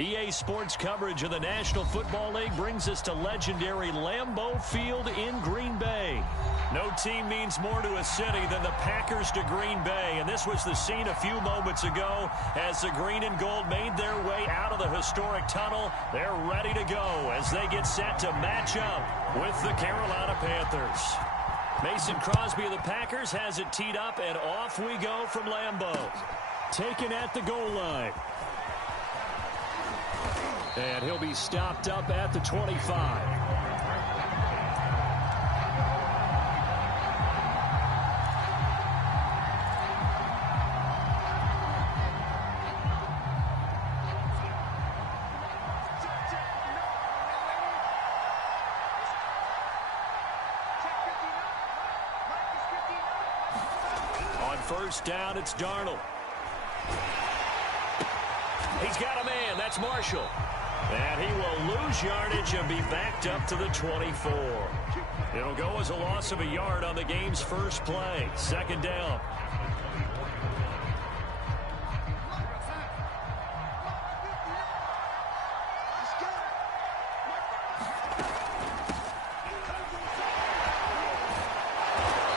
EA Sports coverage of the National Football League brings us to legendary Lambeau Field in Green Bay. No team means more to a city than the Packers to Green Bay, and this was the scene a few moments ago as the green and gold made their way out of the historic tunnel. They're ready to go as they get set to match up with the Carolina Panthers. Mason Crosby of the Packers has it teed up, and off we go from Lambeau. Taken at the goal line. And he'll be stopped up at the 25. On first down, it's Darnold. He's got a man. That's Marshall. And he will lose yardage and be backed up to the 24. It'll go as a loss of a yard on the game's first play. Second down.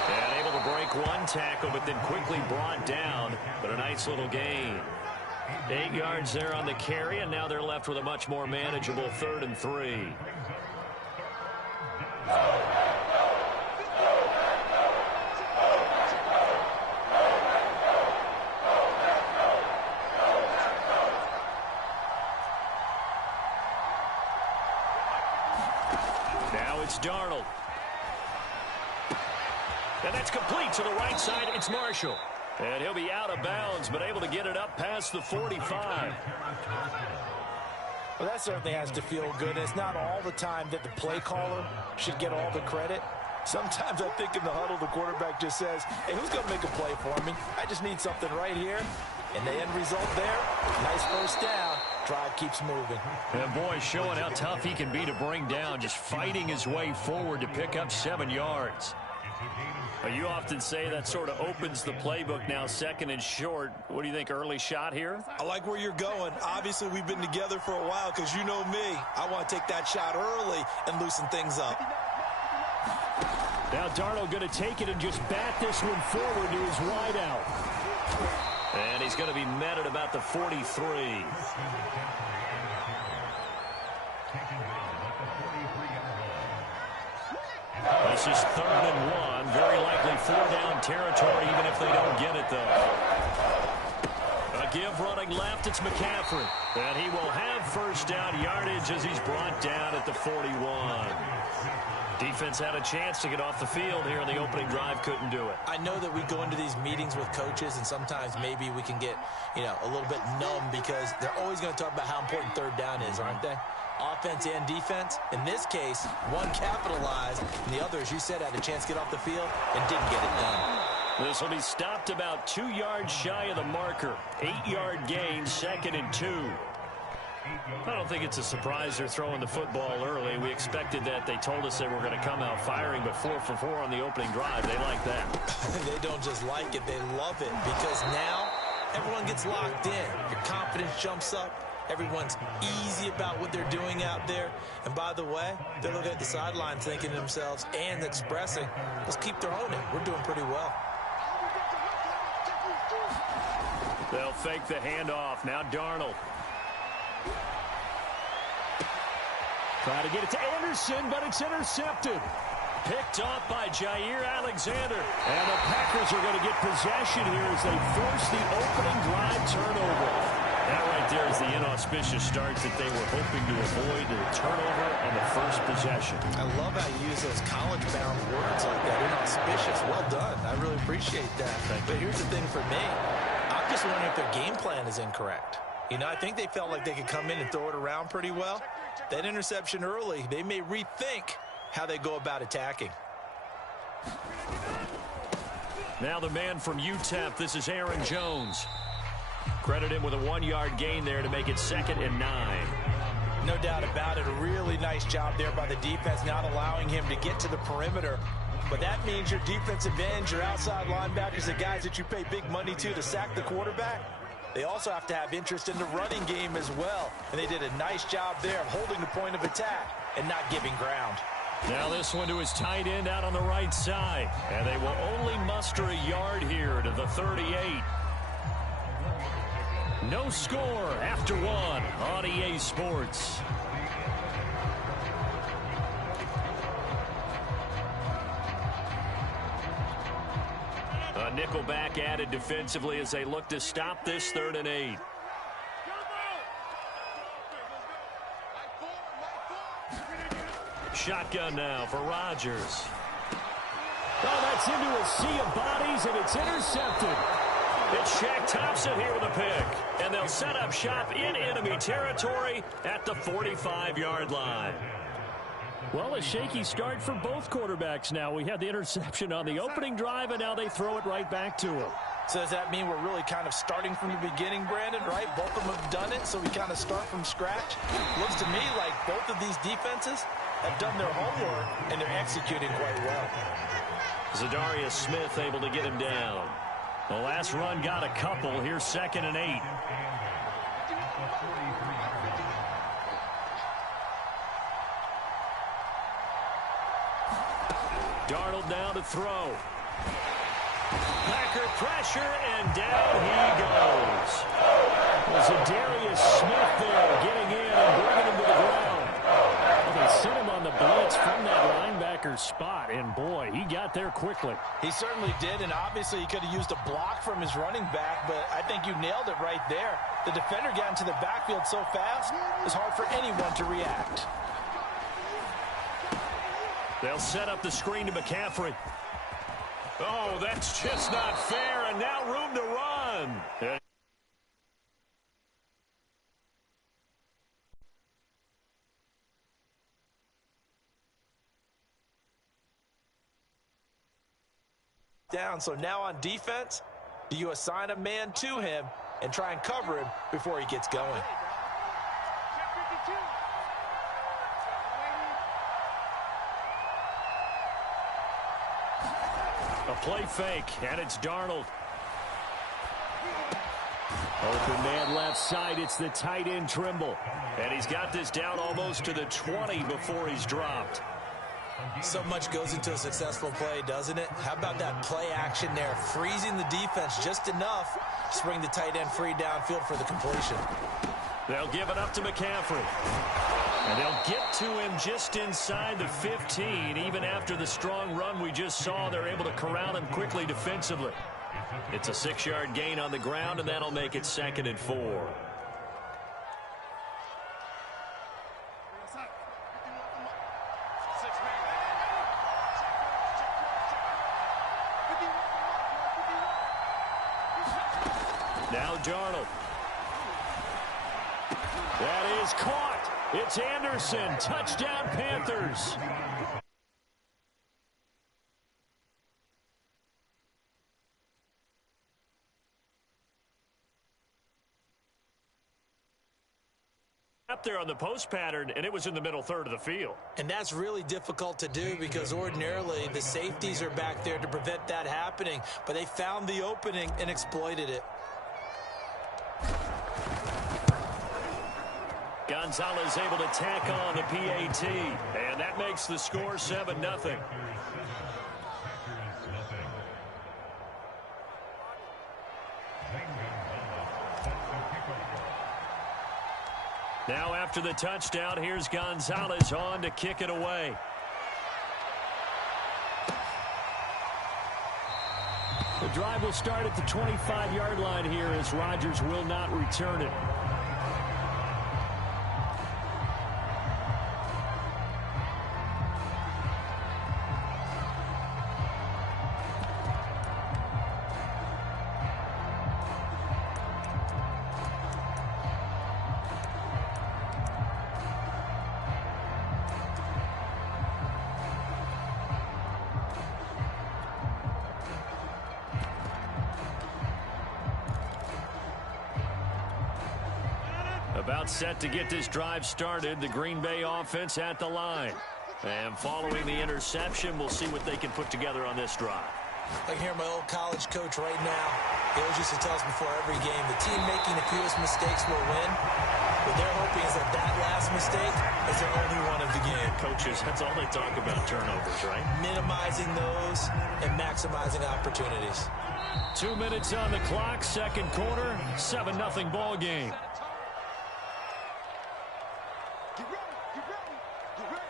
And able to break one tackle, but then quickly brought down. But a nice little gain. 8 yards there on the carry, and now they're left with a much more manageable 3rd and 3. Now it's Darnold. And that's complete to the right side. It's Marshall. And he'll be out of bounds, but able to get it up past the 45. Well, that certainly has to feel good. It's not all the time that the play caller should get all the credit. Sometimes I think in the huddle, the quarterback just says, hey, who's going to make a play for me? I just need something right here. And the end result there, nice first down. Drive keeps moving. And boy, showing how tough he can be to bring down, just fighting his way forward to pick up 7 yards. You often say that sort of opens the playbook now, 2nd and short. What do you think, early shot here? I like where you're going. Obviously, we've been together for a while because you know me. I want to take that shot early and loosen things up. Now Darnold going to take it and just bat this one forward to his wideout. And he's going to be met at about the 43. This is 3rd and 1. Very likely 4-down territory, even if they don't get it, though. A give running left, it's McCaffrey. And he will have first down yardage as he's brought down at the 41. Defense had a chance to get off the field here in the opening drive, couldn't do it. I know that we go into these meetings with coaches, and sometimes maybe we can get, a little bit numb because they're always going to talk about how important 3rd down is, aren't they? Offense and defense. In this case, one capitalized, and the other, as you said, had a chance to get off the field and didn't get it done. This will be stopped about 2 yards shy of the marker. 8-yard gain, 2nd and 2. I don't think it's a surprise they're throwing the football early. We expected that. They told us they were going to come out firing, but 4 for 4 on the opening drive. They like that. They don't just like it, they love it, because now everyone gets locked in. Your confidence jumps up. Everyone's easy about what they're doing out there. And by the way, they're looking at the sideline thinking to themselves and expressing, let's keep throwing it. We're doing pretty well. They'll fake the handoff. Now Darnold. Try to get it to Anderson, but it's intercepted. Picked off by Jair Alexander. And the Packers are going to get possession here as they force the opening drive turnover. That right there is the inauspicious start that they were hoping to avoid, the turnover on the first possession. I love how you use those college-bound words like that, inauspicious. Well done. I really appreciate that. But here's the thing for me. I'm just wondering if their game plan is incorrect. I think they felt like they could come in and throw it around pretty well. That interception early, they may rethink how they go about attacking. Now the man from UTEP, this is Aaron Jones. Credit him with a 1-yard gain there to make it 2nd and 9. No doubt about it. A really nice job there by the defense, not allowing him to get to the perimeter. But that means your defensive ends, your outside linebackers, the guys that you pay big money to sack the quarterback, They also have to have interest in the running game as well. And they did a nice job there of holding the point of attack and not giving ground. Now this one to his tight end out on the right side. And they will only muster a yard here to the 38. No score after one on EA Sports. A nickelback added defensively as they look to stop this 3rd and 8. Shotgun now for Rodgers. Oh, that's into a sea of bodies, and it's intercepted. It's Shaq Thompson here with a pick. And they'll set up shop in enemy territory at the 45-yard line. Well, a shaky start for both quarterbacks now. We had the interception on the opening drive, and now they throw it right back to him. So does that mean we're really kind of starting from the beginning, Brandon, right? Both of them have done it, so we kind of start from scratch. Looks to me like both of these defenses have done their homework, and they're executing quite well. Zadarius Smith able to get him down. The last run got a couple. Here's 2nd and 8. Darnold now to throw. Packer pressure, and down he goes. Well, Zadarius Smith there getting in and bringing him to the ground. Well, they sent him on the blitz from that linebacker spot, and boy, he got there quickly. He certainly did, and obviously he could have used a block from his running back, but I think you nailed it right there. The defender got into the backfield so fast, it's hard for anyone to react. They'll set up the screen to McCaffrey. Oh, that's just not fair, and now room to run. Down, so now on defense, do you assign a man to him and try and cover him before he gets going? A play fake, and it's Darnold. Open man left side, it's the tight end Trimble. And he's got this down almost to the 20 before he's dropped. So much goes into a successful play, doesn't it? How about that play action there, freezing the defense just enough to bring the tight end free downfield for the completion. They'll give it up to McCaffrey. And they'll get to him just inside the 15. Even after the strong run we just saw, they're able to corral him quickly defensively. It's a 6-yard gain on the ground, and that'll make it 2nd and 4. Now Darnold. That is caught. It's Anderson. Touchdown, Panthers. Up there on the post pattern, and it was in the middle third of the field. And that's really difficult to do because ordinarily the safeties are back there to prevent that happening. But they found the opening and exploited it. Gonzalez able to tack on the PAT, and that makes the score 7-0. Now after the touchdown, here's Gonzalez on to kick it away. The drive will start at the 25-yard line here as Rodgers will not return it. About set to get this drive started. The Green Bay offense at the line. And following the interception, we'll see what they can put together on this drive. I can hear my old college coach right now. He always used to tell us before every game, the team making the fewest mistakes will win. What they're hoping is that last mistake is their only one of the game. Coaches, that's all they talk about, turnovers, right? Minimizing those and maximizing opportunities. 2 minutes on the clock, second quarter, 7-0 ball game. Get ready, get ready, get ready.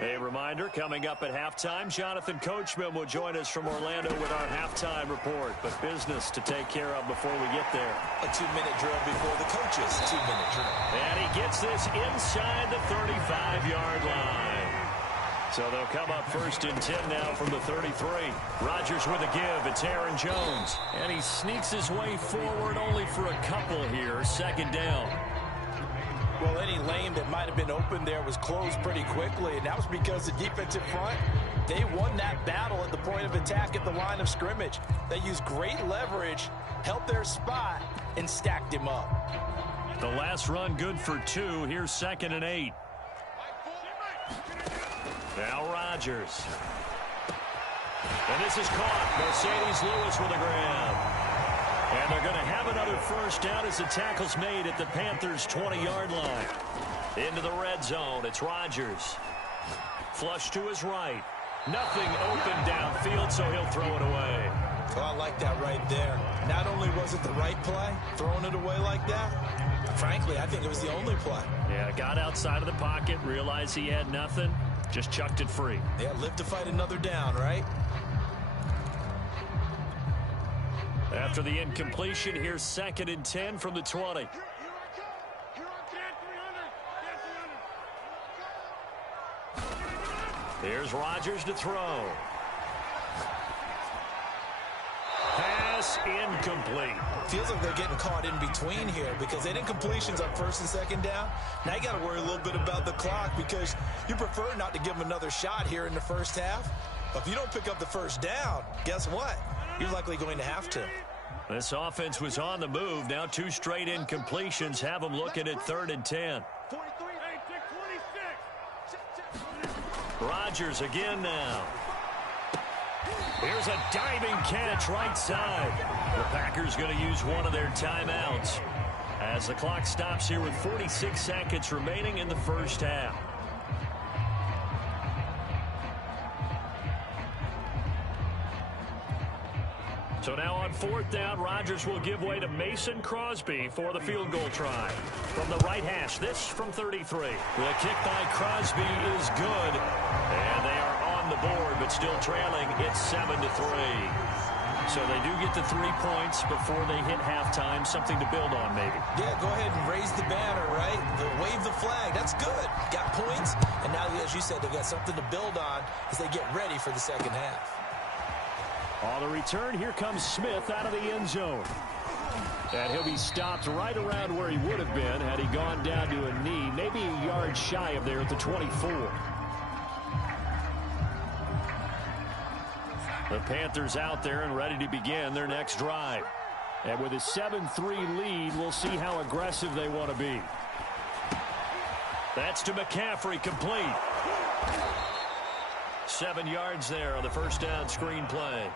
A reminder, coming up at halftime, Jonathan Coachman will join us from Orlando with our halftime report. But business to take care of before we get there. A 2-minute drill before the coach's 2-minute drill. And he gets this inside the 35-yard line. So they'll come up first and 10 now from the 33. Rodgers with a give. It's Aaron Jones. And he sneaks his way forward only for a couple here. Second down. Well, any lane that might have been open there was closed pretty quickly, and that was because the defensive front, they won that battle at the point of attack at the line of scrimmage. They used great leverage, held their spot, and stacked him up. The last run good for 2. Here's 2nd and 8. Now Rodgers. And this is caught. Mercedes Lewis with a grab. And they're going to have another first down as the tackle's made at the Panthers' 20-yard line. Into the red zone. It's Rodgers. Flush to his right. Nothing open downfield, so he'll throw it away. Oh, I like that right there. Not only was it the right play, throwing it away like that, frankly, I think it was the only play. Yeah, got outside of the pocket, realized he had nothing, just chucked it free. Yeah, live to fight another down, right? After the incompletion, here's 2nd and 10 from the 20. Here's Rodgers to throw. Pass incomplete. Feels like they're getting caught in between here because they didn't completions on 1st and 2nd down. Now you got to worry a little bit about the clock because you prefer not to give them another shot here in the first half. But if you don't pick up the first down, guess what? You're likely going to have to. This offense was on the move. Now 2 straight incompletions have them looking at 3rd and 10. Rodgers again now. Here's a diving catch right side. The Packers going to use one of their timeouts as the clock stops here with 46 seconds remaining in the first half. So now on 4th down, Rodgers will give way to Mason Crosby for the field goal try. From the right hash, this from 33. The kick by Crosby is good. And they are on the board, but still trailing. It's 7-3. So they do get the 3 points before they hit halftime. Something to build on, maybe. Yeah, go ahead and raise the banner, right? They'll wave the flag. That's good. Got points. And now, as you said, they've got something to build on as they get ready for the second half. On the return, here comes Smith out of the end zone. And he'll be stopped right around where he would have been had he gone down to a knee, maybe a yard shy of there at the 24. The Panthers out there and ready to begin their next drive. And with a 7-3 lead, we'll see how aggressive they want to be. That's to McCaffrey, complete. 7 yards there on the first down screen play.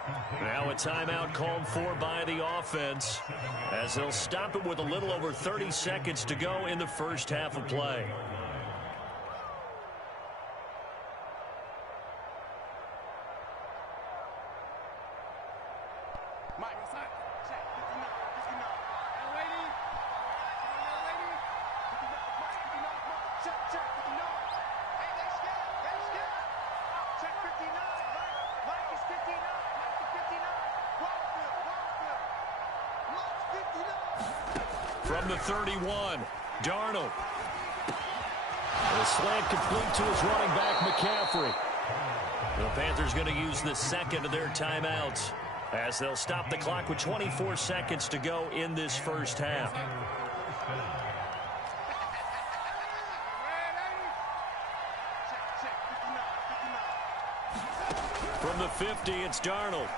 Now a timeout called for by the offense as they'll stop it with a little over 30 seconds to go in the first half of play. From the 31, Darnold. A slant complete to his running back, McCaffrey. The Panthers going to use the second of their timeouts as they'll stop the clock with 24 seconds to go in this first half. From the 50, it's Darnold.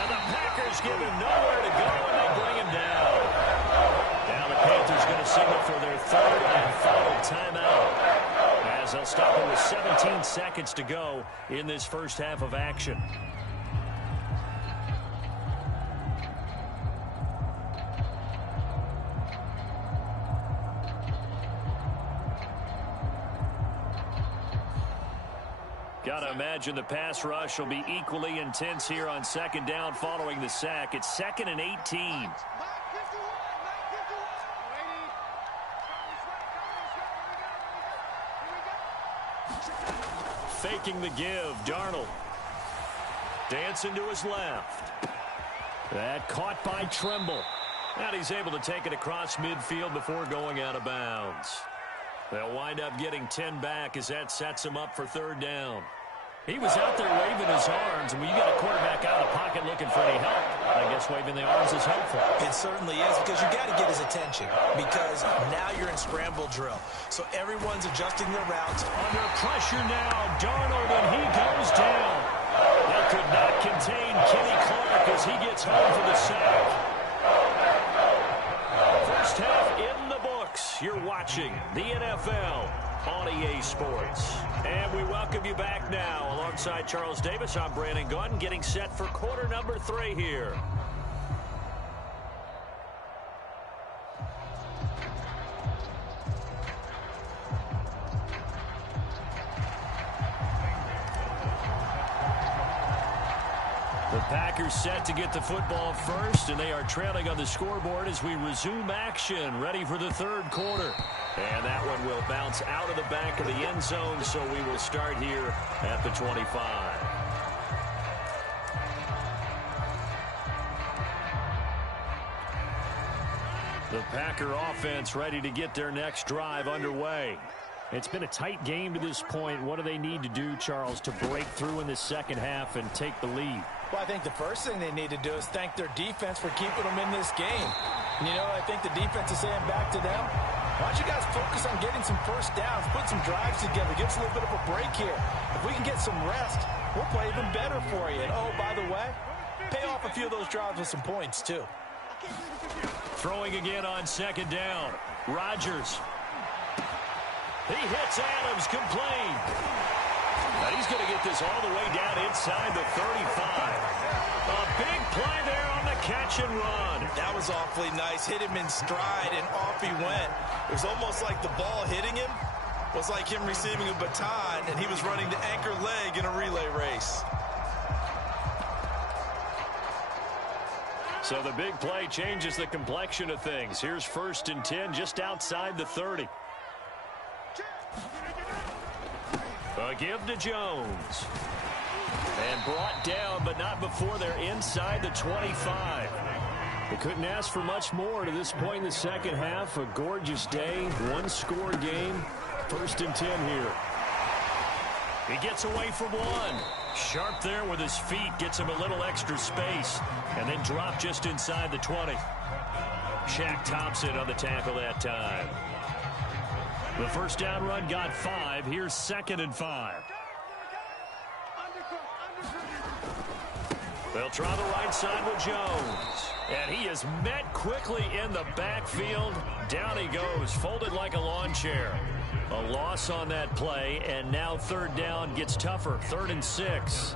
And the Packers give him nowhere to go, and they bring him down. as they'll stop it with 17 seconds to go in this first half of action. Got to imagine the pass rush will be equally intense here on second down following the sack. It's 2nd and 18. Faking the give, Darnold. Dancing to his left. That caught by Tremble. And he's able to take it across midfield before going out of bounds. They'll wind up getting 10 back as that sets him up for third down. He was out there waving his arms, and when you got a quarterback out of the pocket looking for any help, I guess waving the arms is helpful. It certainly is, because you got to get his attention, because now you're in scramble drill. So everyone's adjusting their routes. Under pressure now, Darnold, and he goes down. That could not contain Kenny Clark as he gets home for the sack. First half in the books. You're watching the NFL on EA Sports. And we welcome you back now. Alongside Charles Davis, I'm Brandon Gunn, getting set for quarter number 3 here. The Packers set to get the football first, and they are trailing on the scoreboard as we resume action, ready for the third quarter. And that one will bounce out of the back of the end zone, so we will start here at the 25. The Packer offense ready to get their next drive underway. It's been a tight game to this point. What do they need to do, Charles, to break through in the second half and take the lead? Well, I think the first thing they need to do is thank their defense for keeping them in this game. And, you know, I think the defense is saying back to them, why don't you guys focus on getting some first downs, put some drives together, give us a little bit of a break here. If we can get some rest, we'll play even better for you. And, oh, by the way, pay off a few of those drives with some points, too. Throwing again on second down. Rodgers. He hits Adams, complete. And he's going to get this all the way down inside the 35. A big play there on the catch and run. That was awfully nice. Hit him in stride, and off he went. It was almost like the ball hitting him was like him receiving a baton, and he was running to anchor leg in a relay race. So the big play changes the complexion of things. Here's 1st and 10 just outside the 30. A give to Jones. And brought down, but not before they're inside the 25. They couldn't ask for much more to this point in the second half. A gorgeous day, one-score game. 1st and 10 here. He gets away from one. Sharp there with his feet, gets him a little extra space, and then drop just inside the 20. Shaq Thompson on the tackle that time. The first down run got 5. Here's 2nd and 5. They'll try the right side with Jones. And he is met quickly in the backfield. Down he goes, folded like a lawn chair. A loss on that play, and now third down gets tougher. 3rd and 6.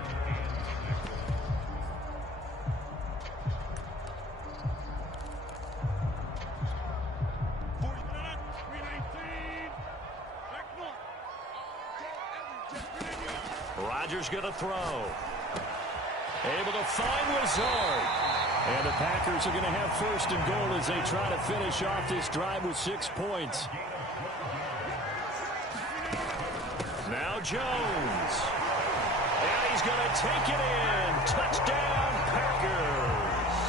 Rodgers going to throw. Able to find Lazard. And the Packers are going to have 1st and goal as they try to finish off this drive with 6 points. Now Jones. And he's going to take it in. Touchdown, Packers.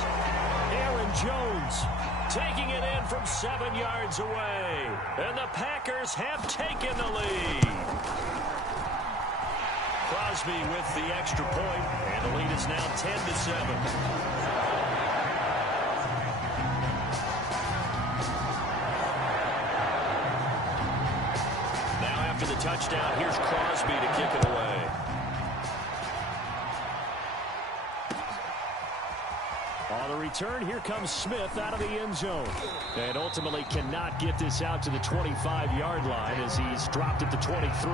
Aaron Jones taking it in from 7 yards away. And the Packers have taken the lead. Crosby with the extra point, and the lead is now 10-7. Now after the touchdown, here's Crosby to kick it away. On the return. Here comes Smith out of the end zone. And ultimately cannot get this out to the 25-yard line as he's dropped at the 23.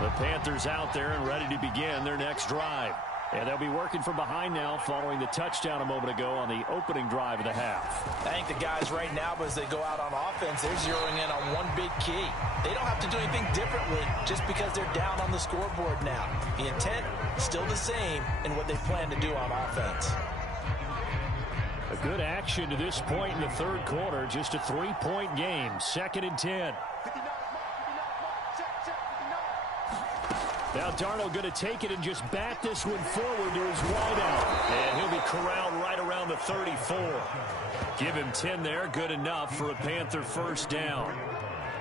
The Panthers out there and ready to begin their next drive. And they'll be working from behind now following the touchdown a moment ago on the opening drive of the half. I think the guys right now, as they go out on offense, they're zeroing in on one big key. They don't have to do anything differently just because they're down on the scoreboard now. The intent still the same in what they plan to do on offense. A good action to this point in the third quarter. Just a 3-point game. 2nd and 10. Now Darnold going to take it and just bat this one forward to his wideout. And he'll be corralled right around the 34. Give him 10 there. Good enough for a Panther first down.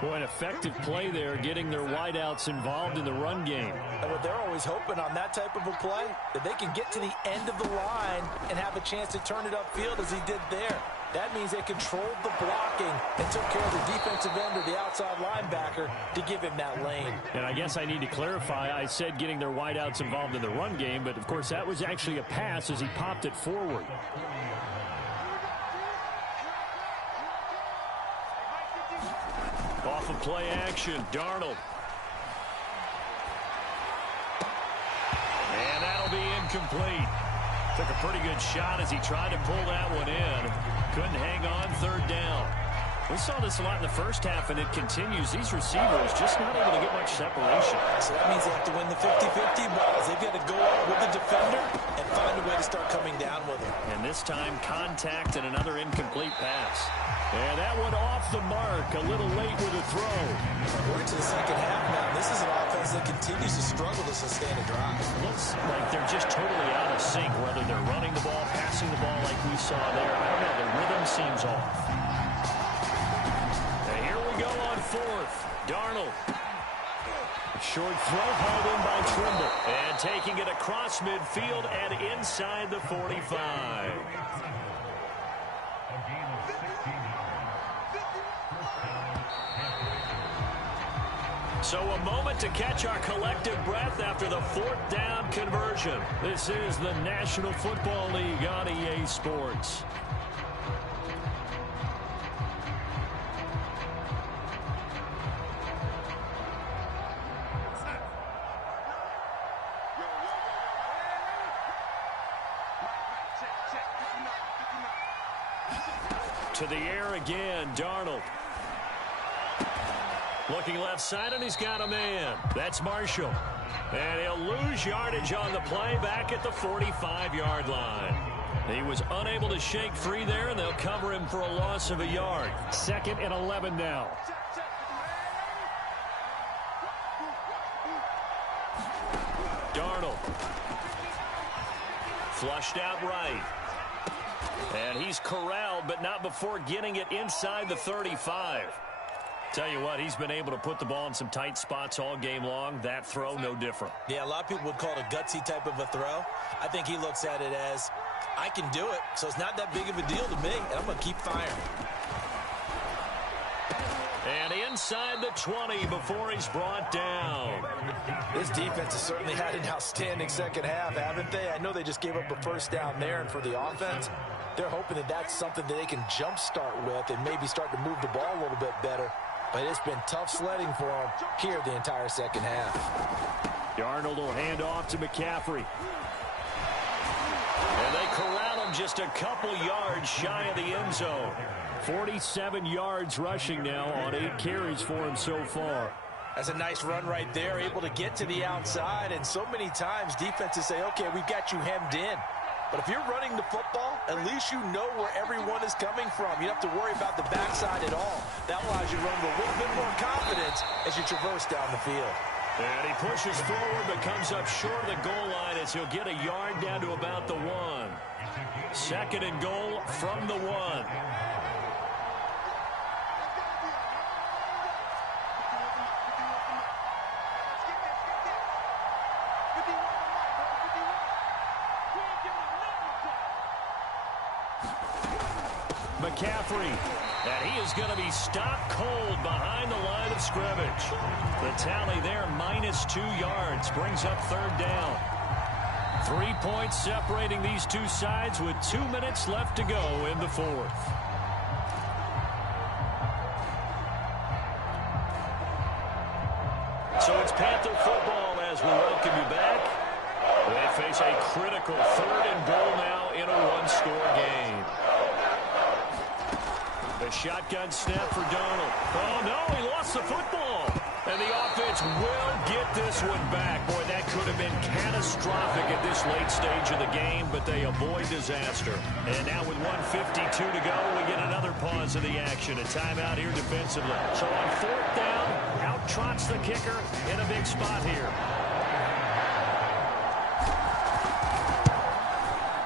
Boy, an effective play there, getting their wideouts involved in the run game. And what they're always hoping on that type of a play, that they can get to the end of the line and have a chance to turn it upfield as he did there. That means they controlled the blocking and took care of the defensive end or the outside linebacker to give him that lane. And I guess I need to clarify, I said getting their wideouts involved in the run game, but of course that was actually a pass as he popped it forward. Off of play action, Darnold. And that'll be incomplete. Took a pretty good shot as he tried to pull that one in. Couldn't hang on, 3rd down. We saw this a lot in the first half, and it continues. These receivers just not able to get much separation. So that means they have to win the 50-50 balls. They've got to go up with the defender and find a way to start coming down with him. And this time, contact and another incomplete pass. And that one off the mark, a little late with a throw. We're into the second half now. This is an offense that continues to struggle to sustain a drive. Looks like they're just totally out of sync, whether they're running the ball, passing the ball like we saw there. I don't know, the rhythm seems off. And here we go on 4th. Darnold. Short throw hauled in by Trimble. And taking it across midfield and inside the 45. So a moment to catch our collective breath after the 4th down conversion. This is the National Football League on EA Sports. To the air again, Darnold. Looking left side, and he's got a man. That's Marshall. And he'll lose yardage on the play back at the 45-yard line. He was unable to shake free there, and they'll cover him for a loss of a yard. 2nd and 11 now. Darnold. Flushed out right. And he's corralled, but not before getting it inside the 35. Tell you what, he's been able to put the ball in some tight spots all game long. That throw, no different. Yeah, a lot of people would call it a gutsy type of a throw. I think he looks at it as, I can do it, so it's not that big of a deal to me, and I'm going to keep firing. And inside the 20 before he's brought down. This defense has certainly had an outstanding second half, haven't they? I know they just gave up a first down there, and for the offense, they're hoping that that's something that they can jumpstart with and maybe start to move the ball a little bit better. But it's been tough sledding for them here the entire second half. Darnold will hand off to McCaffrey. And they corral him just a couple yards shy of the end zone. 47 yards rushing now on 8 carries for him so far. That's a nice run right there, able to get to the outside. And so many times defenses say, okay, we've got you hemmed in. But if you're running the football, at least you know where everyone is coming from. You don't have to worry about the backside at all. That allows you to run with a little bit more confidence as you traverse down the field. And he pushes forward but comes up short of the goal line as he'll get a yard down to about the 1. 2nd and goal from the 1. McCaffrey And he is going to be stopped cold behind the line of scrimmage. The tally there, -2 yards, brings up third down. 3 points separating these two sides with 2 minutes left to go in the fourth. So it's Panther football as we welcome you back. They face a critical 3rd and goal now in a one-score game. The shotgun snap for Donald. Oh, no, he lost the football. And the offense will get this one back. Boy, that could have been catastrophic at this late stage of the game, but they avoid disaster. And now with 1:52 to go, we get another pause of the action. A timeout here defensively. So on 4th down, out trots the kicker in a big spot here.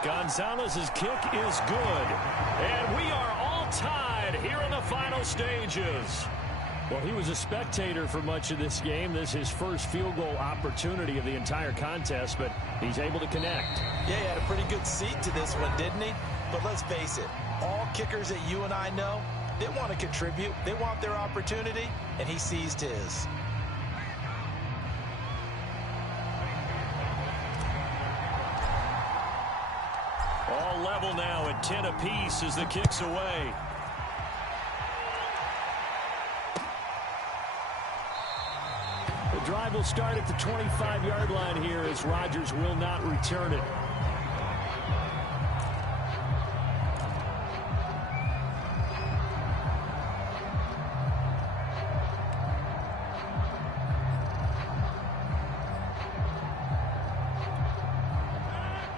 Gonzalez's kick is good. And we are all tied here in the final stages. Well, he was a spectator for much of this game. This is his first field goal opportunity of the entire contest, but he's able to connect. Yeah, he had a pretty good seat to this one, didn't he? But let's face it, all kickers that you and I know, they want to contribute. They want their opportunity, and he seized his. All level now at 10 apiece as the kick's away. The drive will start at the 25-yard line here as Rodgers will not return it.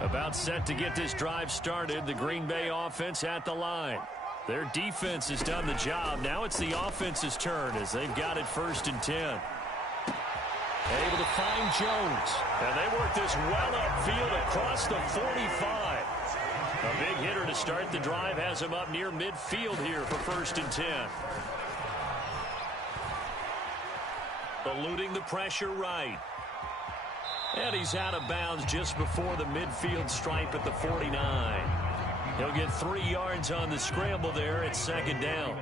About set to get this drive started. The Green Bay offense at the line. Their defense has done the job. Now it's the offense's turn as they've got it 1st and 10. Able to find Jones. And they work this well upfield across the 45. A big hitter to start the drive has him up near midfield here for 1st and 10. Eluding the pressure right. And he's out of bounds just before the midfield stripe at the 49. He'll get 3 yards on the scramble there at 2nd down.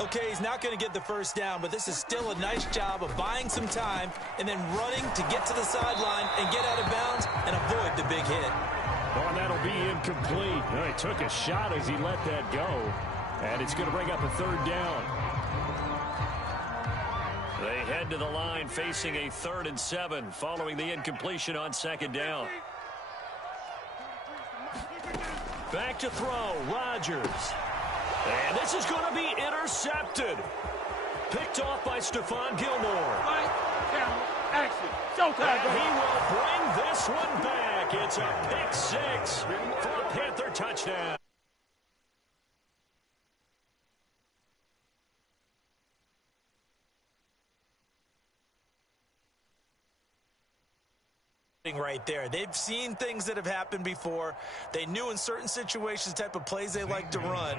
Okay, he's not going to get the 1st down, but this is still a nice job of buying some time and then running to get to the sideline and get out of bounds and avoid the big hit. Well, that'll be incomplete. He took a shot as he let that go, and it's going to bring up a 3rd down. They head to the line facing a 3rd and 7 following the incompletion on 2nd down. Back to throw, Rodgers. And this is going to be intercepted. Picked off by Stephon Gilmore. Action. Showtime. And he will bring this one back. It's a pick 6 for a Panther touchdown. Right there. They've seen things that have happened before. They knew in certain situations the type of plays they like to run,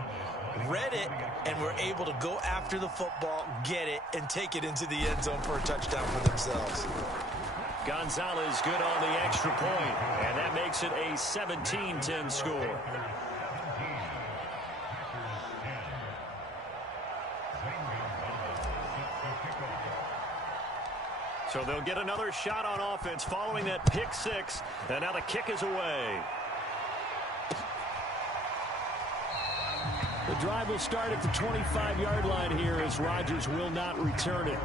read it, and were able to go after the football, get it, and take it into the end zone for a touchdown for themselves. Gonzalez good on the extra point, and that makes it a 17-10 score. So they'll get another shot on offense following that pick 6, and now the kick is away. The drive will start at the 25-yard line here as Rodgers will not return it.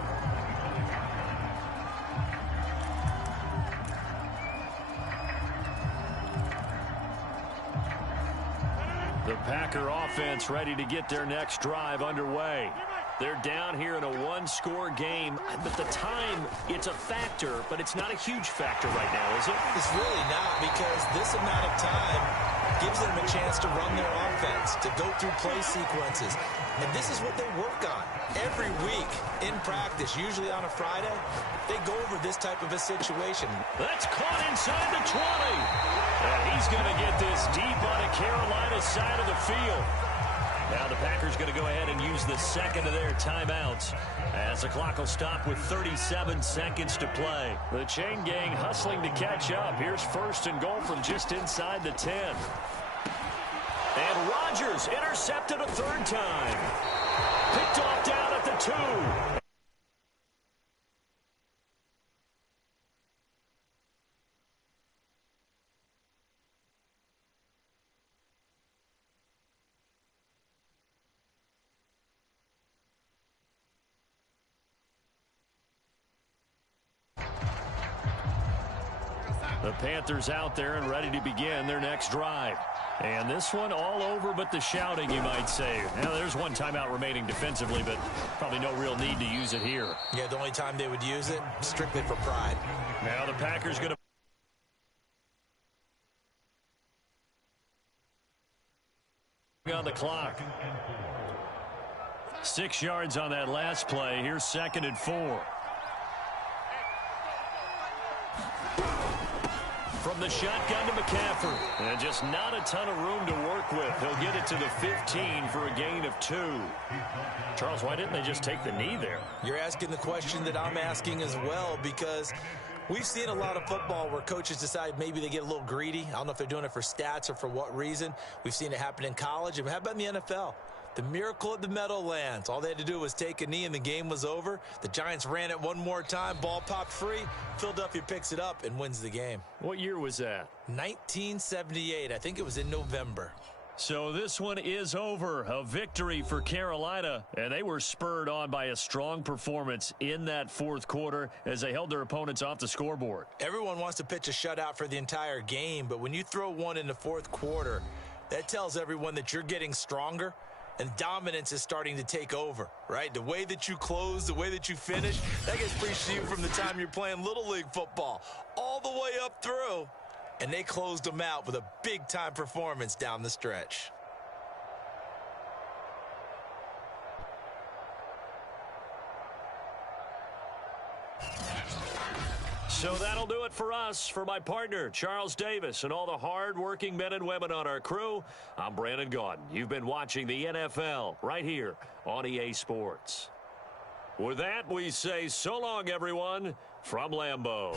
The Packer offense ready to get their next drive underway. They're down here in a one-score game, but the time, it's a factor, but it's not a huge factor right now, is it? It's really not, because this amount of time gives them a chance to run their offense, to go through play sequences. And this is what they work on every week in practice, usually on a Friday. They go over this type of a situation. That's caught inside the 20. And he's going to get this deep on a Carolina side of the field. Now the Packers going to go ahead and use the second of their timeouts as the clock will stop with 37 seconds to play. The chain gang hustling to catch up. Here's 1st and goal from just inside the 10. And Rodgers intercepted a third time. Picked off down at the 2. The Panthers out there and ready to begin their next drive. And this one all over but the shouting, you might say. Now, there's one timeout remaining defensively, but probably no real need to use it here. Yeah, the only time they would use it, strictly for pride. Now the Packers going to on the clock. 6 yards on that last play. Here's 2nd and 4. From the shotgun to McCaffrey. And just not a ton of room to work with. He'll get it to the 15 for a gain of 2. Charles, why didn't they just take the knee there? You're asking the question that I'm asking as well, because we've seen a lot of football where coaches decide maybe they get a little greedy. I don't know if they're doing it for stats or for what reason. We've seen it happen in college. And how about in the NFL? The miracle at the Meadowlands. All they had to do was take a knee and the game was over. The Giants ran it one more time. Ball popped free. Philadelphia picks it up and wins the game. What year was that? 1978. I think it was in November. So this one is over. A victory for Carolina. And they were spurred on by a strong performance in that fourth quarter as they held their opponents off the scoreboard. Everyone wants to pitch a shutout for the entire game, but when you throw one in the fourth quarter, that tells everyone that you're getting stronger. And dominance is starting to take over, right? The way that you close, the way that you finish, that gets preached to you from the time you're playing Little League football all the way up through. And they closed them out with a big-time performance down the stretch. So that'll do it for us. For my partner, Charles Davis, and all the hard-working men and women on our crew, I'm Brandon Gaudin. You've been watching the NFL right here on EA Sports. With that, we say so long, everyone, from Lambeau.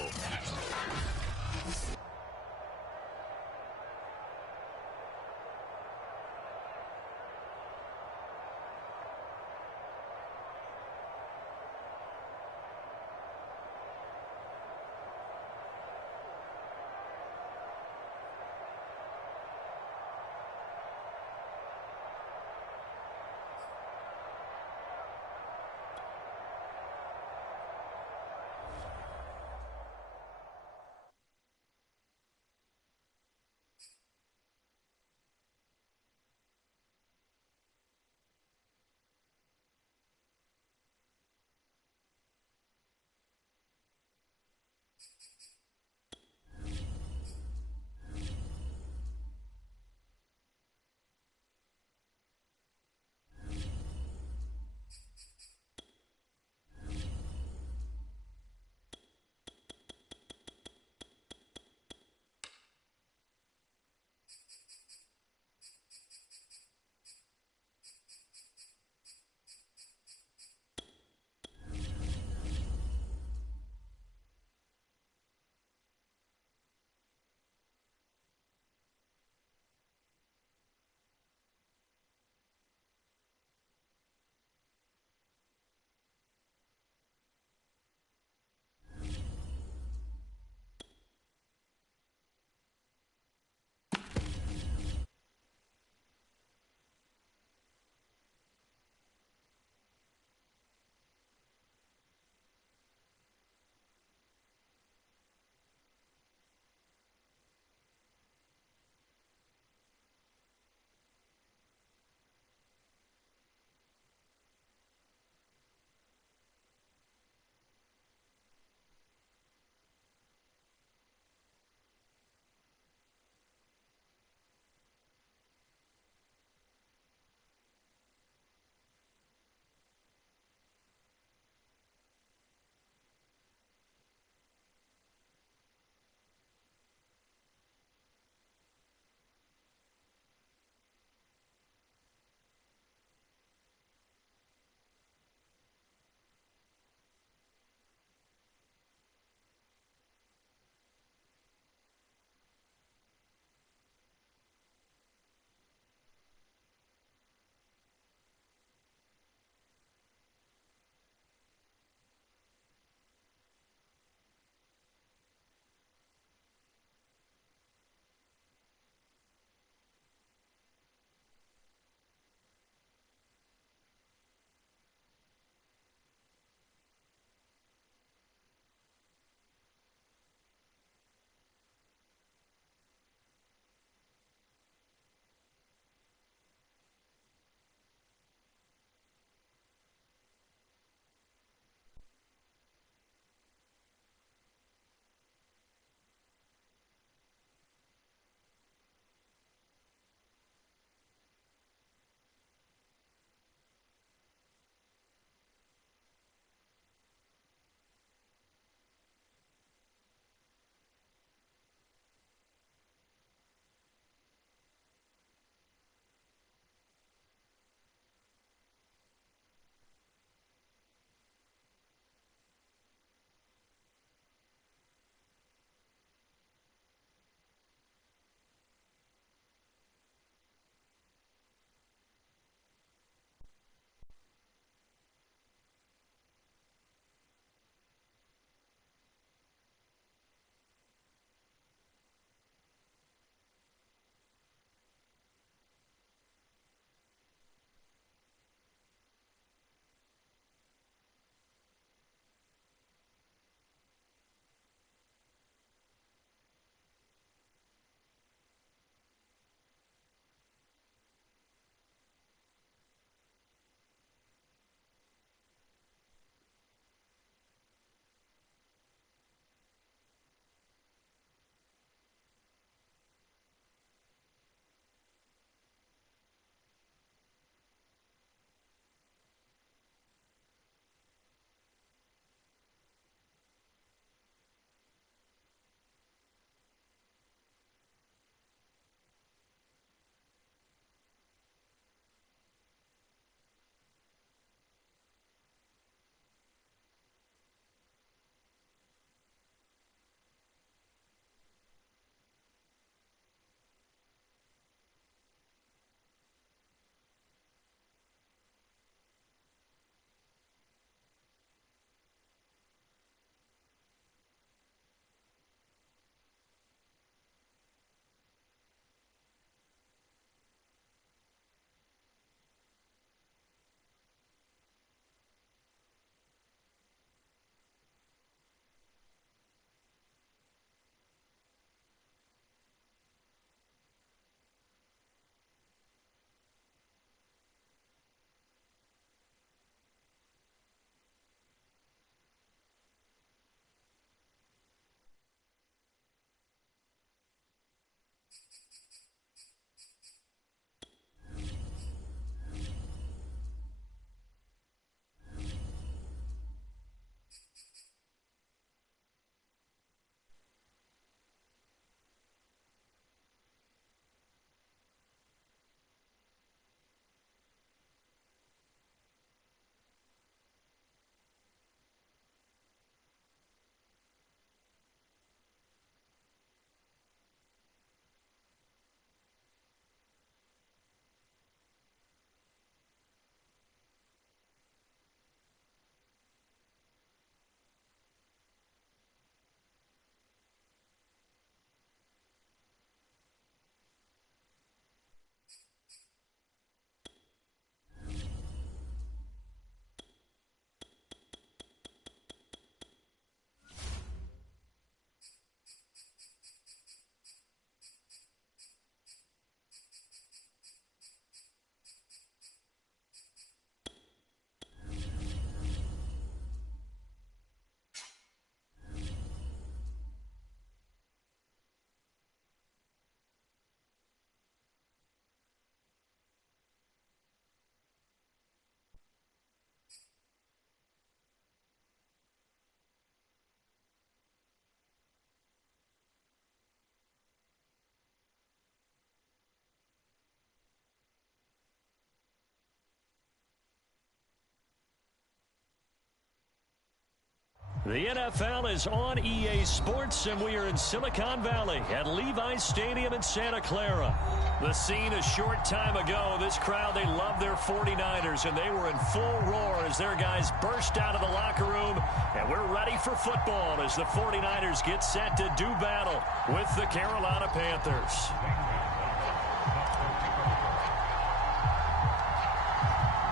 The NFL is on EA Sports, and we are in Silicon Valley at Levi's Stadium in Santa Clara. The scene a short time ago, this crowd, they love their 49ers, and they were in full roar as their guys burst out of the locker room, and we're ready for football as the 49ers get set to do battle with the Carolina Panthers.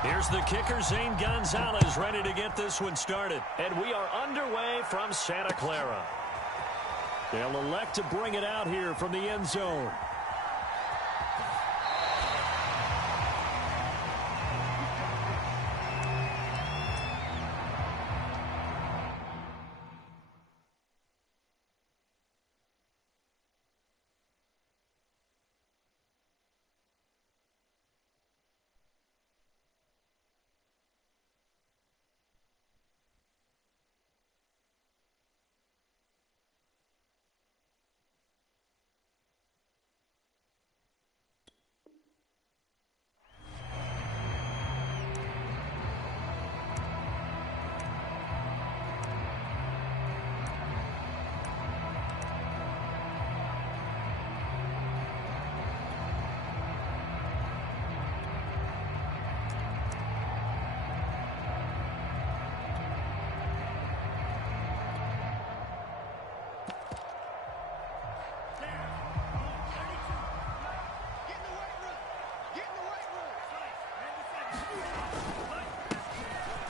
Here's the kicker, Zane Gonzalez, ready to get this one started. And we are underway from Santa Clara. They'll elect to bring it out here from the end zone.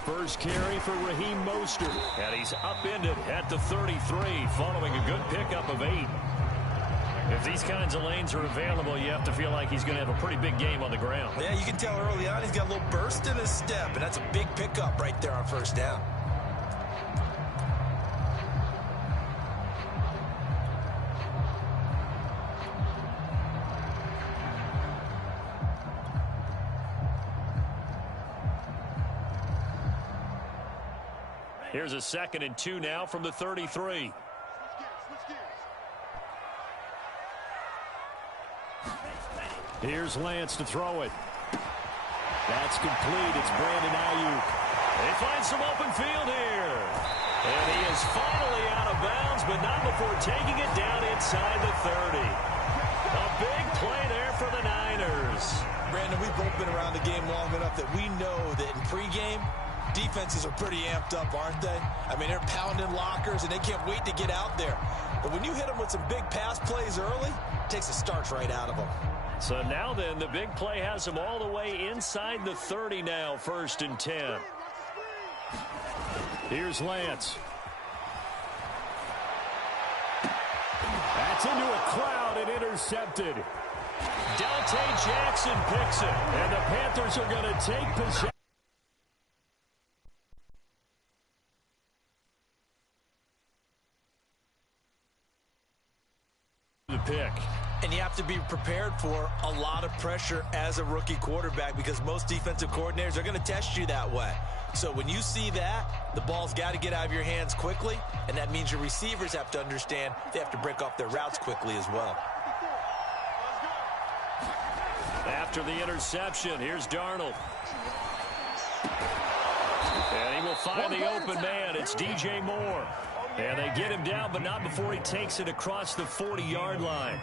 First carry for Raheem Mostert, and he's upended at the 33 following a good pickup of 8. If these kinds of lanes are available, you have to feel like he's going to have a pretty big game on the ground. Yeah, you can tell early on he's got a little burst in his step, and that's a big pickup right there on first down. Here's a 2nd and 2 now from the 33. Here's Lance to throw it. That's complete. It's Brandon Ayuk. They find some open field here. And he is finally out of bounds, but not before taking it down inside the 30. A big play there for the Niners. Brandon, we've both been around the game long enough that we know that in pregame, defenses are pretty amped up, aren't they? I mean, they're pounding lockers, and they can't wait to get out there. But when you hit them with some big pass plays early, it takes the starch right out of them. So now then, the big play has them all the way inside the 30 now, 1st and 10. Here's Lance. That's into a crowd and intercepted. Dante Jackson picks it, and the Panthers are going to take possession. Pick. And you have to be prepared for a lot of pressure as a rookie quarterback because most defensive coordinators are going to test you that way. So when you see that, the ball's got to get out of your hands quickly, and that means your receivers have to understand they have to break off their routes quickly as well. After the interception, here's Darnold. And he will find the open man. It's DJ Moore. And they get him down, but not before he takes it across the 40-yard line.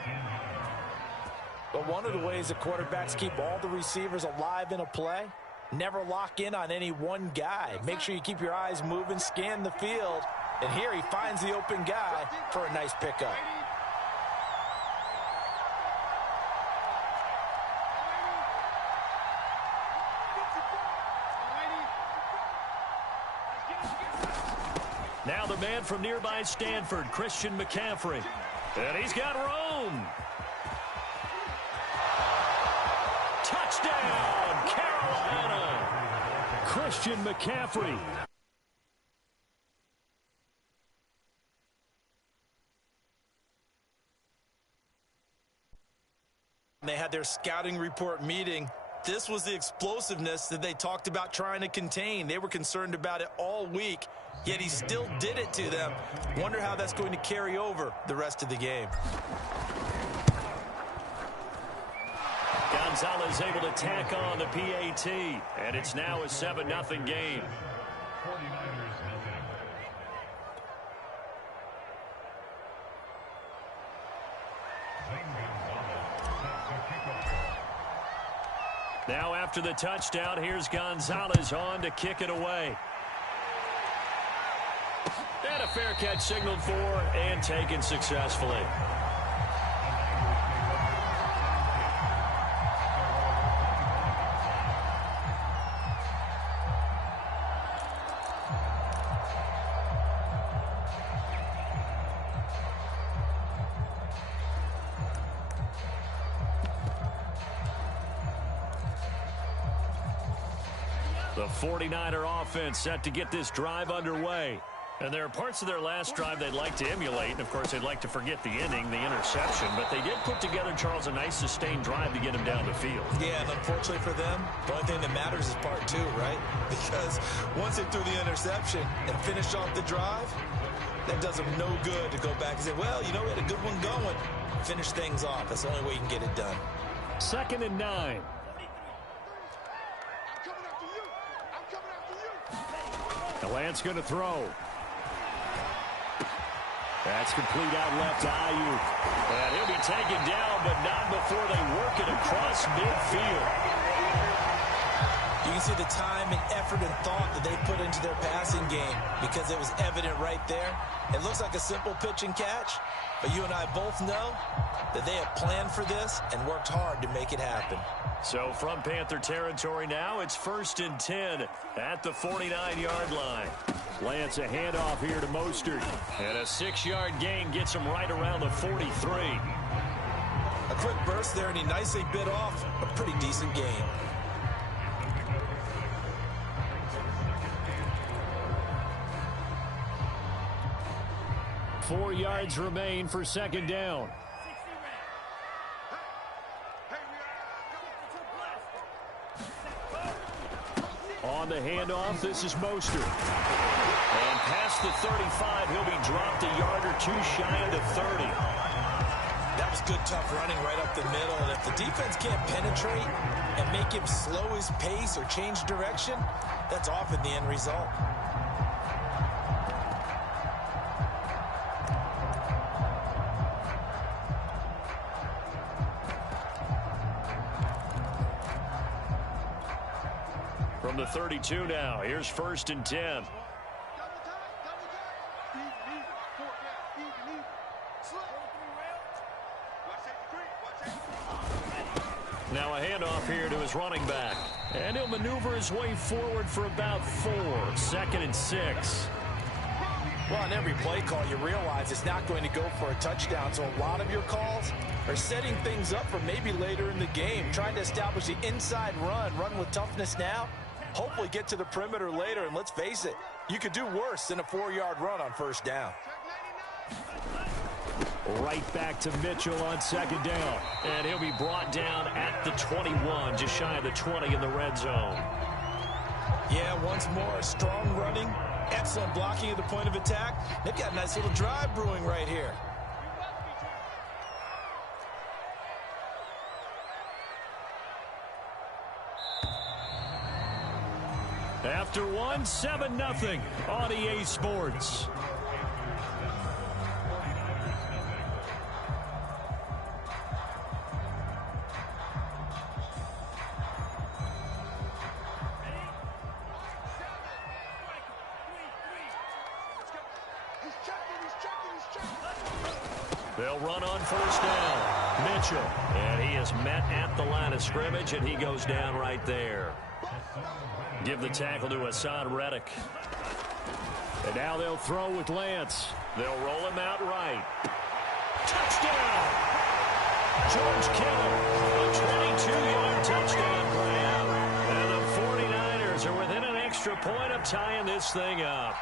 But one of the ways that quarterbacks keep all the receivers alive in a play, never lock in on any one guy. Make sure you keep your eyes moving, scan the field. And here he finds the open guy for a nice pickup. Now the man from nearby Stanford, Christian McCaffrey. And he's got room. Touchdown, Carolina. Christian McCaffrey. They had their scouting report meeting. This was the explosiveness that they talked about trying to contain. They were concerned about it all week, yet he still did it to them. Wonder how that's going to carry over the rest of the game. Gonzalez able to tack on the PAT, and it's now a 7-0 game. Now after the touchdown, here's Gonzalez on to kick it away. And a fair catch signaled for and taken successfully. The 49er offense set to get this drive underway. And there are parts of their last drive they'd like to emulate. And, of course, they'd like to forget the inning, the interception. But they did put together, Charles, a nice sustained drive to get him down the field. Yeah, and unfortunately for them, the only thing that matters is part two, right? Because once they threw the interception and finished off the drive, that does them no good to go back and say, well, you know, we had a good one going. Finish things off. That's the only way you can get it done. 2nd and 9. Lance going to throw. That's complete out left to Ayuk. And he'll be taken down, but not before they work it across midfield. You can see the time and effort and thought that they put into their passing game because it was evident right there. It looks like a simple pitch and catch, but you and I both know that they have planned for this and worked hard to make it happen. So from Panther territory now, it's 1st and 10 at the 49-yard line. Lance a handoff here to Mostert. And a 6-yard gain gets him right around the 43. A quick burst there, and he nicely bit off a pretty decent gain. Four yards remain for 2nd down. On the handoff, this is Mostert. And past the 35, he'll be dropped a yard or two shy of the 30. That was good, tough running right up the middle. And if the defense can't penetrate and make him slow his pace or change direction, that's often the end result. From the 32 now, here's 1st and 10. Now a handoff here to his running back. And he'll maneuver his way forward for about 4. 2nd and 6. Well, on every play call, you realize it's not going to go for a touchdown. So a lot of your calls are setting things up for maybe later in the game, trying to establish the inside run with toughness now. Hopefully get to the perimeter later, and let's face it, you could do worse than a 4-yard run on 1st down. Right back to Mitchell on 2nd down. And he'll be brought down at the 21, just shy of the 20 in the red zone. Yeah, once more, strong running, excellent blocking at the point of attack. They've got a nice little drive brewing right here. After one, 7-0 on EA Sports. They'll run on 1st down. Mitchell. And he is met at the line of scrimmage, and he goes down right there. Give the tackle to Hassan Reddick. And now they'll throw with Lance. They'll roll him out right. Touchdown! George Kittle. A 22-yard touchdown grab. And the 49ers are within an extra point of tying this thing up.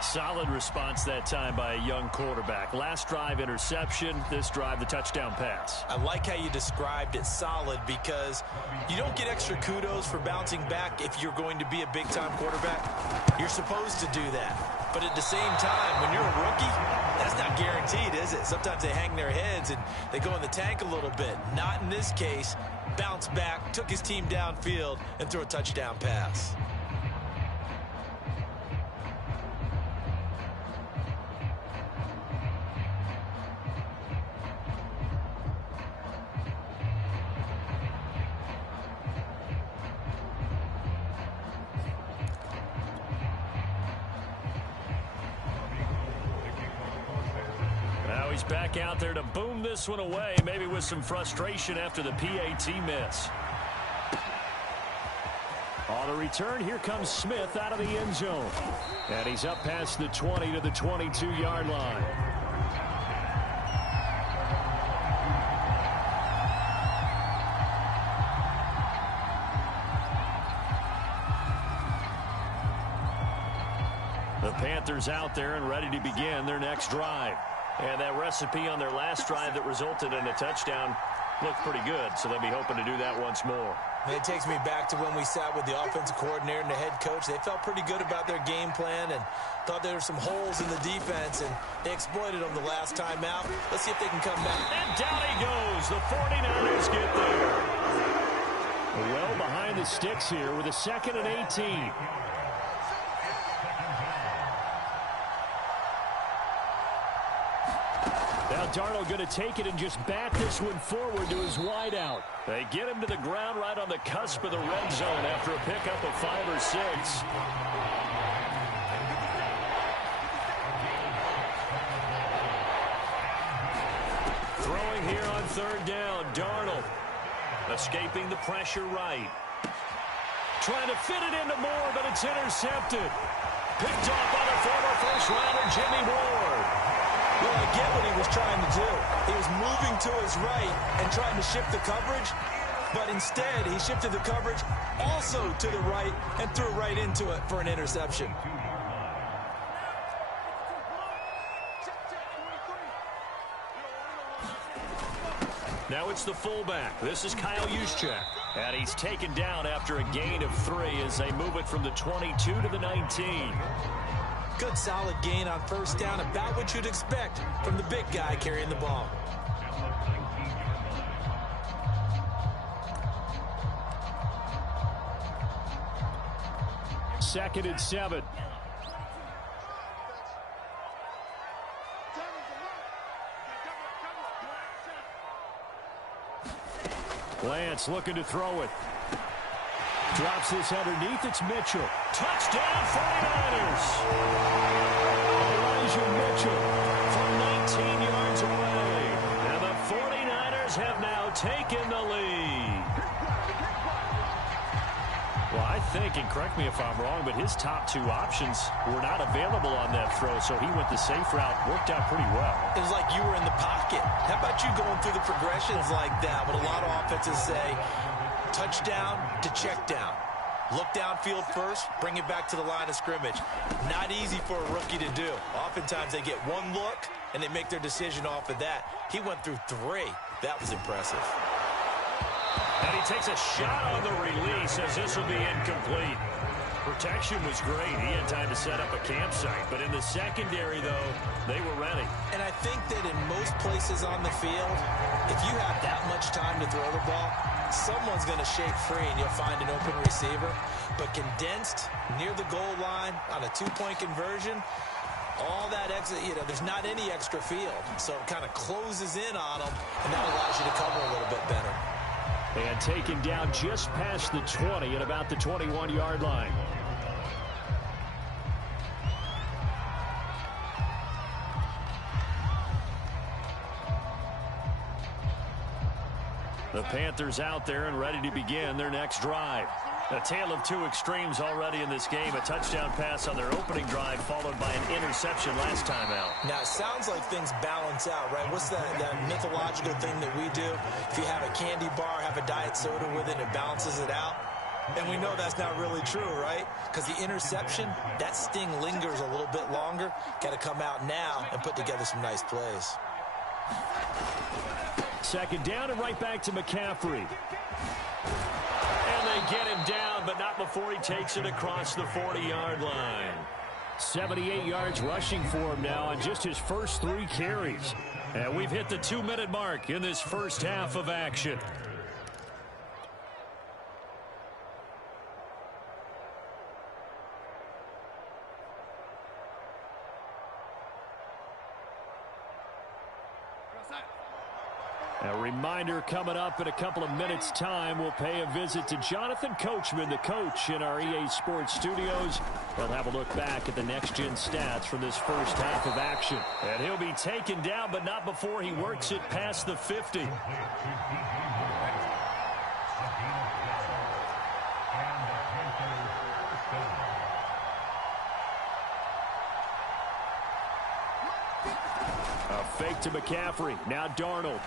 Solid response that time by a young quarterback. Last drive, interception. This drive, the touchdown pass. I like how you described it, solid, because you don't get extra kudos for bouncing back if you're going to be a big-time quarterback. You're supposed to do that. But at the same time, when you're a rookie, that's not guaranteed, is it? Sometimes they hang their heads and they go in the tank a little bit. Not in this case. Bounced back, took his team downfield, and threw a touchdown pass. he's back out there to boom this one away, maybe with some frustration after the PAT miss. On the return, here comes Smith out of the end zone. And he's up past the 20 to the 22-yard line. The Panthers out there and ready to begin their next drive. And that recipe on their last drive that resulted in a touchdown looked pretty good, so they'll be hoping to do that once more. It takes me back to when we sat with the offensive coordinator and the head coach. They felt pretty good about their game plan and thought there were some holes in the defense, and they exploited them the last time out. Let's see if they can come back. And down he goes. The 49ers get there. Well behind the sticks here with a 2nd and 18. Now Darnold going to take it and just bat this one forward to his wideout. They get him to the ground right on the cusp of the red zone after a pickup of 5 or 6. Throwing here on 3rd down, Darnold. Escaping the pressure right. Trying to fit it into Moore, but it's intercepted. Picked off by the former first-rounder Jimmy Ward. Well, I get what he was trying to do. He was moving to his right and trying to shift the coverage, but instead he shifted the coverage also to the right and threw right into it for an interception. Now it's the fullback. This is Kyle Juszczyk. And he's taken down after a gain of 3 as they move it from the 22 to the 19. Good solid gain on 1st down, about what you'd expect from the big guy carrying the ball. Second and 7. Lance looking to throw it. Drops this underneath. It's Mitchell. Touchdown 49ers. Elijah Mitchell from 19 yards away. And the 49ers have now taken the lead. Well, I think, and correct me if I'm wrong, but his top 2 options were not available on that throw, so he went the safe route. Worked out pretty well. It was like you were in the pocket. How about you going through the progressions like that? What a lot of offenses say, touchdown to check down. Look downfield first, bring it back to the line of scrimmage. Not easy for a rookie to do. Oftentimes they get one look, and they make their decision off of that. He went through 3. That was impressive. And he takes a shot on the release as this will be incomplete. Protection was great. He had time to set up a campsite. But in the secondary, though, they were ready. And I think that in most places on the field, if you have that much time to throw the ball, someone's going to shake free and you'll find an open receiver. But condensed near the goal line on a 2-point conversion, all that extra, there's not any extra field. So it kind of closes in on them, and that allows you to cover a little bit better. And taken down just past the 20 at about the 21-yard line. The Panthers out there and ready to begin their next drive. A tale of 2 extremes already in this game. A touchdown pass on their opening drive followed by an interception last time out. Now, it sounds like things balance out, right? What's that mythological thing that we do? If you have a candy bar, have a diet soda with it, it balances it out. And we know that's not really true, right? Because the interception, that sting lingers a little bit longer. Got to come out now and put together some nice plays. 2nd down and right back to McCaffrey. And they get him down, but not before he takes it across the 40-yard line. 78 yards rushing for him now on just his first 3 carries. And we've hit the 2-minute mark in this first half of action. A reminder coming up in a couple of minutes' time. We'll pay a visit to Jonathan Coachman, the coach in our EA Sports studios. They'll have a look back at the next-gen stats from this first half of action. And he'll be taken down, but not before he works it past the 50. A fake to McCaffrey. Now Darnold.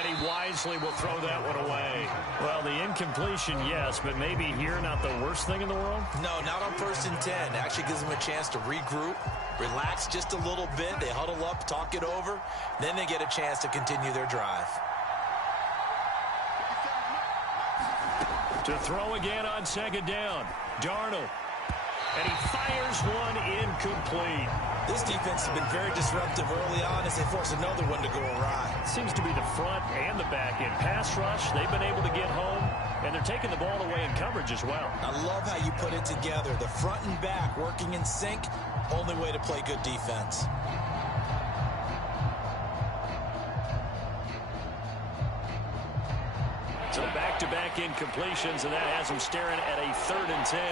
And he wisely will throw that one away. Well, the incompletion, yes, but maybe here not the worst thing in the world? No, not on 1st and 10. Actually gives them a chance to regroup, relax just a little bit. They huddle up, talk it over. Then they get a chance to continue their drive. To throw again on 2nd down. Darnold. And he fires one incomplete. This defense has been very disruptive early on as they force another one to go awry. Seems to be the front and the back end. Pass rush, they've been able to get home, and they're taking the ball away in coverage as well. I love how you put it together. The front and back working in sync, only way to play good defense. So back-to-back incompletions, and that has them staring at a 3rd and 10.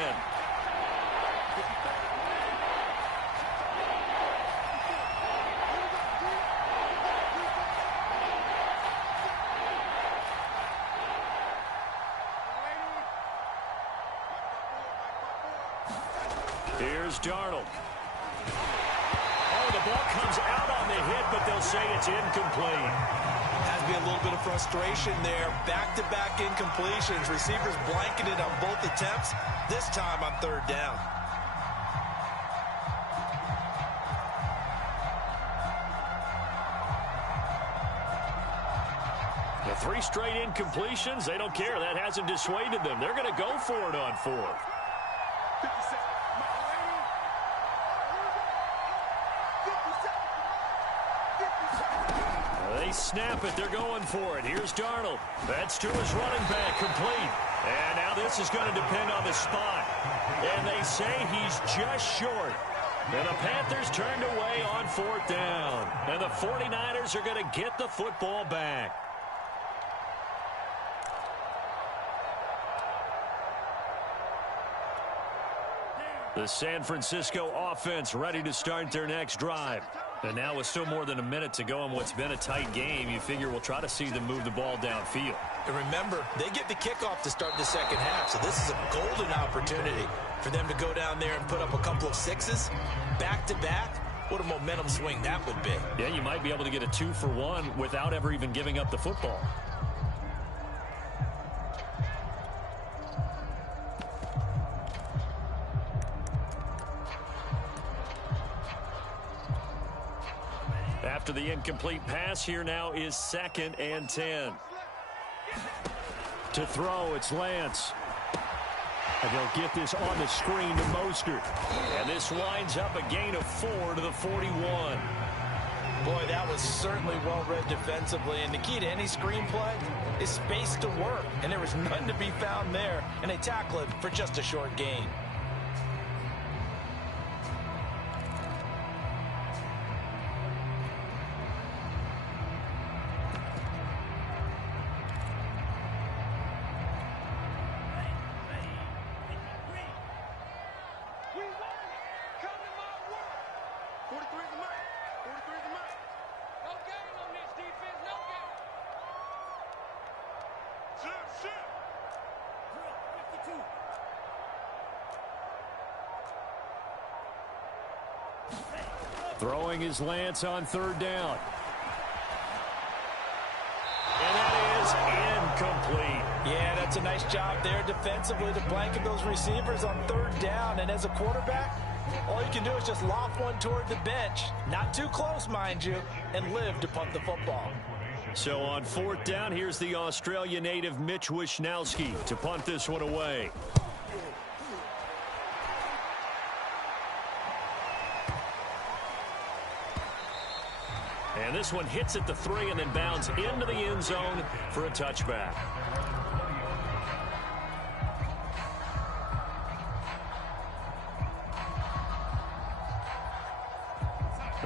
Here's Darnold. Oh, the ball comes out on the hit, but they'll say it's incomplete. Has to be a little bit of frustration there. Back-to-back incompletions. Receivers blanketed on both attempts, this time on 3rd down. The 3 straight incompletions, they don't care. That hasn't dissuaded them. They're going to go for it on 4th. They snap it. They're going for it. Here's Darnold. That's to his running back. Complete. And now this is going to depend on the spot. And they say he's just short. And the Panthers turned away on 4th down. And the 49ers are going to get the football back. The San Francisco offense ready to start their next drive. And now with still more than a minute to go in what's been a tight game, you figure we'll try to see them move the ball downfield. And remember, they get the kickoff to start the 2nd half, so this is a golden opportunity for them to go down there and put up a couple of 6s back-to-back. What a momentum swing that would be. Yeah, you might be able to get a 2-for-1 without ever even giving up the football. After the incomplete pass, here now is 2nd and 10. To throw, it's Lance. And they'll get this on the screen to Mostert. And this winds up a gain of 4 to the 41. Boy, that was certainly well-read defensively. And the key to any screenplay is space to work. And there was none to be found there. And they tackle it for just a short gain. Throwing his Lance on 3rd down. And that is incomplete. Yeah, that's a nice job there defensively to blanket those receivers on 3rd down. And as a quarterback, all you can do is just loft one toward the bench. Not too close, mind you, and live to punt the football. So on 4th down, here's the Australia native Mitch Wishnowsky to punt this one away. And this one hits at the 3 and then bounds into the end zone for a touchback.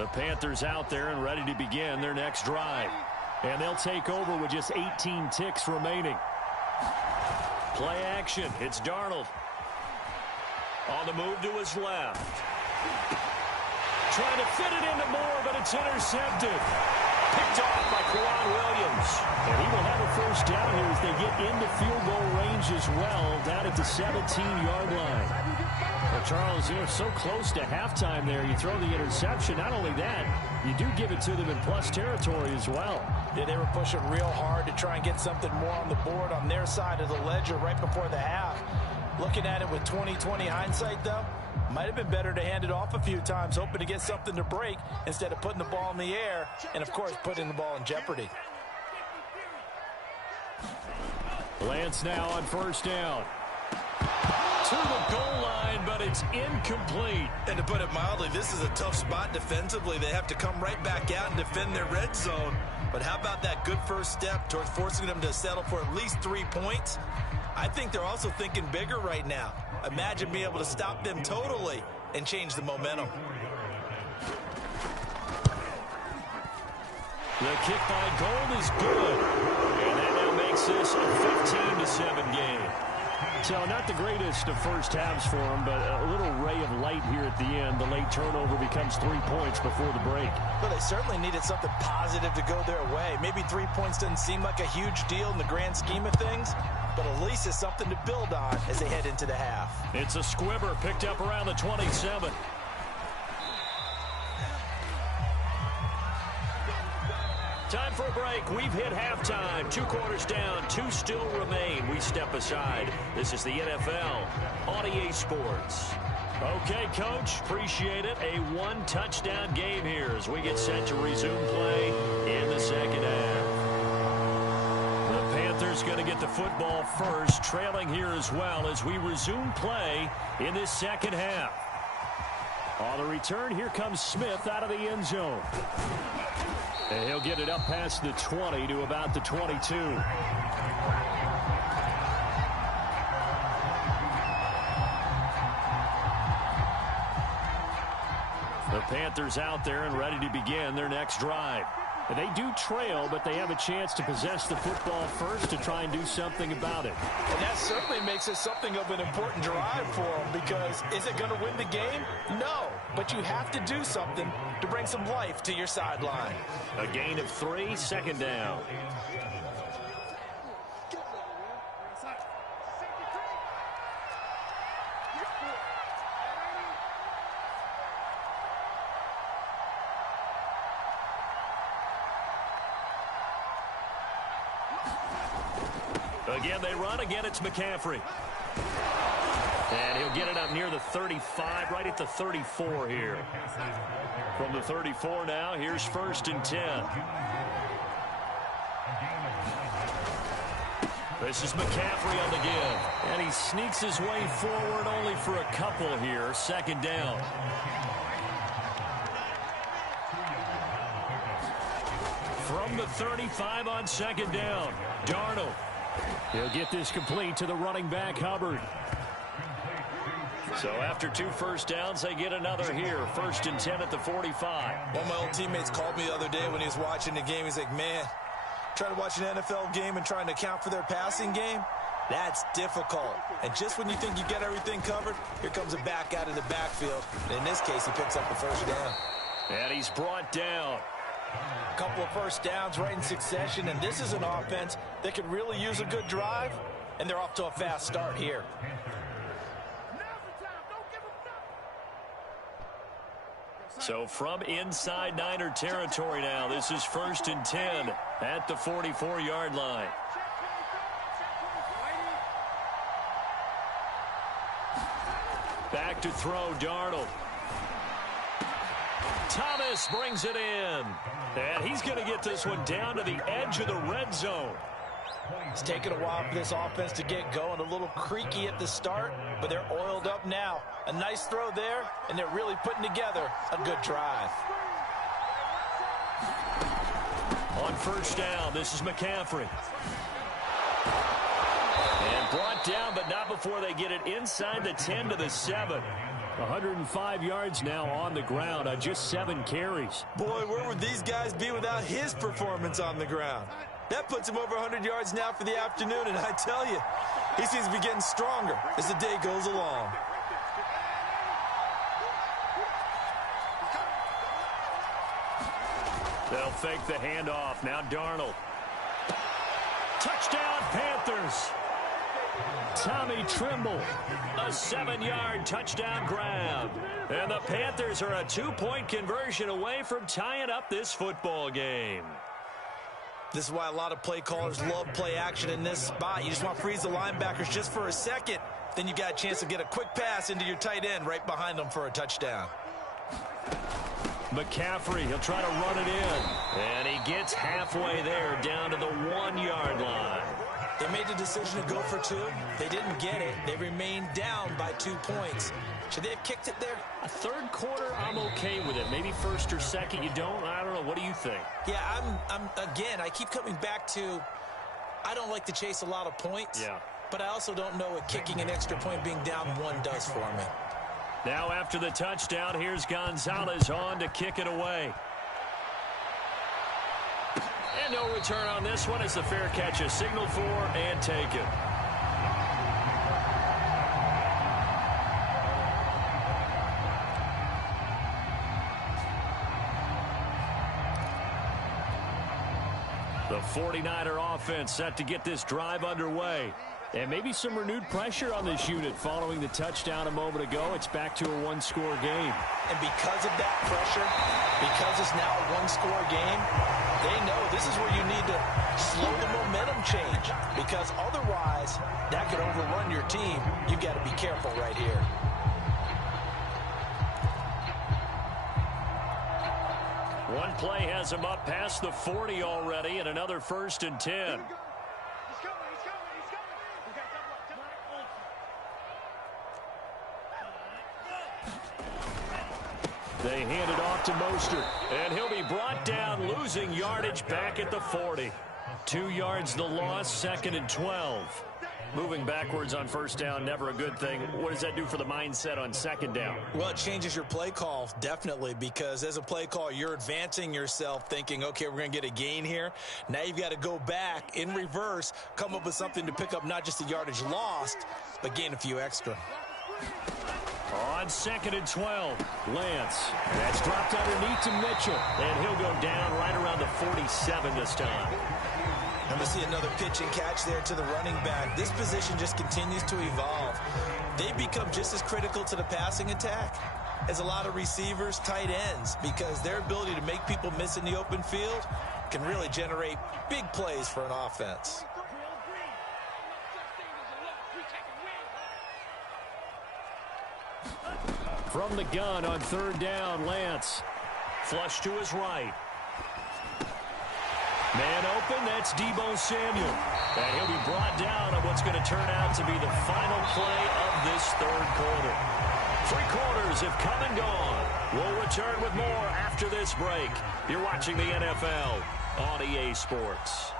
The Panthers out there and ready to begin their next drive. And they'll take over with just 18 ticks remaining. Play action. It's Darnold. On the move to his left. Trying to fit it into Moore, but it's intercepted. Picked off by Kwan Williams. And he will have a first down here as they get into field goal range as well, down at the 17-yard line. Well, Charles, you're so close to halftime there. You throw the interception. Not only that, you do give it to them in plus territory as well. Yeah, they were pushing real hard to try and get something more on the board on their side of the ledger right before the half. Looking at it with 20/20 hindsight, though, might have been better to hand it off a few times, hoping to get something to break instead of putting the ball in the air and, of course, putting the ball in jeopardy. Lance now on first down. To the goal line, but it's incomplete. And to put it mildly, this is a tough spot defensively. They have to come right back out and defend their red zone. But how about that good first step towards forcing them to settle for at least 3 points? I think they're also thinking bigger right now. Imagine being able to stop them totally and change the momentum. The kick by Gold is good. And that now makes this a 15-7 game. So not the greatest of first halves for them, but a little ray of light here at the end. The late turnover becomes 3 points before the break. Well, they certainly needed something positive to go their way. Maybe 3 points doesn't seem like a huge deal in the grand scheme of things, but at least it's something to build on as they head into the half. It's a squibber picked up around the 27. Time for a break. We've hit halftime. 2 quarters down. 2 still remain. We step aside. This is the NFL on EA Sports. Okay, Coach. Appreciate it. A 1-touchdown game here as we get set to resume play in the second half. The Panthers going to get the football first, trailing here as well as we resume play in this second half. On the return, here comes Smith out of the end zone. And he'll get it up past the 20 to about the 22. The Panthers out there and ready to begin their next drive. And they do trail, but they have a chance to possess the football first to try and do something about it. And that certainly makes it something of an important drive for them, because is it going to win the game? No, but you have to do something to bring some life to your sideline. A gain of 3, second down. Again, they run. Again, it's McCaffrey. And he'll get it up near the 35, right at the 34 here. From the 34 now, here's 1st and 10. This is McCaffrey on the give. And he sneaks his way forward only for a couple here. Second down. From the 35 on second down, Darnold. He'll get this complete to the running back, Hubbard. So after 2 first downs, they get another here. 1st and 10 at the 45. One of my old teammates called me the other day when he was watching the game. He's like, man, trying to watch an NFL game and trying to account for their passing game, that's difficult. And just when you think you get everything covered, here comes a back out of the backfield. And in this case, he picks up the first down. And he's brought down. A couple of first downs right in succession, and this is an offense that could really use a good drive, and they're off to a fast start here. So from inside Niner territory now, this is 1st and 10 at the 44-yard line. Back to throw, Darnold. Thomas brings it in. And he's going to get this one down to the edge of the red zone. It's taken a while for this offense to get going. A little creaky at the start, but they're oiled up now. A nice throw there, and they're really putting together a good drive. On first down, this is McCaffrey. And brought down, but not before they get it inside the 10 to the 7. 105 yards now on the ground on just 7 carries. Boy, where would these guys be without his performance on the ground? That puts him over 100 yards now for the afternoon, and I tell you, he seems to be getting stronger as the day goes along. They'll fake the handoff. Now Darnold. Touchdown, Panthers. Tommy Trimble, a 7-yard touchdown grab. And the Panthers are a 2-point conversion away from tying up this football game. This is why a lot of play callers love play action in this spot. You just want to freeze the linebackers just for a second. Then you got a chance to get a quick pass into your tight end right behind them for a touchdown. McCaffrey, he'll try to run it in. And he gets halfway there down to the 1-yard line. They made the decision to go for 2. They didn't get it. They remained down by 2 points. Should they have kicked it there? A third quarter, I'm okay with it. Maybe first or second, you don't. I don't know. What do you think? Yeah, again, I keep coming back to, I don't like to chase a lot of points. Yeah. But I also don't know what kicking an extra point being down 1 does for me. Now after the touchdown, here's Gonzalez on to kick it away. And no return on this one as the fair catch is signaled for and taken. The 49er offense set to get this drive underway. And maybe some renewed pressure on this unit following the touchdown a moment ago. It's back to a 1-score game. And because of that pressure, because it's now a 1-score game, they know this is where you need to slow the momentum change. Because otherwise, that could overrun your team. You've got to be careful right here. One play has him up past the 40 already, and another 1st and 10. They hand it off to Mostert, and he'll be brought down, losing yardage back at the 40. 2 yards the loss, 2nd and 12. Moving backwards on 1st down, never a good thing. What does that do for the mindset on 2nd down? Well, it changes your play call, definitely, because as a play call, you're advancing yourself thinking, okay, we're going to get a gain here. Now you've got to go back in reverse, come up with something to pick up not just the yardage lost, but gain a few extra. On 2nd and 12, Lance. That's dropped underneath to Mitchell, and he'll go down right around the 47 this time. I'm going to see another pitch and catch there to the running back. This position just continues to evolve. They become just as critical to the passing attack as a lot of receivers, tight ends, because their ability to make people miss in the open field can really generate big plays for an offense. From the gun on 3rd down, Lance. Flush to his right. Man open, that's Deebo Samuel. And he'll be brought down on what's going to turn out to be the final play of this 3rd quarter. 3 quarters have come and gone. We'll return with more after this break. You're watching the NFL on EA Sports.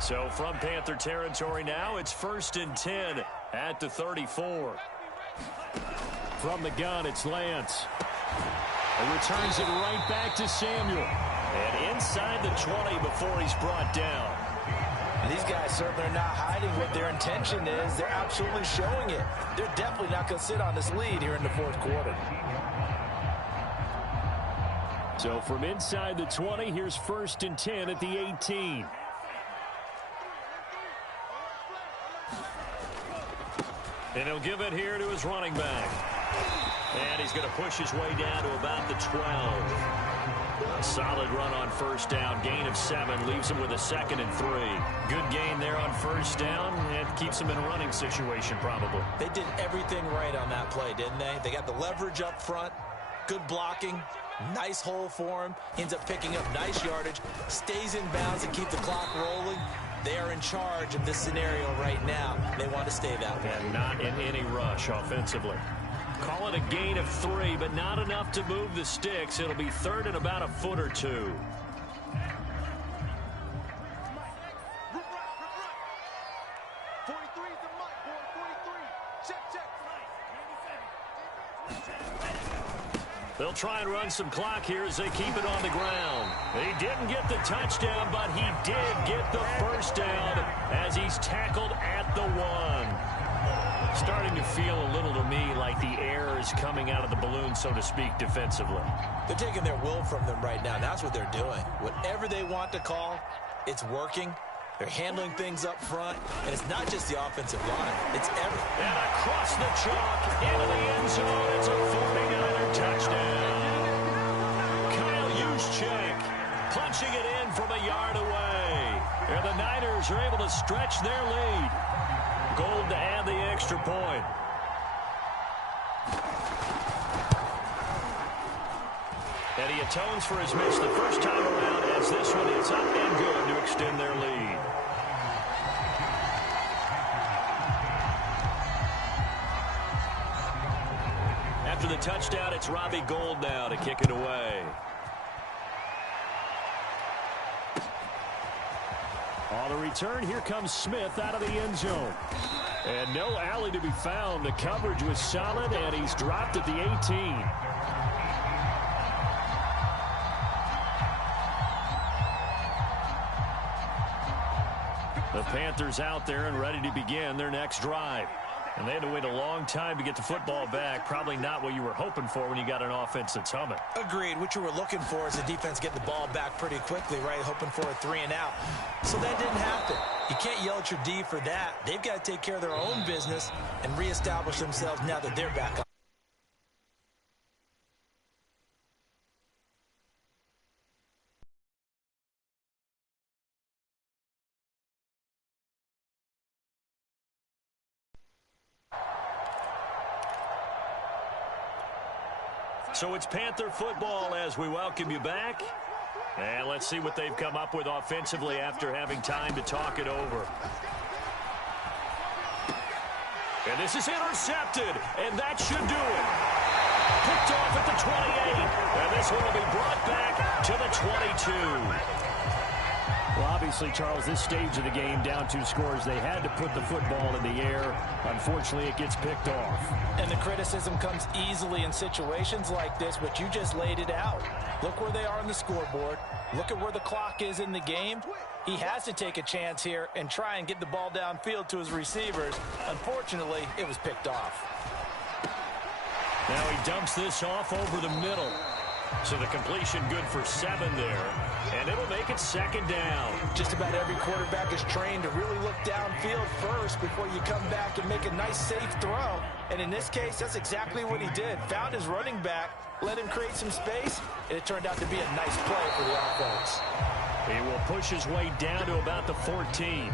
So from Panther territory now, it's 1st and 10 at the 34. From the gun, it's Lance. He returns it right back to Samuel. And inside the 20 before he's brought down. And these guys certainly are not hiding what their intention is. They're absolutely showing it. They're definitely not going to sit on this lead here in the 4th quarter. So from inside the 20, here's 1st and 10 at the 18. And he'll give it here to his running back. And he's going to push his way down to about the 12. A solid run on 1st down. Gain of 7 leaves him with a 2nd and 3. Good gain there on 1st down. And keeps him in a running situation probably. They did everything right on that play, didn't they? They got the leverage up front. Good blocking. Nice hole for him. Ends up picking up nice yardage. Stays in bounds and keep the clock rolling. They are in charge of this scenario right now. They want to stay that way. And not in any rush offensively. Call it a gain of 3, but not enough to move the sticks. It'll be 3rd and about a foot or 2. They'll try and run some clock here as they keep it on the ground. He didn't get the touchdown, but he did get the first down as he's tackled at the 1. Starting to feel a little to me like the air is coming out of the balloon, so to speak, defensively. They're taking their will from them right now. That's what they're doing. Whatever they want to call, it's working. They're handling things up front, and it's not just the offensive line. It's everything. And across the chalk, into the end zone, it's a 49er touchdown. Kyle Juszczyk punching it in from a yard away. And the Niners are able to stretch their lead. Gold to add the extra point. And he atones for his miss the first time around as this one is up and good to extend their lead. After the touchdown, it's Robbie Gould now to kick it away. On the return, here comes Smith out of the end zone. And no alley to be found. The coverage was solid, and he's dropped at the 18. The Panthers out there and ready to begin their next drive. And they had to wait a long time to get the football back. Probably not what you were hoping for when you got an offense that's humming. Agreed. What you were looking for is the defense getting the ball back pretty quickly, right? Hoping for a 3-and-out. So that didn't happen. You can't yell at your D for that. They've got to take care of their own business and reestablish themselves now that they're back on. So it's Panther football as we welcome you back. And let's see what they've come up with offensively after having time to talk it over. And this is intercepted, and that should do it. Picked off at the 28, and this one will be brought back to the 22. Well, obviously, Charles, this stage of the game, down 2 scores, they had to put the football in the air. Unfortunately, it gets picked off. And the criticism comes easily in situations like this, but you just laid it out. Look where they are on the scoreboard. Look at where the clock is in the game. He has to take a chance here and try and get the ball downfield to his receivers. Unfortunately, it was picked off. Now he dumps this off over the middle. So the completion good for 7 there. And it'll make it 2nd down. Just about every quarterback is trained to really look downfield first before you come back and make a nice, safe throw. And in this case, that's exactly what he did. Found his running back, let him create some space, and it turned out to be a nice play for the offense. He will push his way down to about the 14.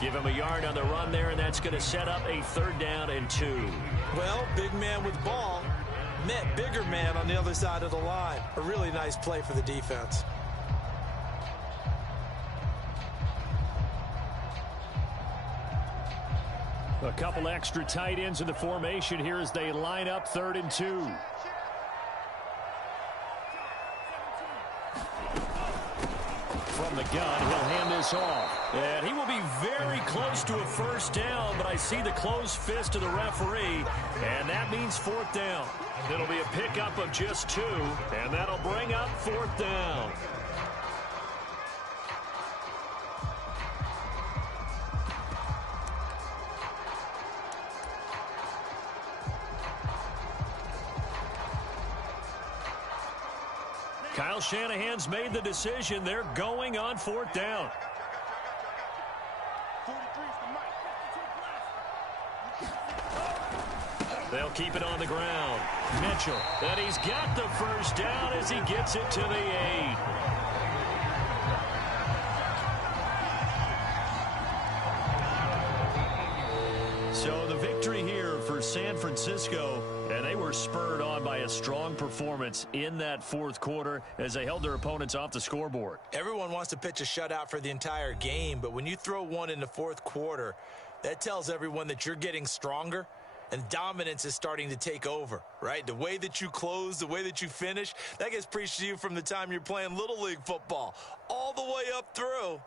Give him a yard on the run there, and that's going to set up a 3rd down and 2. Well, big man with ball met bigger man on the other side of the line. A really nice play for the defense. A couple extra tight ends in the formation here as they line up 3rd and 2. From the gun, he'll hand this off. And he will be very close to a 1st down, but I see the closed fist of the referee, and that means 4th down. It'll be a pickup of just 2, and that'll bring up 4th down. Kyle Shanahan's made the decision. They're going on 4th down. They'll keep it on the ground. Mitchell, and he's got the 1st down as he gets it to the 8. So the victory here for San Francisco, and they were spurred on by a strong performance in that 4th quarter as they held their opponents off the scoreboard. Everyone wants to pitch a shutout for the entire game, but when you throw one in the 4th quarter, that tells everyone that you're getting stronger and dominance is starting to take over, right? The way that you close, the way that you finish, that gets preached to you from the time you're playing Little League football all the way up through,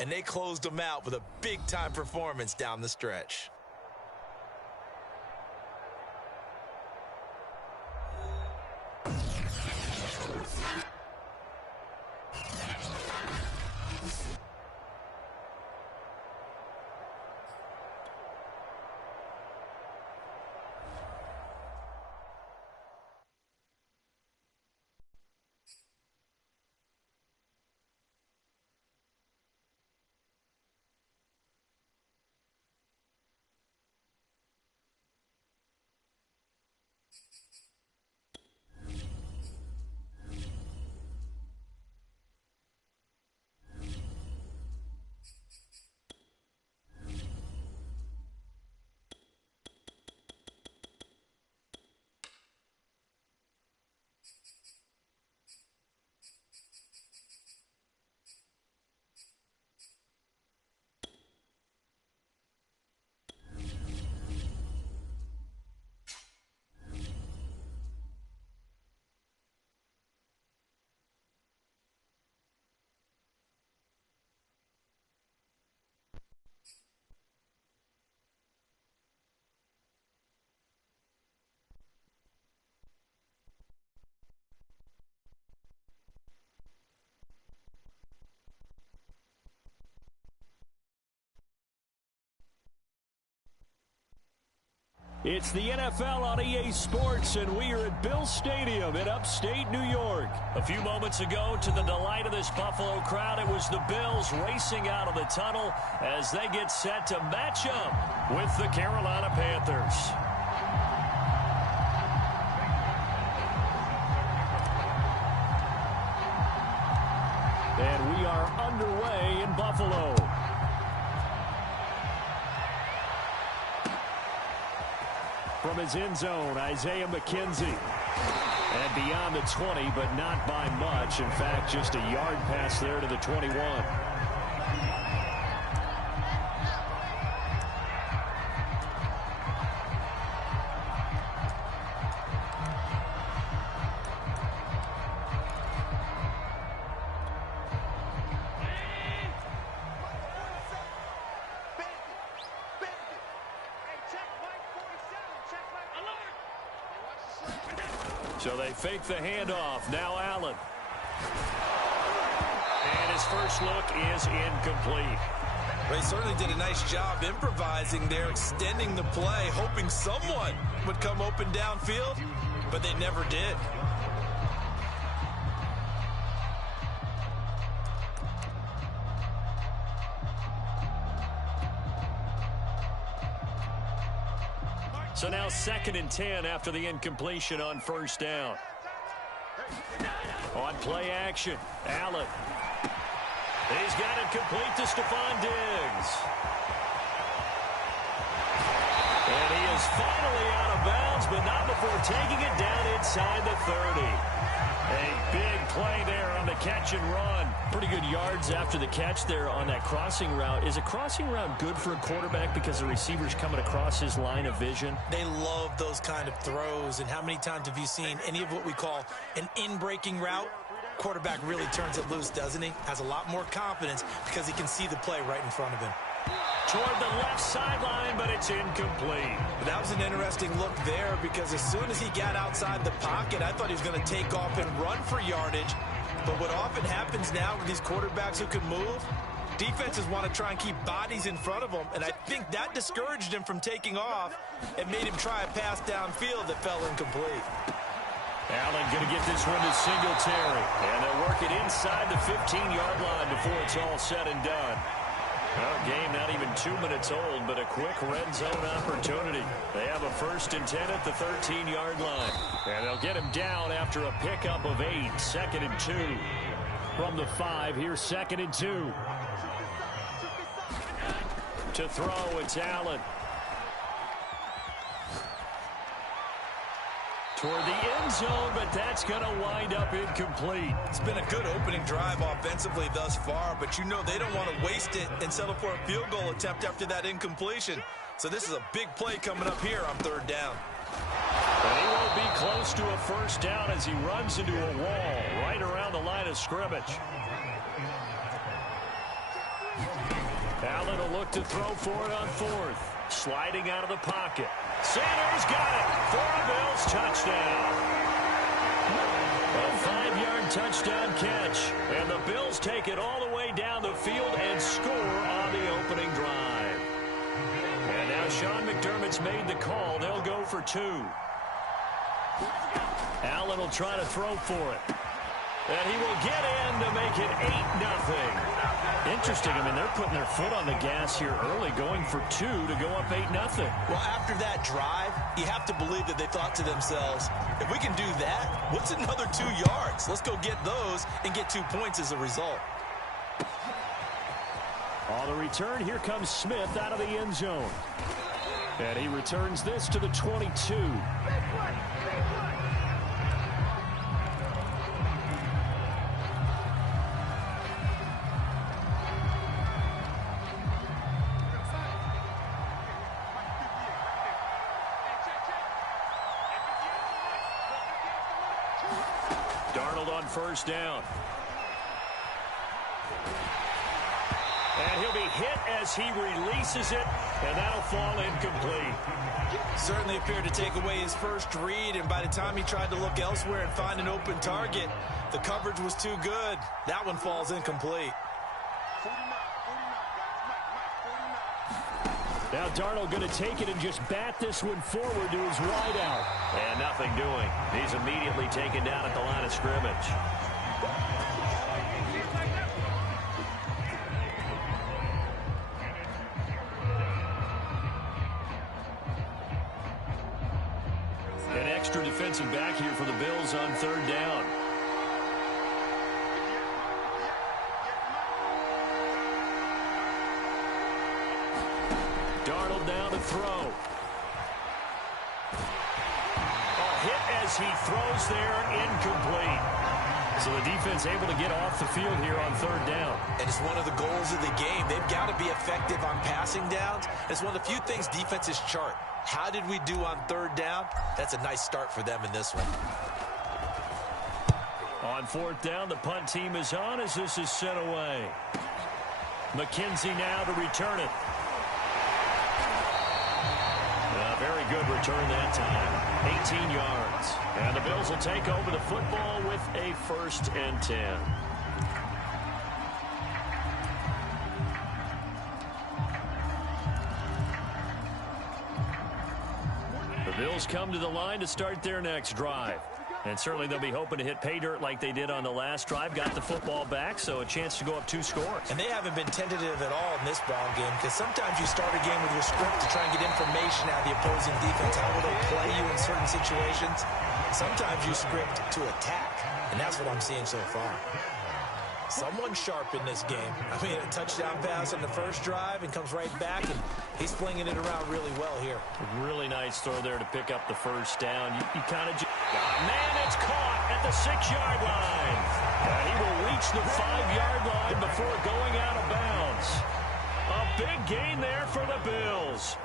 and they closed them out with a big-time performance down the stretch. It's the NFL on EA Sports, and we are at Bill Stadium in upstate New York. A few moments ago, to the delight of this Buffalo crowd, it was the Bills racing out of the tunnel as they get set to match up with the Carolina Panthers. And we are underway in Buffalo. From his end zone, Isaiah McKenzie. And beyond the 20, but not by much. In fact, just a yard pass there to the 21. So they fake the handoff. Now Allen. And his first look is incomplete. Well, he certainly did a nice job improvising there, extending the play, hoping someone would come open downfield, but they never did. So now 2nd and 10 after the incompletion on first down. On play action, Allen. He's got it complete to Stephon Diggs. And he is finally out of bounds, but not before taking it down inside the 30. A big play there on the catch and run. Pretty good yards after the catch there on that crossing route. Is a crossing route good for a quarterback because the receiver's coming across his line of vision? They love those kind of throws. And how many times have you seen any of what we call an in-breaking route? Quarterback really turns it loose, doesn't he? Has a lot more confidence because he can see the play right in front of him. Toward the left sideline, but it's incomplete. That was an interesting look there because as soon as he got outside the pocket, I thought he was going to take off and run for yardage. But what often happens now with these quarterbacks who can move, defenses want to try and keep bodies in front of them, and I think that discouraged him from taking off and made him try a pass downfield that fell incomplete. Allen going to get this one to Singletary, and they'll work it inside the 15-yard line before it's all said and done. Well, game not even 2 minutes old, but a quick red zone opportunity. They have a 1st and 10 at the 13-yard line. And they'll get him down after a pickup of 8, 2nd and 2. From the 5, here's 2nd and 2. To throw, it's Allen. Toward the end zone, but that's going to wind up incomplete. It's been a good opening drive offensively thus far, but you know they don't want to waste it and settle for a field goal attempt after that incompletion. So this is a big play coming up here on 3rd down. And he won't be close to a 1st down as he runs into a wall right around the line of scrimmage. Allen will look to throw for it on 4th. Sliding out of the pocket. Sanders got it for a Bills touchdown. A 5-yard touchdown catch. And the Bills take it all the way down the field and score on the opening drive. And now Sean McDermott's made the call. They'll go for 2. Allen will try to throw for it. And he will get in to make it 8-0. Interesting. I mean, they're putting their foot on the gas here early, going for 2 to go up 8-0. Well, after that drive, you have to believe that they thought to themselves, if we can do that, what's another 2 yards? Let's go get those and get 2 points as a result. On the return, here comes Smith out of the end zone. And he returns this to the 22. Darnold on 1st down. And he'll be hit as he releases it, and that'll fall incomplete. Certainly appeared to take away his first read, and by the time he tried to look elsewhere and find an open target, the coverage was too good. That one falls incomplete. Now Darnold going to take it and just bat this one forward to his wideout. And nothing doing. He's immediately taken down at the line of scrimmage. An extra defensive back here for the Bills on third down. Darnold down to throw. Hit as he throws there, incomplete. So the defense able to get off the field here on third down. And it's one of the goals of the game. They've got to be effective on passing downs. It's one of the few things defenses chart. How did we do on third down? That's a nice start for them in this one. On fourth down, the punt team is on as this is sent away. McKenzie now to return it. Very good return that time. 18 yards. And the Bills will take over the football with a 1st and 10. The Bills come to the line to start their next drive. And certainly they'll be hoping to hit pay dirt like they did on the last drive. Got the football back, so a chance to go up 2 scores. And they haven't been tentative at all in this ball game, because sometimes you start a game with your script to try and get information out of the opposing defense. How will they play you in certain situations? Sometimes you script to attack, and that's what I'm seeing so far. Someone sharp in this game. I mean, a touchdown pass on the first drive and comes right back, and he's flinging it around really well here. Really nice throw there to pick up the first down. You kind of man, it's caught at the 6-yard line. He will reach the 5-yard line before going out of bounds. A big gain there for the Bills.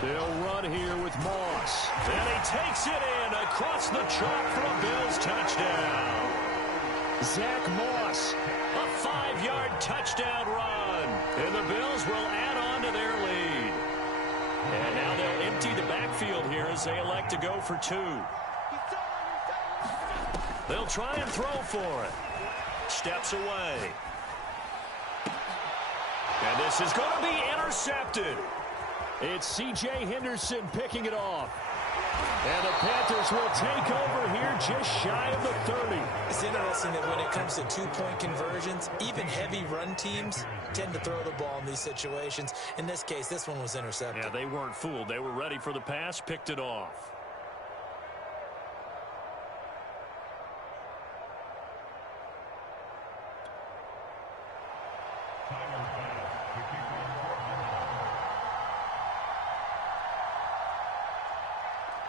They'll run here with Moss. And he takes it in across the chalk for a Bills touchdown. Zach Moss, a 5-yard touchdown run. And the Bills will add on to their lead. And now they'll empty the backfield here as they elect to go for 2. They'll try and throw for it. Steps away. And this is going to be intercepted. It's C.J. Henderson picking it off. And the Panthers will take over here just shy of the 30. It's interesting that when it comes to 2-point conversions, even heavy run teams tend to throw the ball in these situations. In this case, this one was intercepted. Yeah, they weren't fooled. They were ready for the pass, picked it off.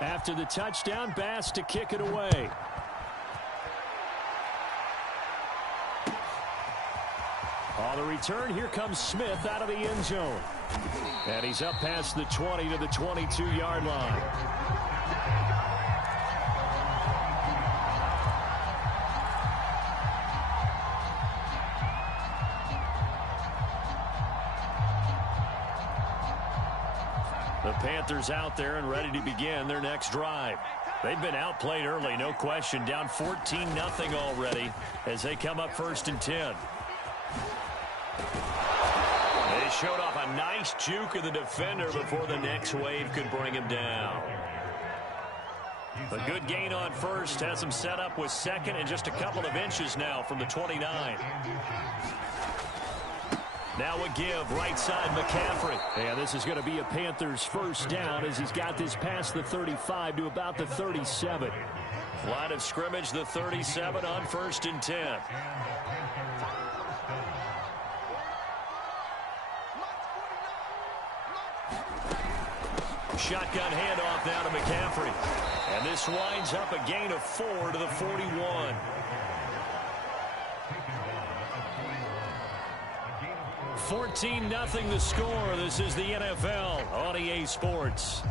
After the touchdown, Bass to kick it away. On the return, here comes Smith out of the end zone. And he's up past the 20 to the 22-yard line. The Panthers out there and ready to begin their next drive. They've been outplayed early, no question. Down 14-0 already as they come up 1st and 10. They showed off a nice juke of the defender before the next wave could bring him down. A good gain on first has him set up with 2nd and just a couple of inches now from the 29. Now a give, right side, McCaffrey. And this is going to be a Panthers 1st down as he's got this past the 35 to about the 37. Line of scrimmage, the 37 on 1st and 10. Shotgun handoff now to McCaffrey. And this winds up a gain of 4 to the 41. 14-0 the score. This is the NFL on EA Sports.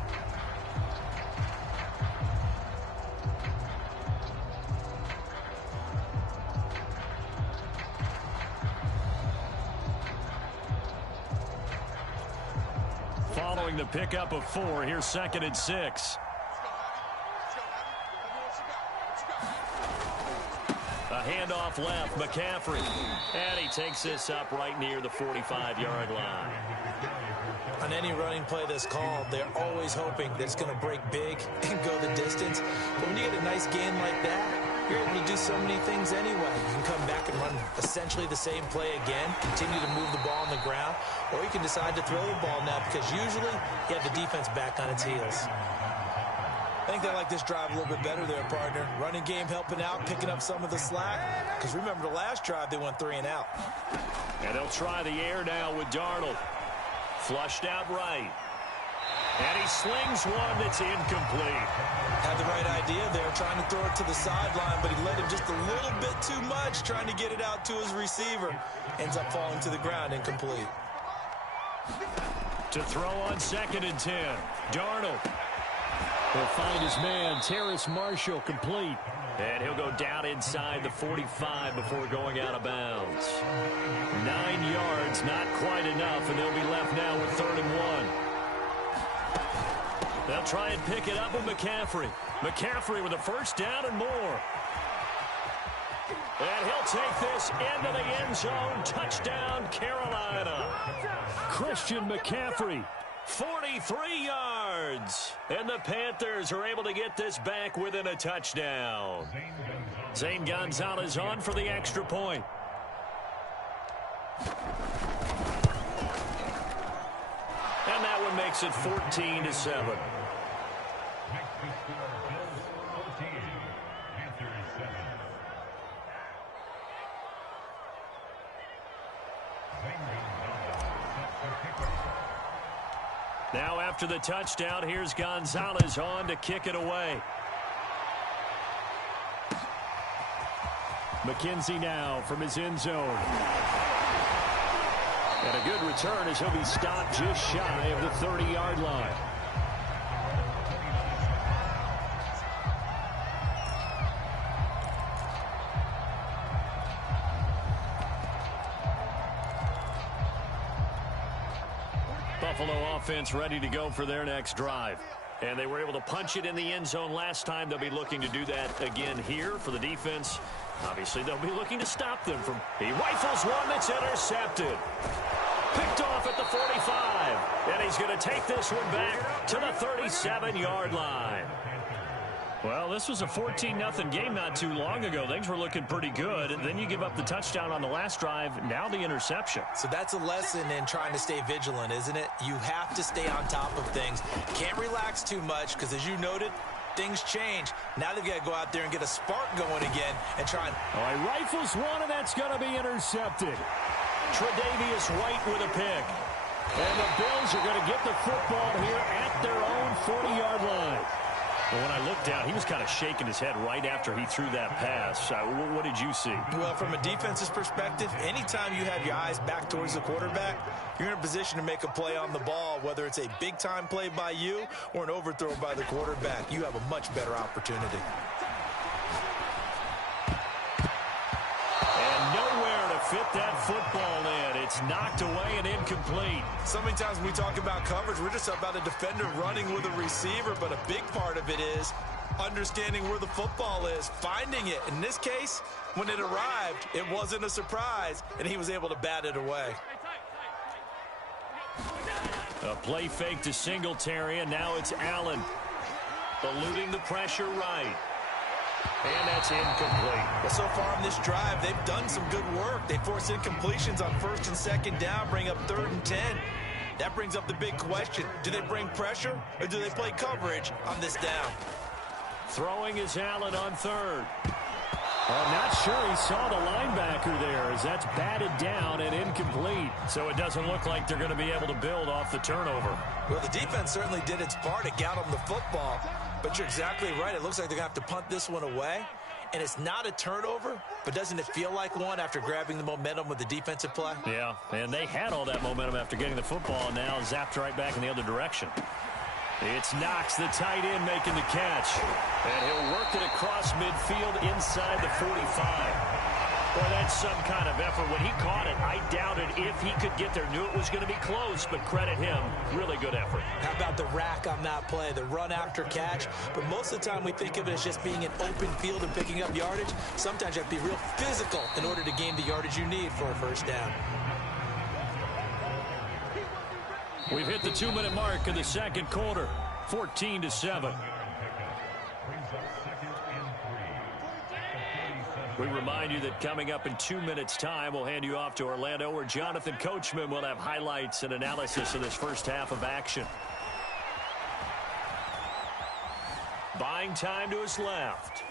Following the pickup of 4, here's 2nd and 6. A handoff left. McCaffrey. And he takes this up right near the 45-yard line. On any running play that's called, they're always hoping that it's going to break big and go the distance. But when you get a nice gain like that, you're able to do so many things anyway. You can come back and run essentially the same play again, continue to move the ball on the ground, or you can decide to throw the ball now because usually you have the defense back on its heels. I think they like this drive a little bit better there, partner. Running game helping out, picking up some of the slack. Because remember the last drive, they went 3 and out. And they'll try the air now with Darnold. Flushed out right. And he slings one that's incomplete. Had the right idea there, trying to throw it to the sideline, but he led him just a little bit too much, trying to get it out to his receiver. Ends up falling to the ground, incomplete. To throw on 2nd and 10. Darnold. He'll find his man, Terrace Marshall, complete. And he'll go down inside the 45 before going out of bounds. 9 yards, not quite enough, and they'll be left now with 3rd and 1. They'll try and pick it up with McCaffrey. McCaffrey with a first down and more. And he'll take this into the end zone. Touchdown, Carolina. Christian McCaffrey. 43 yards. And the Panthers are able to get this back within a touchdown. Zane Gonzalez on for the extra point. And that one makes it 14-7. Now after the touchdown, here's Gonzalez on to kick it away. McKenzie now from his end zone. And a good return as he'll be stopped just shy of the 30-yard line. Buffalo offense ready to go for their next drive. And they were able to punch it in the end zone last time. They'll be looking to do that again here for the defense. Obviously, they'll be looking to stop them from... He rifles one that's intercepted. Picked off at the 45. And he's going to take this one back to the 37-yard line. Well, this was a 14-0 game not too long ago. Things were looking pretty good. And then you give up the touchdown on the last drive. Now the interception. So that's a lesson in trying to stay vigilant, isn't it? You have to stay on top of things. Can't relax too much because, as you noted, things change. Now they've got to go out there and get a spark going again and try and... Oh, he rifles one, and that's going to be intercepted. Tre'Davious White with a pick. And the Bills are going to get the football here at their own 40-yard line. Well, when I looked down, he was kind of shaking his head right after he threw that pass. What did you see? Well, from a defense's perspective, anytime you have your eyes back towards the quarterback, you're in a position to make a play on the ball, whether it's a big-time play by you or an overthrow by the quarterback. You have a much better opportunity. And nowhere to fit that football in. It's knocked away and incomplete. So many times when we talk about coverage, we're just about a defender running with a receiver, but a big part of it is understanding where the football is, finding it. In this case, when it arrived, it wasn't a surprise, and he was able to bat it away. A play fake to Singletary, and now it's Allen. Eluding the pressure right. And that's incomplete. Well, so far on this drive, they've done some good work. They force incompletions on 1st and 2nd down, bring up 3rd and 10. That brings up the big question. Do they bring pressure or do they play coverage on this down? Throwing is Allen on 3rd. I'm not sure he saw the linebacker there as that's batted down and incomplete. So it doesn't look like they're going to be able to build off the turnover. Well, the defense certainly did its part to get them the football. But you're exactly right. It looks like they're going to have to punt this one away. And it's not a turnover, but doesn't it feel like one after grabbing the momentum with the defensive play? Yeah, and they had all that momentum after getting the football, and now zapped right back in the other direction. It's Knox, the tight end, making the catch. And he'll work it across midfield inside the 45. Boy, that's some kind of effort. When he caught it, I doubted if if he could get there. Knew it was going to be close, but credit him. Really good effort. How about the rack on that play, the run after catch? But most of the time we think of it as just being an open field and picking up yardage. Sometimes you have to be real physical in order to gain the yardage you need for a first down. We've hit the 2-minute mark in the second quarter, 14-7. We remind you that coming up in 2 minutes' time, we'll hand you off to Orlando, where Jonathan Coachman will have highlights and analysis of this first half of action. Buying time to his left.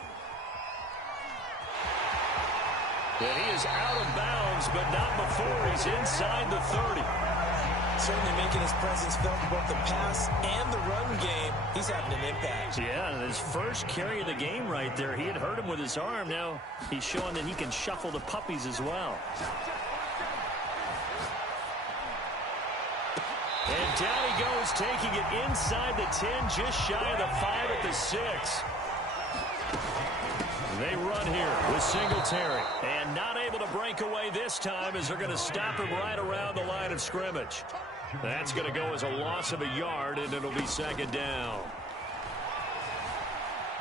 And he is out of bounds, but not before he's inside the 30. Certainly making his presence felt in both the pass and the run game. He's having an impact. Yeah, and his first carry of the game right there. He had hurt him with his arm. Now he's showing that he can shuffle the puppies as well. And down he goes, taking it inside the 10, just shy of the 5 at the 6. They run here with Singletary. And not able to break away this time as they're going to stop him right around the line of scrimmage. That's going to go as a loss of a yard, and it'll be second down.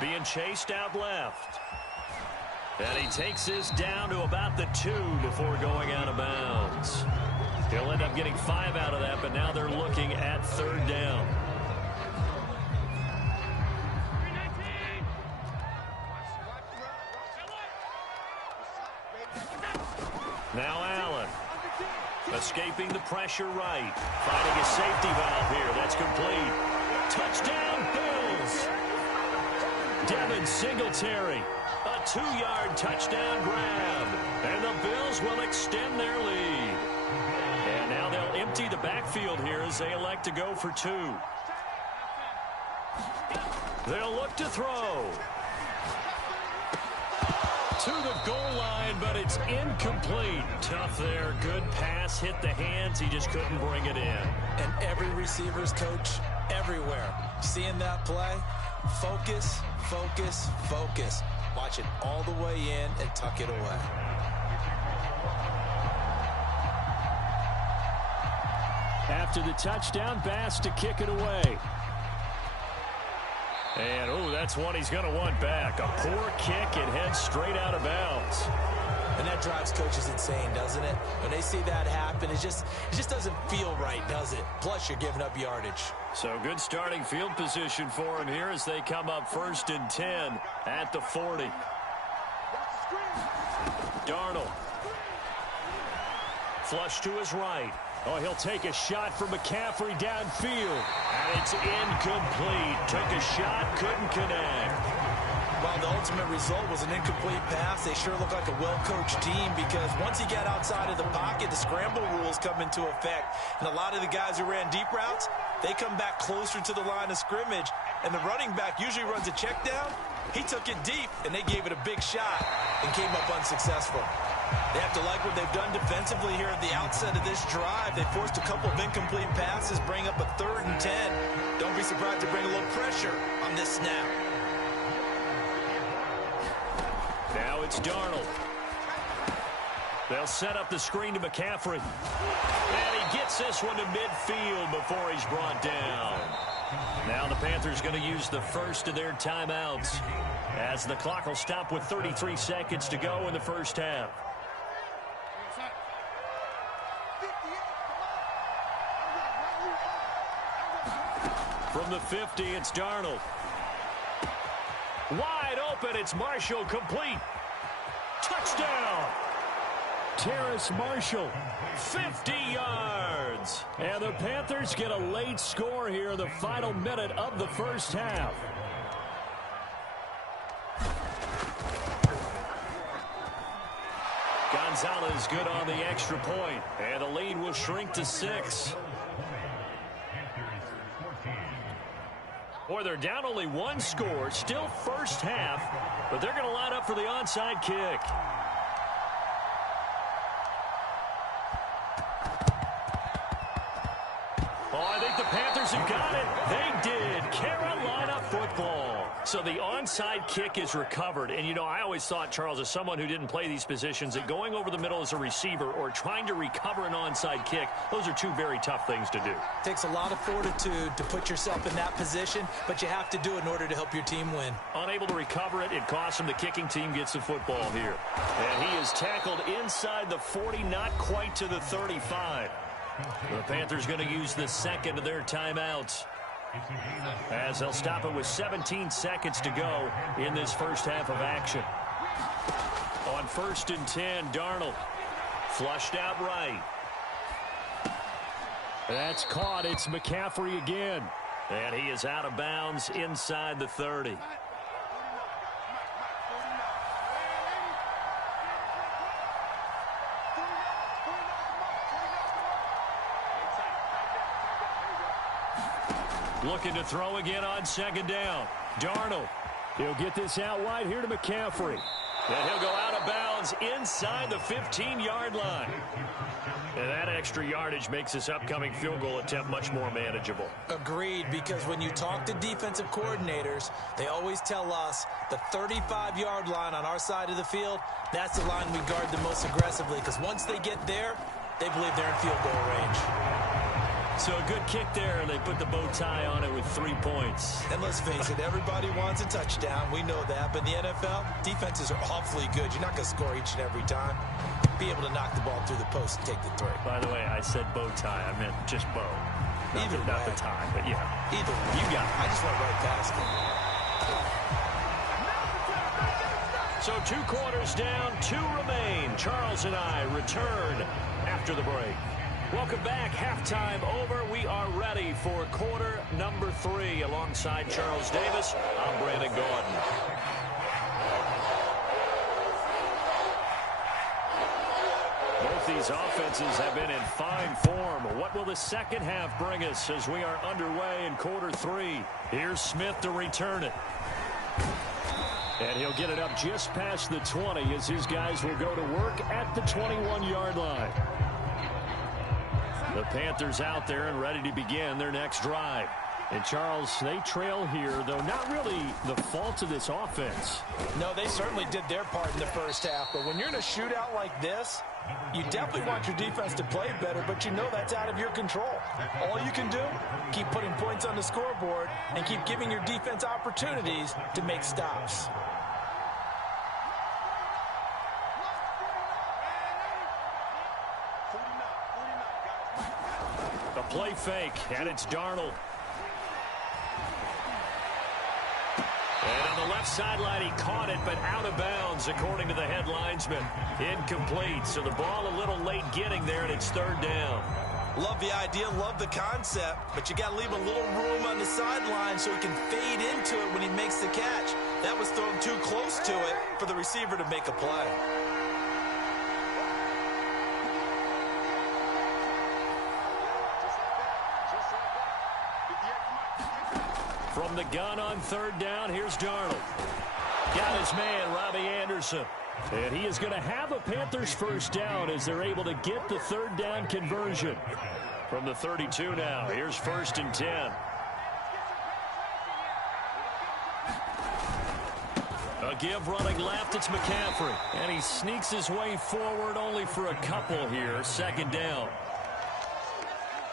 Being chased out left. And he takes this down to about the 2 before going out of bounds. He'll end up getting 5 out of that, but now they're looking at third down. Now Allen, escaping the pressure right. Finding a safety valve here. That's complete. Touchdown, Bills. Devin Singletary, a 2-yard touchdown grab. And the Bills will extend their lead. And now they'll empty the backfield here as they elect to go for 2. They'll look to throw. To the goal line, but it's incomplete. Tough there. Good pass. Hit the hands. He just couldn't bring it in. And every receiver's coach everywhere. Seeing that play, focus, focus, focus. Watch it all the way in and tuck it away. After the touchdown, Bass to kick it away. And, oh, that's one he's going to want back. A poor kick. It heads straight out of bounds. And that drives coaches insane, doesn't it? When they see that happen, it just doesn't feel right, does it? Plus, you're giving up yardage. So good starting field position for him here as they come up 1st and 10 at the 40. Darnold. Flush to his right. Oh, he'll take a shot from McCaffrey downfield. And it's incomplete. Took a shot, couldn't connect. Well, the ultimate result was an incomplete pass. They sure look like a well-coached team because once you get outside of the pocket, the scramble rules come into effect. And a lot of the guys who ran deep routes, they come back closer to the line of scrimmage. And the running back usually runs a check down. He took it deep, and they gave it a big shot and came up unsuccessful. They have to like what they've done defensively here at the outset of this drive. They forced a couple of incomplete passes, bring up a 3rd and 10. Don't be surprised to bring a little pressure on this snap. Now it's Darnold. They'll set up the screen to McCaffrey. And he gets this one to midfield before he's brought down. Now the Panthers going to use the first of their timeouts as the clock will stop with 33 seconds to go in the first half. From the 50, it's Darnold. Wide open, it's Marshall, complete. Touchdown! Terrace Marshall, 50 yards. And the Panthers get a late score here in the final minute of the first half. Gonzalez good on the extra point, and the lead will shrink to 6. Boy, they're down only 1 score, still first half, but they're going to line up for the onside kick. Oh, I think the Panthers have got it. They did. Carolina football. So the onside kick is recovered. And, you know, I always thought, Charles, as someone who didn't play these positions, that going over the middle as a receiver or trying to recover an onside kick, those are two very tough things to do. Takes a lot of fortitude to put yourself in that position, but you have to do it in order to help your team win. Unable to recover it, it costs him. The kicking team gets the football here. And he is tackled inside the 40, not quite to the 35. The Panthers going to use the second of their timeouts, as they'll stop it with 17 seconds to go in this first half of action. On 1st and 10, Darnold flushed out right. That's caught. It's McCaffrey again. And he is out of bounds inside the 30. Looking to throw again on 2nd down. Darnold. He'll get this out wide here to McCaffrey. And he'll go out of bounds inside the 15-yard line. And that extra yardage makes this upcoming field goal attempt much more manageable. Agreed, because when you talk to defensive coordinators, they always tell us the 35-yard line on our side of the field, that's the line we guard the most aggressively, because once they get there, they believe they're in field goal range. So a good kick there, and they put the bow tie on it with 3 points. And let's face it, everybody wants a touchdown. We know that. But in the NFL, defenses are awfully good. You're not going to score each and every time. Be able to knock the ball through the post and take the 3. By the way, I said bow tie. I meant just bow. Not the tie, but yeah. Either way. You got it. I just went right past it. So 2 quarters down, 2 remain. Charles and I return after the break. Welcome back. Halftime over. We are ready for quarter number 3. Alongside Charles Davis, I'm Brandon Gordon. Both these offenses have been in fine form. What will the second half bring us as we are underway in quarter 3? Here's Smith to return it. And he'll get it up just past the 20 as his guys will go to work at the 21-yard line. The Panthers out there and ready to begin their next drive. And, Charles, they trail here, though not really the fault of this offense. No, they certainly did their part in the first half. But when you're in a shootout like this, you definitely want your defense to play better, but you know that's out of your control. All you can do, keep putting points on the scoreboard and keep giving your defense opportunities to make stops. Play fake, and it's Darnold. And on the left sideline, he caught it, but out of bounds, according to the head linesman. Incomplete, so the ball a little late getting there, and it's 3rd down. Love the idea, love the concept, but you got to leave a little room on the sideline so he can fade into it when he makes the catch. That was thrown too close to it for the receiver to make a play. From the gun on 3rd down, here's Darnold. Got his man, Robbie Anderson. And he is going to have a Panthers first down as they're able to get the 3rd down conversion. From the 32 now, here's 1st and 10. A give running left, it's McCaffrey. And he sneaks his way forward only for a couple here. 2nd down.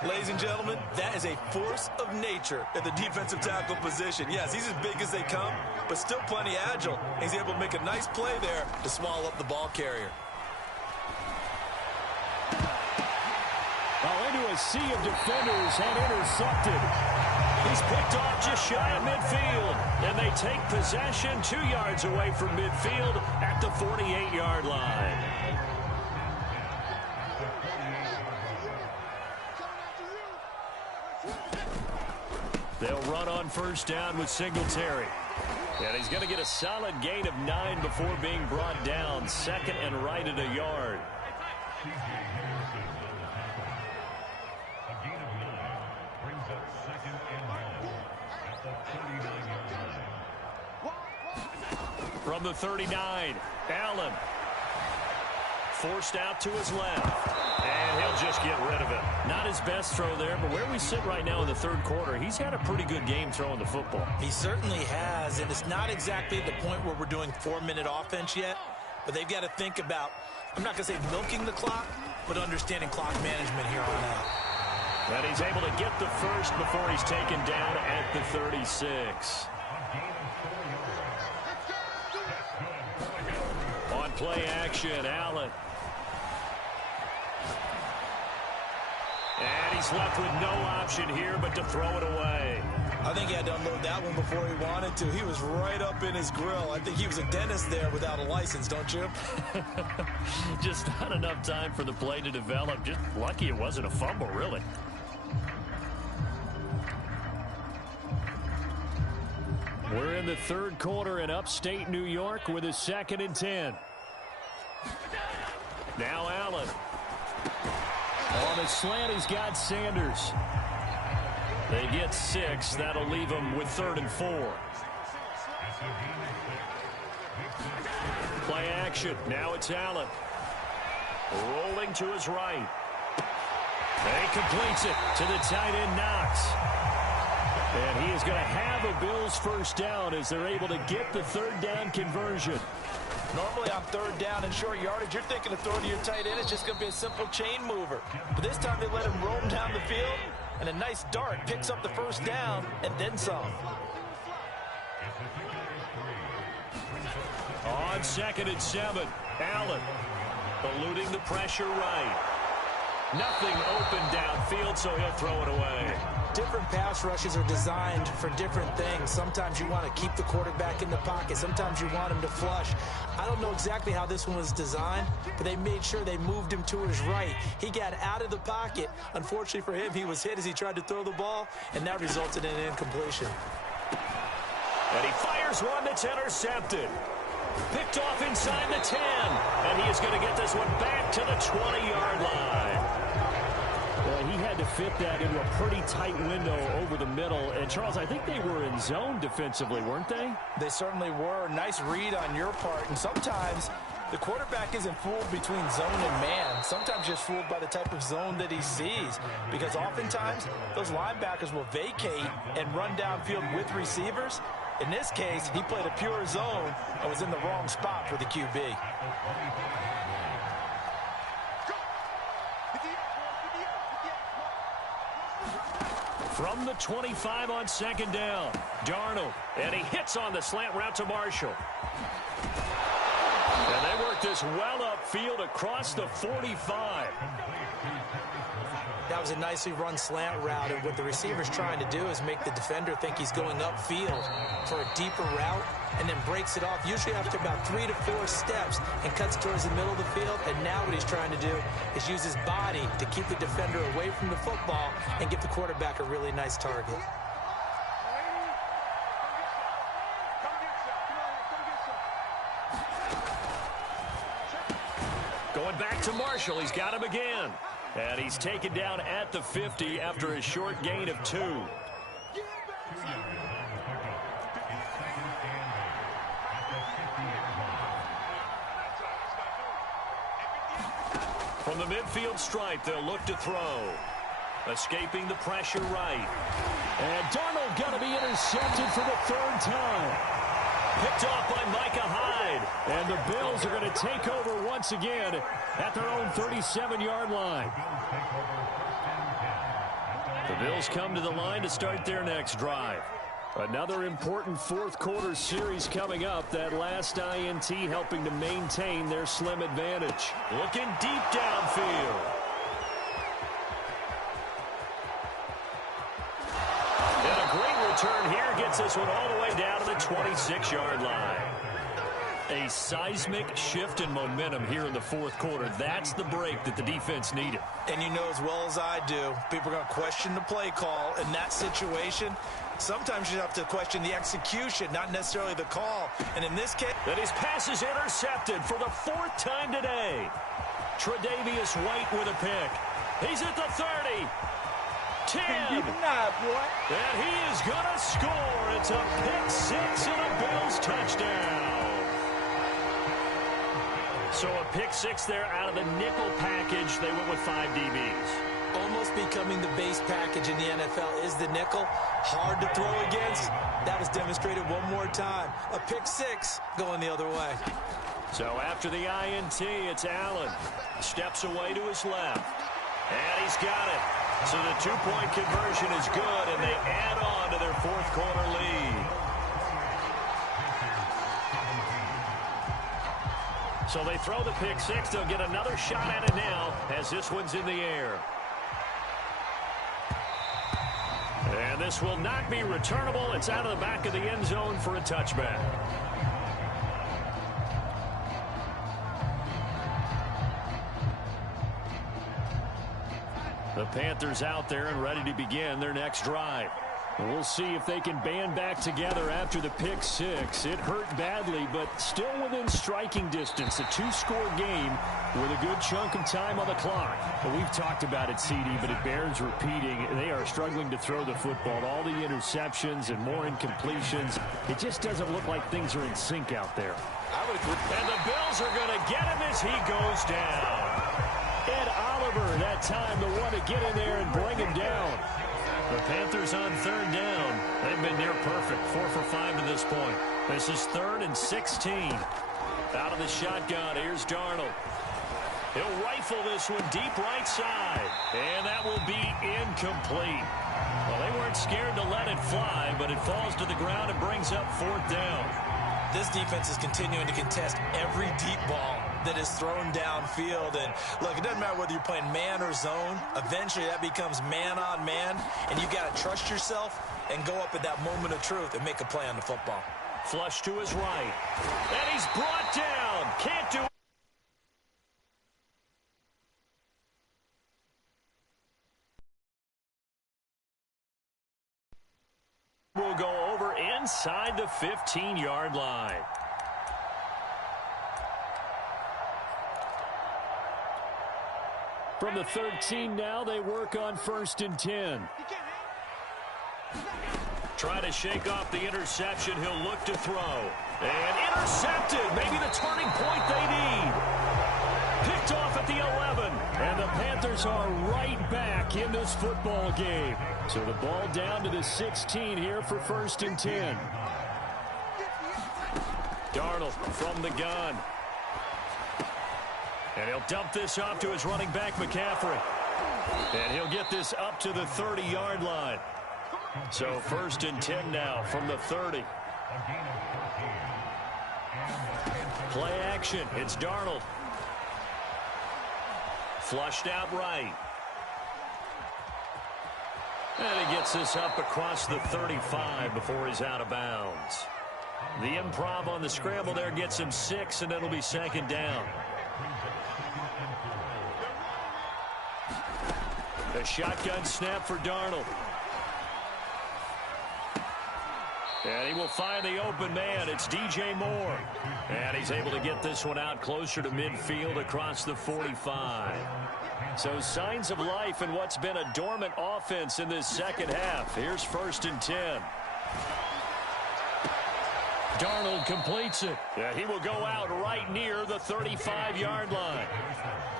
Ladies and gentlemen, that is a force of nature at the defensive tackle position. Yes, he's as big as they come, but still plenty agile. He's able to make a nice play there to swallow up the ball carrier. Well, into a sea of defenders and intercepted. He's picked off just shy of midfield, and they take possession 2 yards away from midfield at the 48-yard line. They'll run on 1st down with Singletary. And he's going to get a solid gain of 9 before being brought down. 2nd and right at a yard. From the 39, Allen. Forced out to his left. And he'll just get rid of it. Not his best throw there, but where we sit right now in the third quarter, he's had a pretty good game throwing the football. He certainly has, and it's not exactly the point where we're doing 4-minute offense yet, but they've got to think about, I'm not going to say milking the clock, but understanding clock management here on out. And he's able to get the first before he's taken down at the 36. On play action, Allen. And he's left with no option here but to throw it away. I think he had to unload that one before he wanted to. He was right up in his grill. I think he was a dentist there without a license, don't you? Just not enough time for the play to develop. Just lucky it wasn't a fumble, really. We're in the third quarter in upstate New York with a 2nd and 10. Now Allen. On the slant, he's got Sanders. They get 6. That'll leave them with 3rd and 4. Play action. Now it's Allen. Rolling to his right. And he completes it to the tight end, Knox. And he is going to have a Bills first down as they're able to get the 3rd down conversion. Normally on 3rd down and short yardage, you're thinking of throwing to your tight end. It's just going to be a simple chain mover. But this time they let him roam down the field, and a nice dart picks up the first down and then some. On 2nd and 7, Allen eluding the pressure right. Nothing open downfield, so he'll throw it away. Different pass rushes are designed for different things. Sometimes you want to keep the quarterback in the pocket. Sometimes you want him to flush. I don't know exactly how this one was designed, but they made sure they moved him to his right. He got out of the pocket. Unfortunately for him, he was hit as he tried to throw the ball, and that resulted in an incompletion. And he fires one that's intercepted. Picked off inside the 10. And he is going to get this one back to the 20-yard line. Well, he had to fit that into a pretty tight window over the middle. And, Charles, I think they were in zone defensively, weren't they? They certainly were. Nice read on your part. And sometimes the quarterback isn't fooled between zone and man. Sometimes just fooled by the type of zone that he sees. Because oftentimes those linebackers will vacate and run downfield with receivers. In this case, he played a pure zone and was in the wrong spot for the QB. From the 25 on 2nd down, Darnold, and he hits on the slant route to Marshall. And they work this well upfield across the 45. That was a nicely run slant route, and what the receiver's trying to do is make the defender think he's going upfield for a deeper route and then breaks it off, usually after about 3 to 4 steps, and cuts towards the middle of the field. And now what he's trying to do is use his body to keep the defender away from the football and give the quarterback a really nice target. Going back to Marshall. He's got him again. And he's taken down at the 50 after a short gain of 2. From the midfield stripe, they'll look to throw. Escaping the pressure right. And Darnold going to be intercepted for the 3rd time. Picked off by Micah Hyde. And the Bills are going to take over once again at their own 37-yard line. The Bills come to the line to start their next drive. Another important fourth quarter series coming up. That last INT helping to maintain their slim advantage. Looking deep downfield. And a great return here gets this one all the way down to the 26-yard line. A seismic shift in momentum here in the fourth quarter. That's the break that the defense needed. And you know as well as I do, people are going to question the play call in that situation. Sometimes you have to question the execution, not necessarily the call. And in this case, that his pass is intercepted for the 4th time today. Tre'Davious White with a pick. He's at the 30. 10. And he is going to score. It's a pick 6 and a Bills touchdown. So a pick six there out of the nickel package. They went with 5 DBs. Almost becoming the base package in the NFL is the nickel. Hard to throw against. That was demonstrated one more time. A pick six going the other way. So after the INT, it's Allen. Steps away to his left. And he's got it. So the two-point conversion is good, and they add on to their fourth quarter lead. So they throw the pick six. They'll get another shot at it now as this one's in the air. And this will not be returnable. It's out of the back of the end zone for a touchback. The Panthers out there and ready to begin their next drive. We'll see if they can band back together after the pick six. It hurt badly, but still within striking distance. A two-score game with a good chunk of time on the clock. Well, we've talked about it, CD, but it bears repeating. They are struggling to throw the football. All the interceptions and more incompletions. It just doesn't look like things are in sync out there. I would agree. And the Bills are going to get him as he goes down. Ed Oliver, that time, the one to get in there and bring him down. The Panthers on third down. They've been near perfect, 4 for 5 to this point. This is 3rd and 16. Out of the shotgun, here's Darnold. He'll rifle this one deep right side. And that will be incomplete. Well, they weren't scared to let it fly, but it falls to the ground and brings up 4th down. This defense is continuing to contest every deep ball that is thrown downfield. And look, it doesn't matter whether you're playing man or zone. Eventually that becomes man on man, and you got to trust yourself and go up at that moment of truth and make a play on the football. Flush to his right. And he's brought down. Can't do it. Will go over inside the 15-yard line. From the 13 now, they work on 1st and 10. Try to shake off the interception. He'll look to throw. And intercepted. Maybe the turning point they need. Picked off at the 11. And the Panthers are right back in this football game. So the ball down to the 16 here for 1st and 10. Darnold from the gun. And he'll dump this off to his running back, McCaffrey. And he'll get this up to the 30-yard line. So 1st and 10 now from the 30. Play action. It's Darnold. Flushed out right. And he gets this up across the 35 before he's out of bounds. The improv on the scramble there gets him 6, and it'll be 2nd down. A shotgun snap for Darnold. And he will find the open man. It's DJ Moore. And he's able to get this one out closer to midfield across the 45. So signs of life in what's been a dormant offense in this second half. Here's 1st and 10. Darnold completes it. Yeah, he will go out right near the 35-yard line.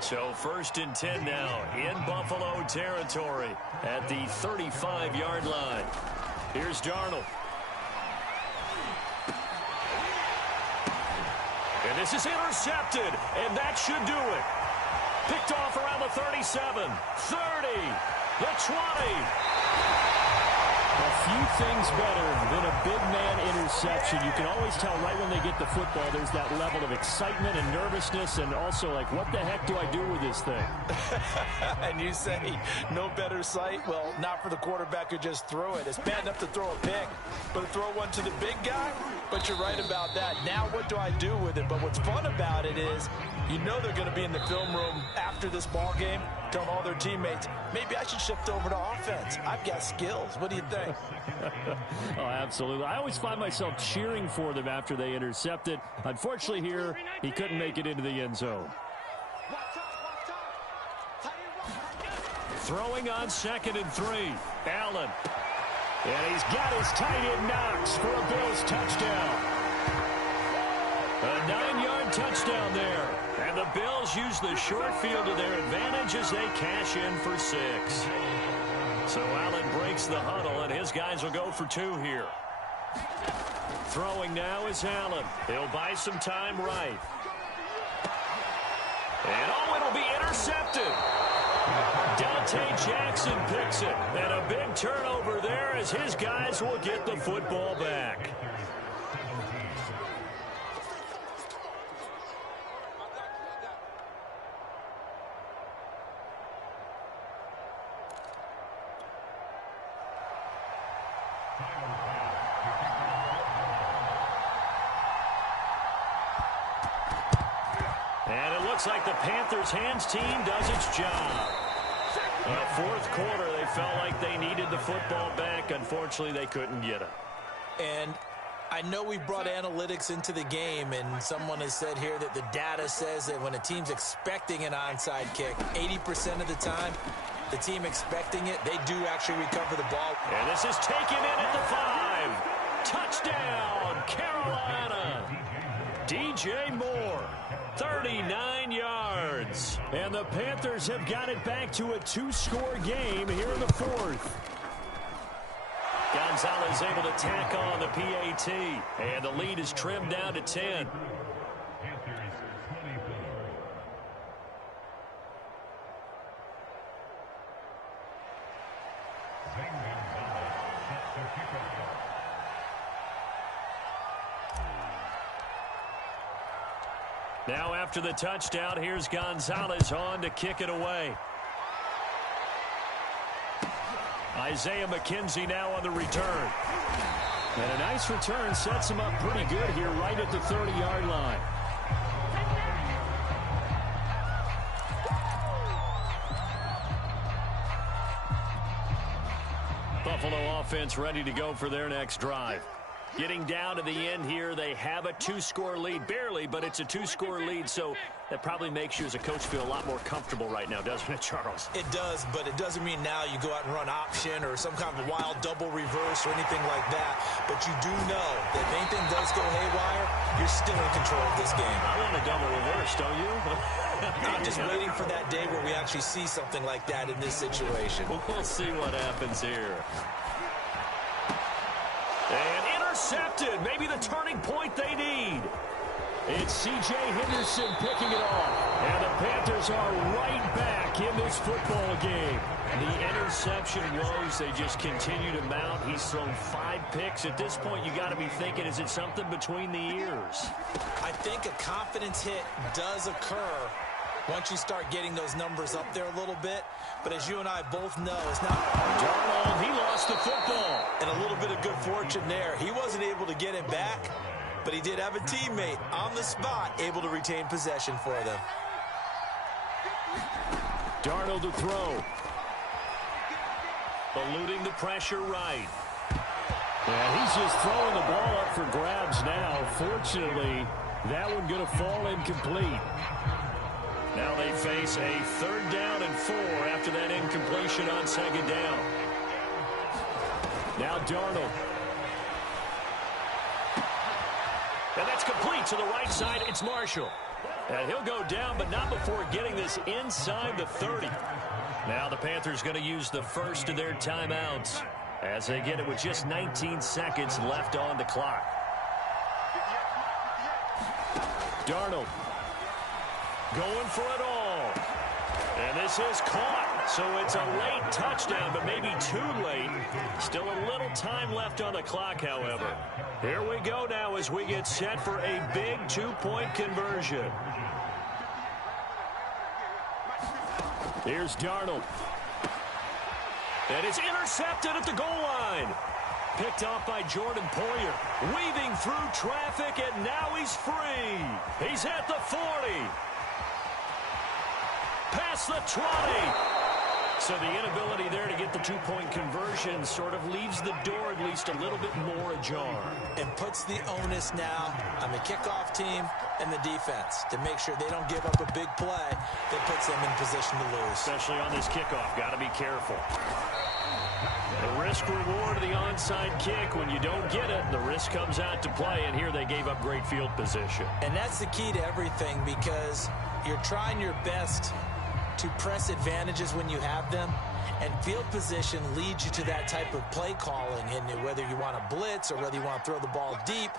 So 1st and 10 now in Buffalo territory at the 35-yard line. Here's Darnold. And this is intercepted, and that should do it. Picked off around the 37, 30, the 20. A few things better than a big man interception. You can always tell right when they get the football, there's that level of excitement and nervousness, and also like, what the heck do I do with this thing? And you say, no better sight? Well, not for the quarterback who just threw it. It's bad enough to throw a pick, but to throw one to the big guy? But you're right about that. Now what do I do with it? But what's fun about it is, you know they're going to be in the film room after this ball game, telling all their teammates, maybe I should shift over to offense. I've got skills. What do you think? Oh, absolutely. I always find myself cheering for them after they intercept it. Unfortunately here, he couldn't make it into the end zone. Throwing on 2nd and 3. Allen. And he's got his tight end Knox for a Bills touchdown. A 9-yard touchdown there. And the Bills use the short field to their advantage as they cash in for 6. So Allen breaks the huddle, and his guys will go for 2 here. Throwing now is Allen. He'll buy some time right. And it'll be intercepted. Dante Jackson picks it. And a big turnover there as his guys will get the football back. And it looks like the Panthers' hands team does its job. Fourth quarter, they felt like they needed the football back. Unfortunately, they couldn't get it. And I know we brought analytics into the game, and someone has said here that the data says that when a team's expecting an onside kick, 80% of the time, the team expecting it, they do actually recover the ball. And this is taken in at the 5. Touchdown, Carolina. DJ Moore, 39 yards. And the Panthers have got it back to a 2-score game here in the 4th. Gonzalez able to tack on the PAT. And the lead is trimmed down to 10. Now after the touchdown, here's Gonzalez on to kick it away. Isaiah McKenzie now on the return. And a nice return sets him up pretty good here right at the 30-yard line. Buffalo offense ready to go for their next drive. Getting down to the end here, they have a 2-score lead. Barely, but it's a 2-score lead, so that probably makes you as a coach feel a lot more comfortable right now, doesn't it, Charles? It does, but it doesn't mean now you go out and run option or some kind of wild double reverse or anything like that. But you do know that if anything does go haywire, you're still in control of this game. I want a double reverse, don't you? I'm just waiting for that day where we actually see something like that in this situation. We'll see what happens here. And intercepted. Maybe the turning point they need. It's C.J. Henderson picking it off. And the Panthers are right back in this football game. The interception woes, they just continue to mount. He's thrown 5 picks. At this point, you got to be thinking, is it something between the ears? I think a confidence hit does occur once you start getting those numbers up there a little bit. But as you and I both know, it's not... Darnold, he lost the football. And a little bit of good fortune there. He wasn't able to get it back, but he did have a teammate on the spot able to retain possession for them. Darnold to throw. Eluding the pressure right. Yeah, he's just throwing the ball up for grabs now. Fortunately, that one going to fall incomplete. Now they face a 3rd down and 4 after that incompletion on 2nd down. Now Darnold. And that's complete to the right side. It's Marshall. And he'll go down, but not before getting this inside the 30. Now the Panthers going to use the first of their timeouts as they get it with just 19 seconds left on the clock. Darnold. Going for it all. And this is caught. So it's a late touchdown, but maybe too late. Still a little time left on the clock, however. Here we go now as we get set for a big 2-point conversion. Here's Darnold. And it's intercepted at the goal line. Picked off by Jordan Poyer. Weaving through traffic, and now he's free. He's at the 40. Past the 20. So the inability there to get the two-point conversion sort of leaves the door at least a little bit more ajar. And puts the onus now on the kickoff team and the defense to make sure they don't give up a big play that puts them in position to lose. Especially on this kickoff. Got to be careful. The risk-reward of the onside kick. When you don't get it, the risk comes out to play, and here they gave up great field position. And that's the key to everything, because you're trying your best to press advantages when you have them, and field position leads you to that type of play calling, and whether you want to blitz or whether you want to throw the ball deep,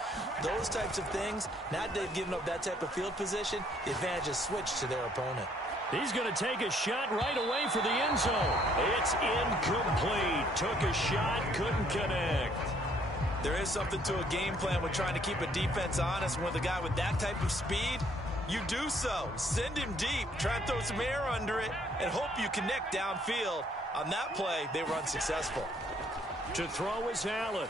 those types of things. Now that they've given up that type of field position, the advantage is switched to their opponent. He's going to take a shot right away for the end zone. It's incomplete. Took a shot, couldn't connect. There is something to a game plan with trying to keep a defense honest. With a guy with that type of speed, you do so. Send him deep, try and throw some air under it, and hope you connect downfield. On that play, they were unsuccessful. To throw is Allen.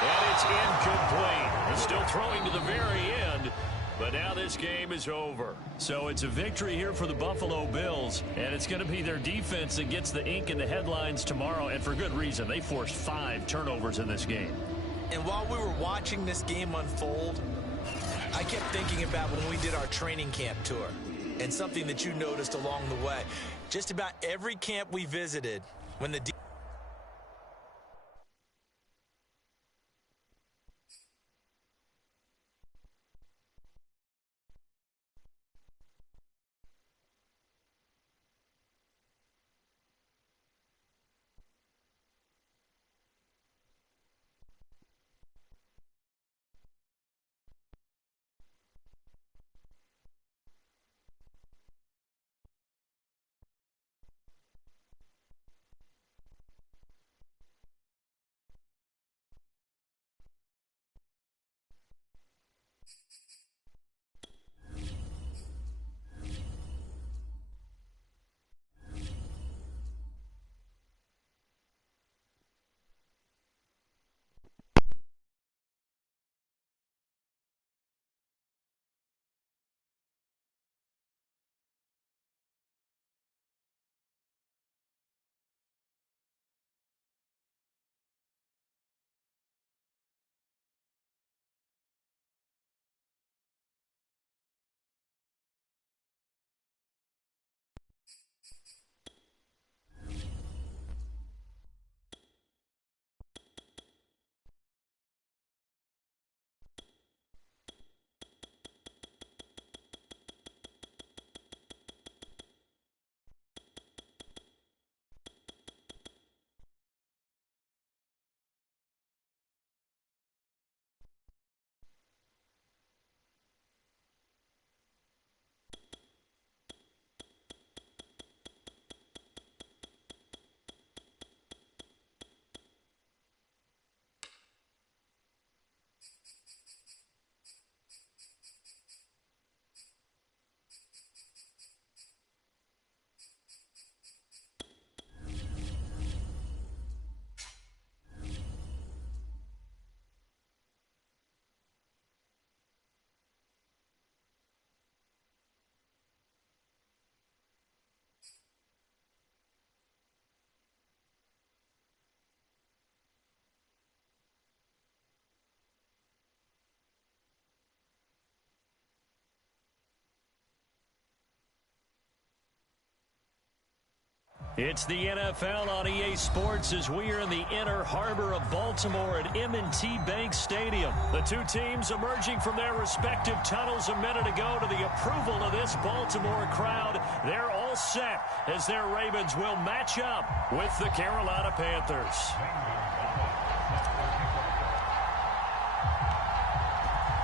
And it's incomplete. He's still throwing to the very end, but now this game is over. So it's a victory here for the Buffalo Bills, and it's going to be their defense that gets the ink in the headlines tomorrow, and for good reason. They forced 5 turnovers in this game. And while we were watching this game unfold, I kept thinking about when we did our training camp tour, and something that you noticed along the way. Just about every camp we visited, when the It's the NFL on EA Sports as we are in the inner harbor of Baltimore at M&T Bank Stadium. The two teams emerging from their respective tunnels a minute ago to the approval of this Baltimore crowd. They're all set as their Ravens will match up with the Carolina Panthers.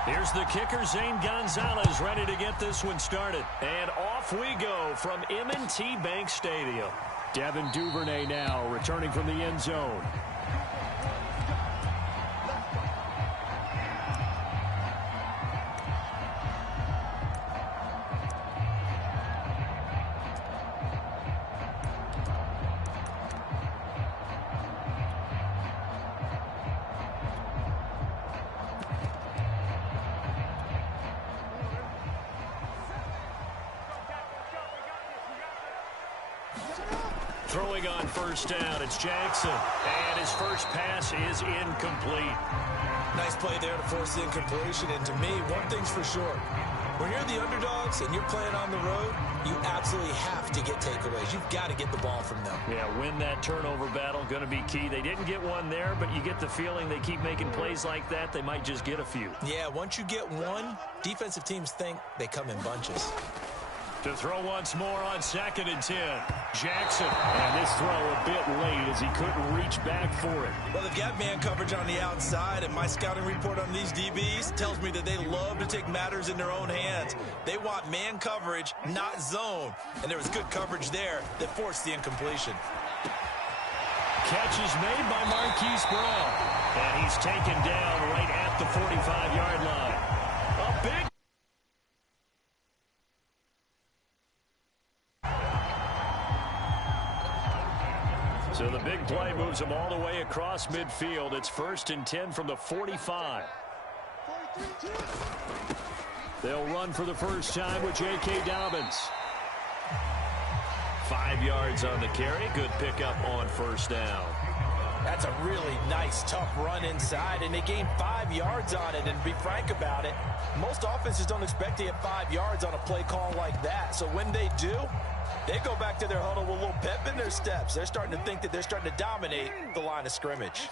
Here's the kicker, Zane Gonzalez, ready to get this one started. And off we go from M&T Bank Stadium. Devin Duvernay now returning from the end zone. Throwing on first down, it's Jackson. And his first pass is incomplete. Nice play there to force the incompletion. And to me, one thing's for sure. When you're the underdogs and you're playing on the road, you absolutely have to get takeaways. You've got to get the ball from them. Yeah, win that turnover battle, going to be key. They didn't get one there, but you get the feeling they keep making plays like that, they might just get a few. Yeah, once you get one, defensive teams think they come in bunches. To throw once more on 2nd and 10. Jackson. And this throw a bit late as he couldn't reach back for it. Well, they've got man coverage on the outside, and my scouting report on these DBs tells me that they love to take matters in their own hands. They want man coverage, not zone. And there was good coverage there that forced the incompletion. Catch is made by Marquise Brown. And he's taken down right at the 45-yard line. A big So the big play moves them all the way across midfield. It's 1st and 10 from the 45. They'll run for the first time with J.K. Dobbins. 5 yards on the carry. Good pickup on first down. That's a really nice, tough run inside, and they gained 5 yards on it. And to be frank about it, most offenses don't expect to get 5 yards on a play call like that. So when they do, they go back to their huddle with a little pep in their steps. They're starting to think that they're starting to dominate the line of scrimmage.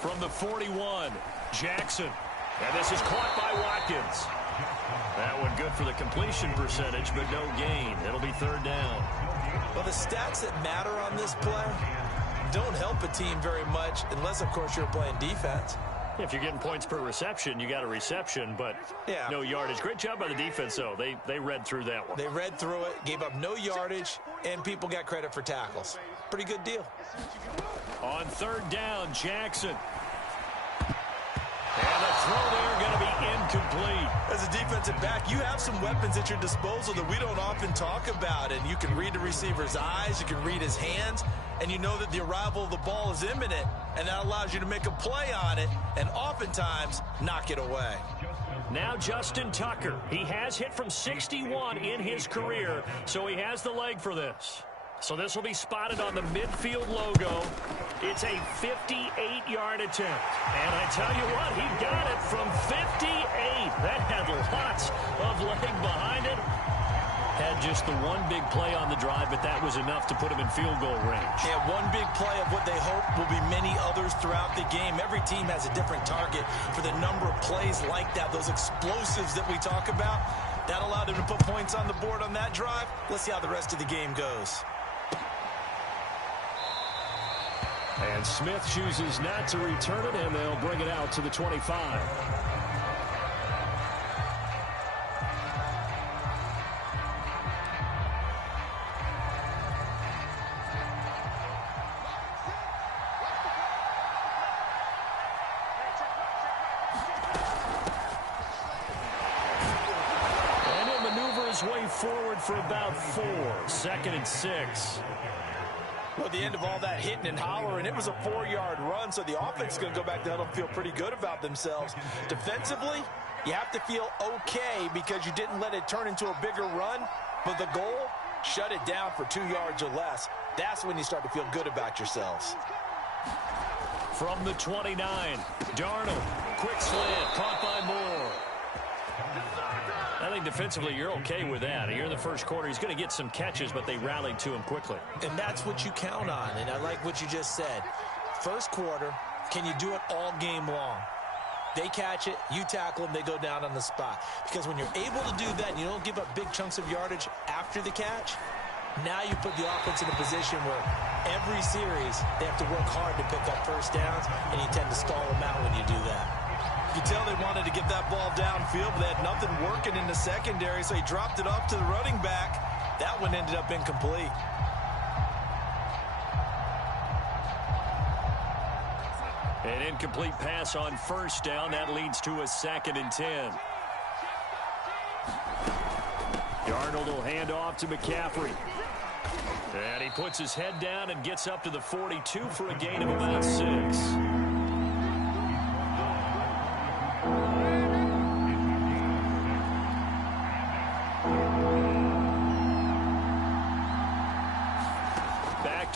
From the 41, Jackson. And this is caught by Watkins. That one good for the completion percentage, but no gain. It'll be 3rd down. Well, the stats that matter on this play don't help a team very much unless, of course, you're playing defense. If you're getting points per reception, you got a reception, but no yardage. Great job by the defense, though. They read through that one. They read through it, gave up no yardage, and people got credit for tackles. Pretty good deal. On 3rd down, Jackson. And the throw there going to be incomplete. As a defensive back, you have some weapons at your disposal that we don't often talk about. And you can read the receiver's eyes, you can read his hands, and you know that the arrival of the ball is imminent. And that allows you to make a play on it and oftentimes knock it away. Now Justin Tucker. He has hit from 61 in his career, so he has the leg for this. So this will be spotted on the midfield logo. It's a 58-yard attempt. And I tell you what, he got it from 58. That had lots of leg behind it. Had just the one big play on the drive, but that was enough to put him in field goal range. Yeah, one big play of what they hope will be many others throughout the game. Every team has a different target for the number of plays like that, those explosives that we talk about. That allowed them to put points on the board on that drive. Let's see how the rest of the game goes. And Smith chooses not to return it, and they'll bring it out to the 25. And he'll maneuver his way forward for about 4. 2nd and 6. Well, at the end of all that hitting and hollering, it was a 4-yard run, so the offense is going to go back to huddle and feel pretty good about themselves. Defensively, you have to feel okay because you didn't let it turn into a bigger run, but the goal, shut it down for 2 yards or less. That's when you start to feel good about yourselves. From the 29, Darnold, quick slant, caught by Moore. I think defensively you're okay with that. Here in the first quarter, he's going to get some catches, but they rallied to him quickly. And that's what you count on, and I like what you just said. First quarter, can you do it all game long? They catch it, you tackle them, they go down on the spot. Because when you're able to do that and you don't give up big chunks of yardage after the catch, now you put the offense in a position where every series they have to work hard to pick up first downs, and you tend to stall them out when you do that. You can tell they wanted to get that ball downfield, but they had nothing working in the secondary, so he dropped it off to the running back. That one ended up incomplete. An incomplete pass on first down. That leads to a 2nd and 10. Darnold will hand off to McCaffrey. And he puts his head down and gets up to the 42 for a gain of about 6.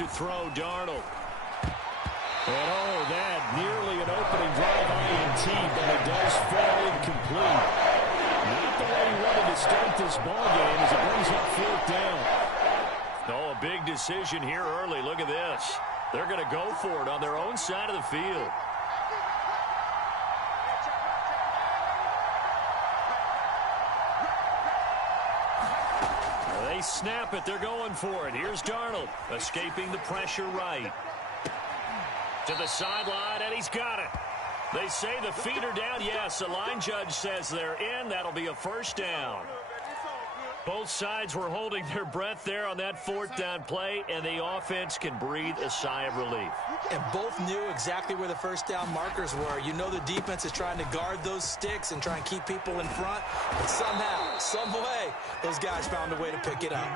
to throw, Darnold. And oh, that nearly an opening drive INT, but it does fall incomplete. Not the way he wanted to start this ball game as it brings up 4th down. Oh, a big decision here early. Look at this. They're going to go for it on their own side of the field. They snap it. They're going for it. Here's Darnold, escaping the pressure right. To the sideline, and he's got it. They say the feet are down. Yes, the line judge says they're in. That'll be a 1st down. Both sides were holding their breath there on that 4th down play, and the offense can breathe a sigh of relief. And both knew exactly where the 1st down markers were. You know the defense is trying to guard those sticks and try and keep people in front, but somehow, some way, those guys found a way to pick it up.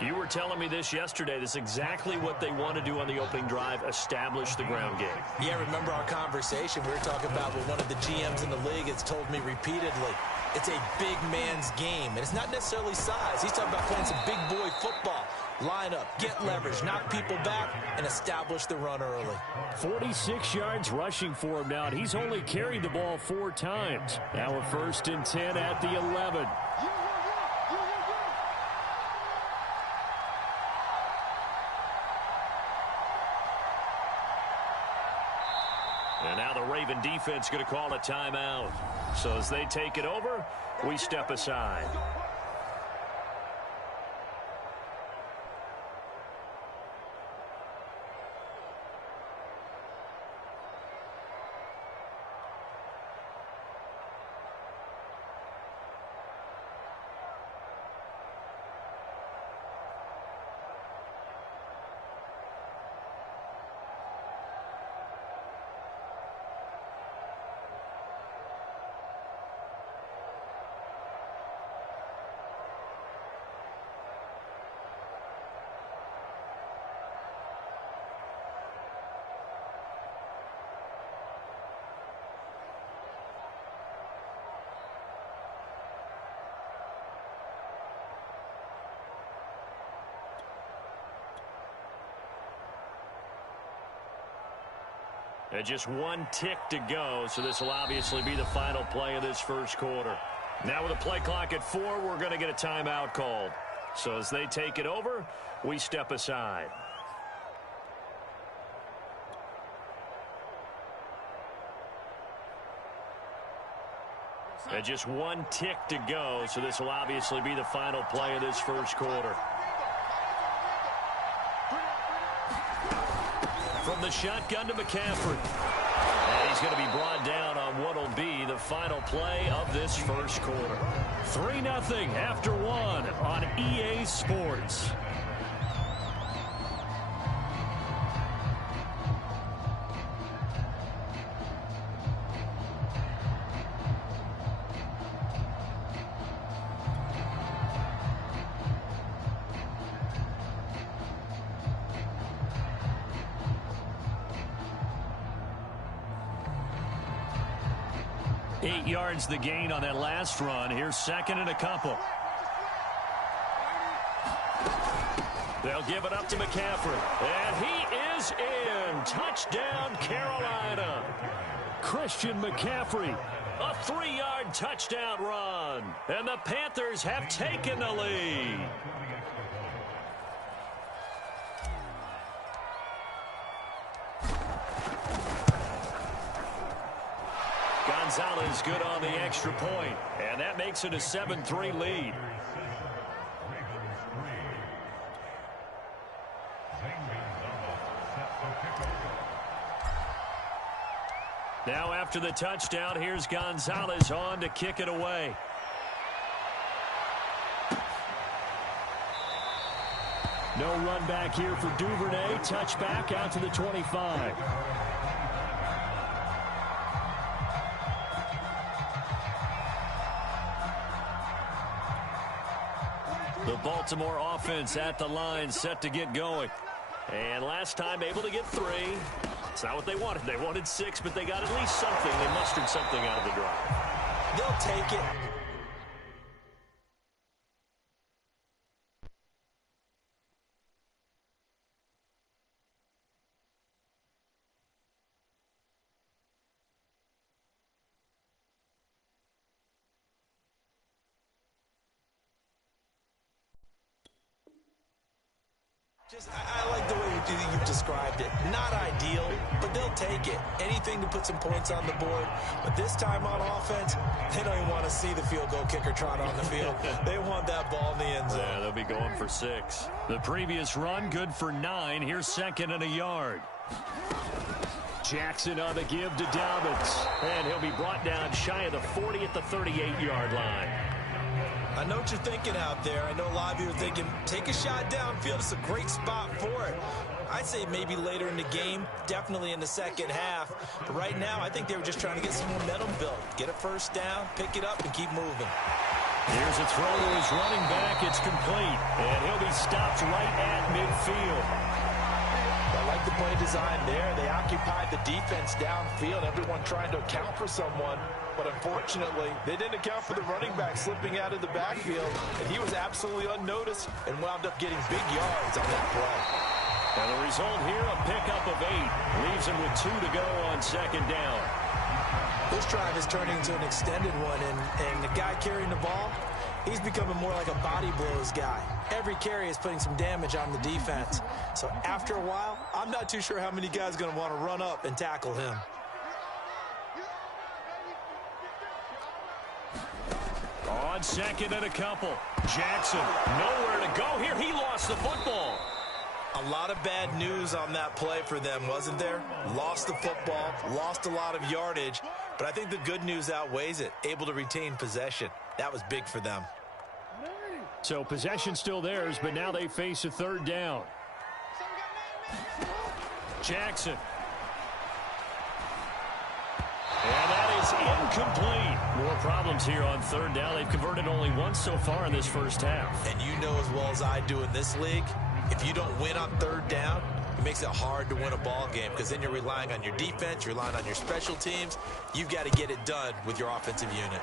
You were telling me this yesterday. This is exactly what they want to do on the opening drive, establish the ground game. Yeah, remember our conversation? We were talking about what one of the GMs in the league has told me repeatedly. It's a big man's game, and it's not necessarily size. He's talking about playing some big boy football. Line up, get leverage, knock people back, and establish the run early. 46 yards rushing for him now, and he's only carried the ball 4 times. Now a 1st and 10 at the 11. And now the Raven defense going to call a timeout. So as they take it over, we step aside. And just 1 tick to go, so this will obviously be the final play of this 1st quarter. Now with a play clock at 4, we're going to get a timeout called. So as they take it over, we step aside. And just 1 tick to go, so this will obviously be the final play of this 1st quarter. From the shotgun to McCaffrey. And he's going to be brought down on what will be the final play of this 1st quarter. 3-0 after 1 on EA Sports. Yards the gain on that last run. Here's 2nd and a couple. They'll give it up to McCaffrey. And he is in. Touchdown, Carolina. Christian McCaffrey. A 3-yard touchdown run. And the Panthers have taken the lead. Gonzalez good on the extra point, and that makes it a 7-3 lead. Now after the touchdown, here's Gonzalez on to kick it away. No run back here for Duvernay. Touchback out to the 25. The Baltimore offense at the line, set to get going. And last time able to get 3. It's not what they wanted. They wanted 6, but they got at least something. They mustered something out of the drive. They'll take it. I like the way you described it. Not ideal, but they'll take it. Anything to put some points on the board. But this time on offense, they don't even want to see the field goal kicker trot on the field. They want that ball in the end zone. Yeah, they'll be going for 6. The previous run, good for 9. Here's 2nd and a yard. Jackson on the give to Dobbins. And he'll be brought down shy of the 40 at the 38-yard line. I know what you're thinking out there. I know a lot of you are thinking, take a shot downfield. It's a great spot for it. I'd say maybe later in the game, definitely in the second half. But right now, I think they were just trying to get some momentum built. Get a first down, pick it up, and keep moving. Here's a throw to his running back. It's complete. And he'll be stopped right at midfield. I like the play design there. They occupied the defense downfield, everyone trying to account for someone. But unfortunately, they didn't account for the running back slipping out of the backfield, and he was absolutely unnoticed and wound up getting big yards on that play. And the result here, a pickup of 8. Leaves him with 2 to go on 2nd down. This drive is turning into an extended one, and the guy carrying the ball, he's becoming more like a body blows guy. Every carry is putting some damage on the defense. So after a while, I'm not too sure how many guys are going to want to run up and tackle him. On 2nd and a couple. Jackson, nowhere to go here. He lost the football. A lot of bad news on that play for them, wasn't there? Lost the football, lost a lot of yardage, but I think the good news outweighs it. Able to retain possession. That was big for them. So possession still theirs, but now they face a 3rd down. Jackson. And that is incomplete. More problems here on 3rd down. They've converted only once so far in this first half. And you know as well as I do in this league, if you don't win on 3rd down, it makes it hard to win a ball game because then you're relying on your defense, you're relying on your special teams. You've got to get it done with your offensive unit.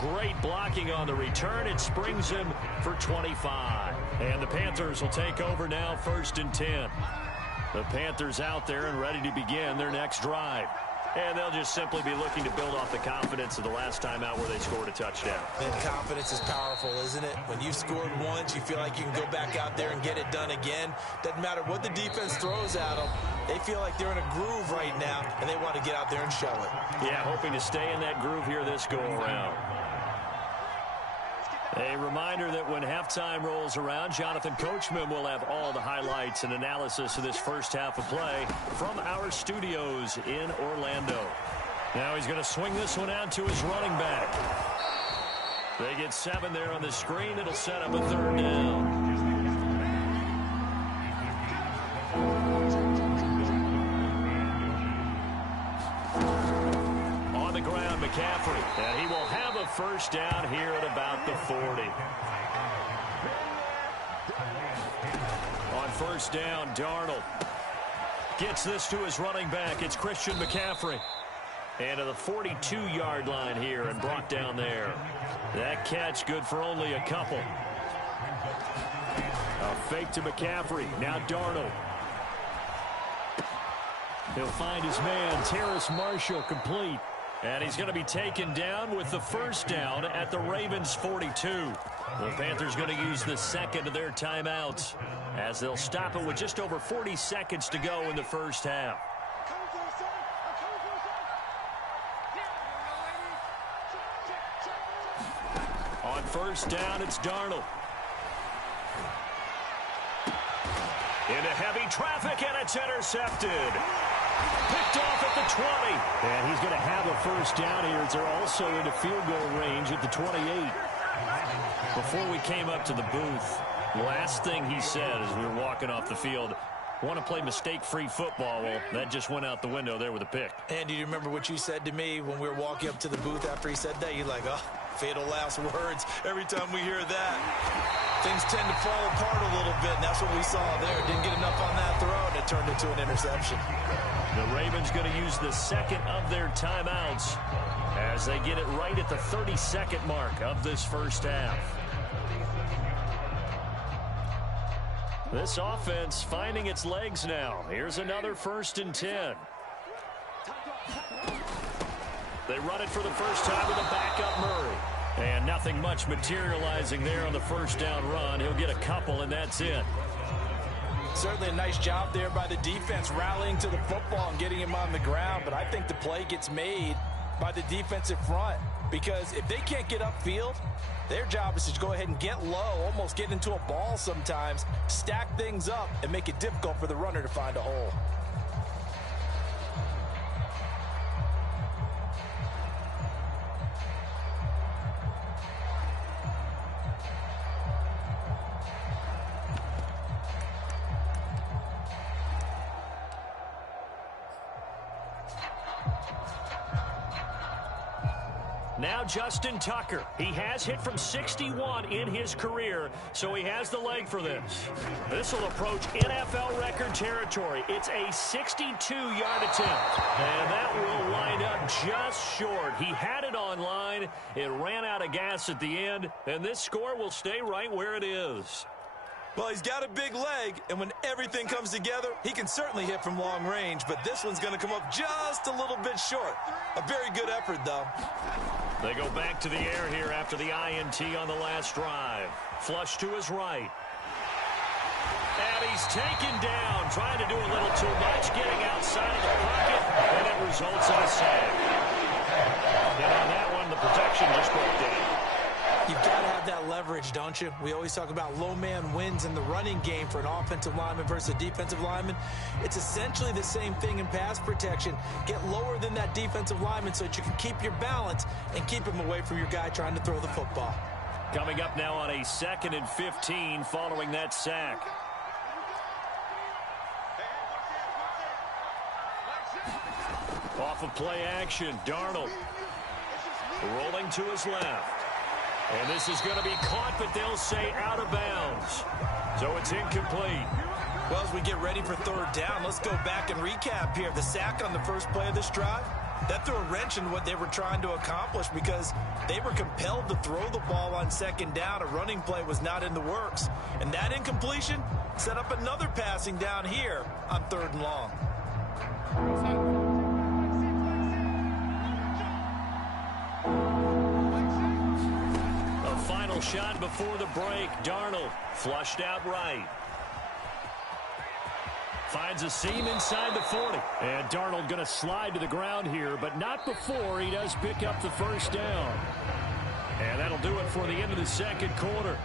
Great blocking on the return. It springs him for 25. And the Panthers will take over now, 1st and 10. The Panthers out there and ready to begin their next drive. And they'll just simply be looking to build off the confidence of the last time out where they scored a touchdown. And confidence is powerful, isn't it? When you've scored once, you feel like you can go back out there and get it done again. Doesn't matter what the defense throws at them. They feel like they're in a groove right now, and they want to get out there and show it. Yeah, hoping to stay in that groove here this go-around. A reminder that when halftime rolls around, Jonathan Coachman will have all the highlights and analysis of this first half of play from our studios in Orlando. Now he's going to swing this one out to his running back. They get 7 there on the screen. It'll set up a 3rd down. On the ground, McCaffrey. And he will have a first down here at about the 40. On 1st down, Darnold gets this to his running back. It's Christian McCaffrey. And to the 42-yard line here and brought down there. That catch good for only a couple. A fake to McCaffrey. Now Darnold. He'll find his man, Terrace Marshall, complete. And he's going to be taken down with the first down at the Ravens' 42. The Panthers going to use the 2nd of their timeouts as they'll stop it with just over 40 seconds to go in the first half. On 1st down, it's Darnold. Into heavy traffic, and it's intercepted. Picked off at the 20. And he's going to have a first down here as they're also into field goal range at the 28. Before we came up to the booth, last thing he said as we were walking off the field, want to play mistake-free football. Well, that just went out the window there with a pick. And do you remember what you said to me when we were walking up to the booth after he said that? You're like, oh, fatal last words. Every time we hear that, things tend to fall apart a little bit, and that's what we saw there. Didn't get enough on that throw, and it turned into an interception. The Ravens going to use the 2nd of their timeouts as they get it right at the 32nd mark of this first half. This offense finding its legs now. Here's another 1st and 10. They run it for the first time with a backup Murray. And nothing much materializing there on the first down run. He'll get a couple, and that's it. Certainly a nice job there by the defense rallying to the football and getting him on the ground. But I think the play gets made by the defensive front, because if they can't get upfield, their job is to go ahead and get low, almost get into a ball sometimes, stack things up, and make it difficult for the runner to find a hole. Now Justin Tucker. He has hit from 61 in his career, so he has the leg for this. This will approach NFL record territory. It's a 62-yard attempt, and that will line up just short. He had it on line. It ran out of gas at the end, and this score will stay right where it is. Well, he's got a big leg, and when everything comes together, he can certainly hit from long range, but this one's going to come up just a little bit short. A very good effort, though. They go back to the air here after the INT on the last drive. Flush to his right. And he's taken down, trying to do a little too much, getting outside of the pocket, and it results in a sack. And on that one, the protection just broke down. You've got to have that leverage, don't you? We always talk about low man wins in the running game for an offensive lineman versus a defensive lineman. It's essentially the same thing in pass protection. Get lower than that defensive lineman so that you can keep your balance and keep him away from your guy trying to throw the football. Coming up now on a 2nd and 15 following that sack. Off of play action, Darnold rolling to his left. And this is going to be caught, but they'll say out of bounds. So it's incomplete. Well, as we get ready for third down, let's go back and recap here. The sack on the first play of this drive, that threw a wrench in what they were trying to accomplish because they were compelled to throw the ball on second down. A running play was not in the works. And that incompletion set up another passing down here on 3rd and long. Final shot before the break. Darnold flushed out right. Finds a seam inside the 40. And Darnold going to slide to the ground here, but not before he does pick up the first down. And that'll do it for the end of the 2nd quarter.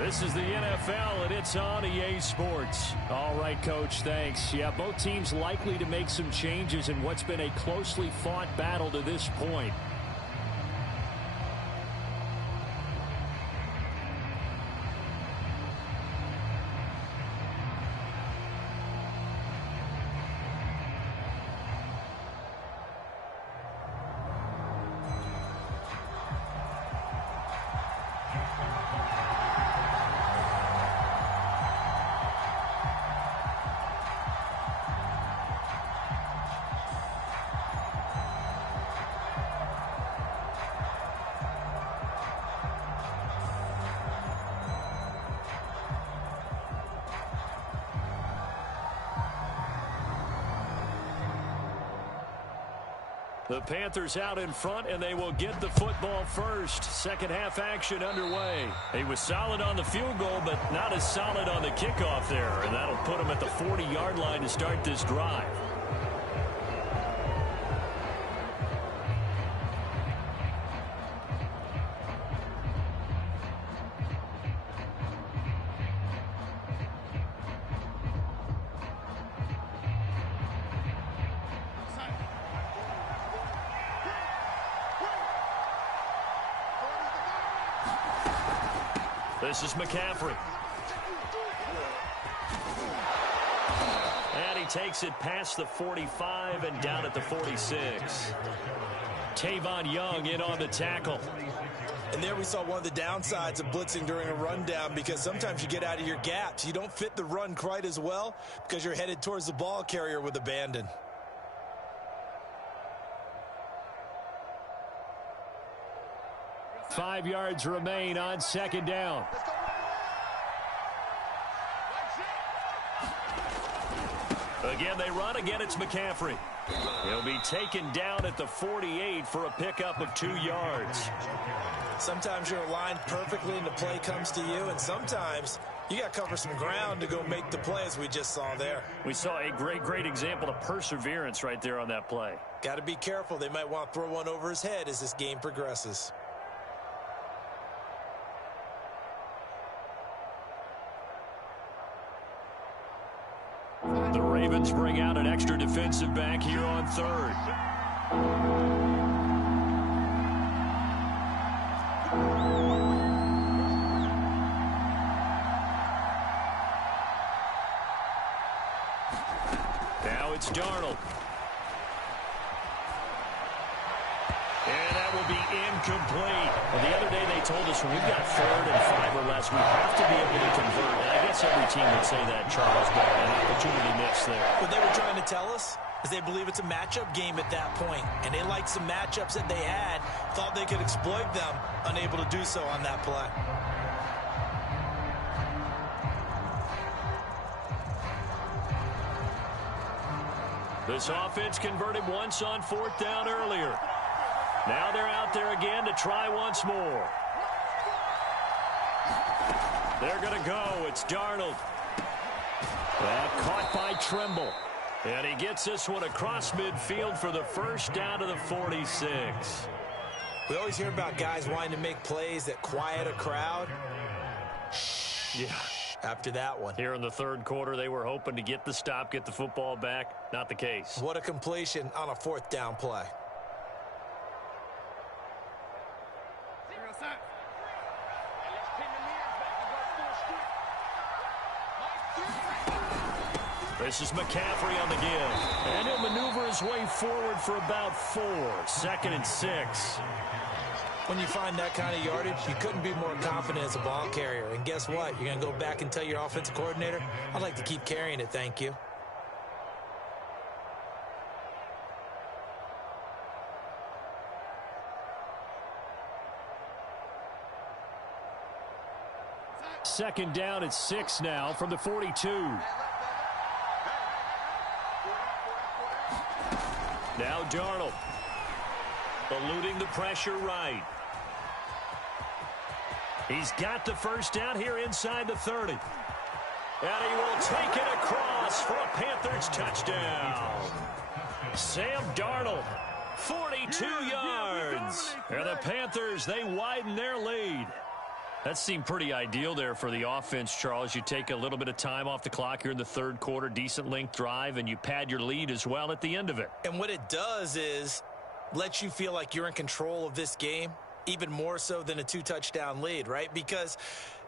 This is the NFL, and it's on EA Sports. All right, Coach, thanks. Yeah, both teams likely to make some changes in what's been a closely fought battle to this point. The Panthers out in front, and they will get the football first. Second half action underway. He was solid on the field goal, but not as solid on the kickoff there. And that'll put him at the 40-yard line to start this drive. This is McCaffrey. And he takes it past the 45 and down at the 46. Tavon Young in on the tackle. And there we saw one of the downsides of blitzing during a rundown, because sometimes you get out of your gaps. You don't fit the run quite as well because you're headed towards the ball carrier with abandon. Five yards remain on second down. Again, they run. Again, it's McCaffrey. He'll be taken down at the 48 for a pickup of 2 yards. Sometimes you're aligned perfectly and the play comes to you, and sometimes you got to cover some ground to go make the play, as we just saw there. We saw a great example of perseverance right there on that play. Got to be careful. They might want to throw one over his head as this game progresses. The Ravens bring out an extra defensive back here on 3rd. Now it's Darnold. And that will be incomplete. Well, the other day they told us when we've got 3rd and 5 or less, we have to be able to convert. And I guess every team would say that, Charles, but an opportunity missed there. What they were trying to tell us is they believe it's a matchup game at that point, and they liked some matchups that they had, thought they could exploit them, unable to do so on that play. This offense converted once on 4th down earlier. Now they're out there again to try once more. They're going to go. It's Darnold. Caught by Trimble. And he gets this one across midfield for the first down to the 46. We always hear about guys wanting to make plays that quiet a crowd. Yeah. After that one. Here in the 3rd quarter, they were hoping to get the stop, get the football back. Not the case. What a completion on a 4th down play. This is McCaffrey on the give. And he'll maneuver his way forward for about 4. 2nd and 6. When you find that kind of yardage, you couldn't be more confident as a ball carrier. And guess what? You're going to go back and tell your offensive coordinator, I'd like to keep carrying it, thank you. Second down at 6 now from the 42. Now Darnold. Eluding the pressure right. He's got the first down here inside the 30. And he will take it across for a Panthers touchdown. Sam Darnold, 42 yards. And the Panthers, they widen their lead. That seemed pretty ideal there for the offense, Charles. You take a little bit of time off the clock here in the 3rd quarter, decent length drive, and you pad your lead as well at the end of it. And what it does is let you feel like you're in control of this game, even more so than a 2-touchdown lead, right? Because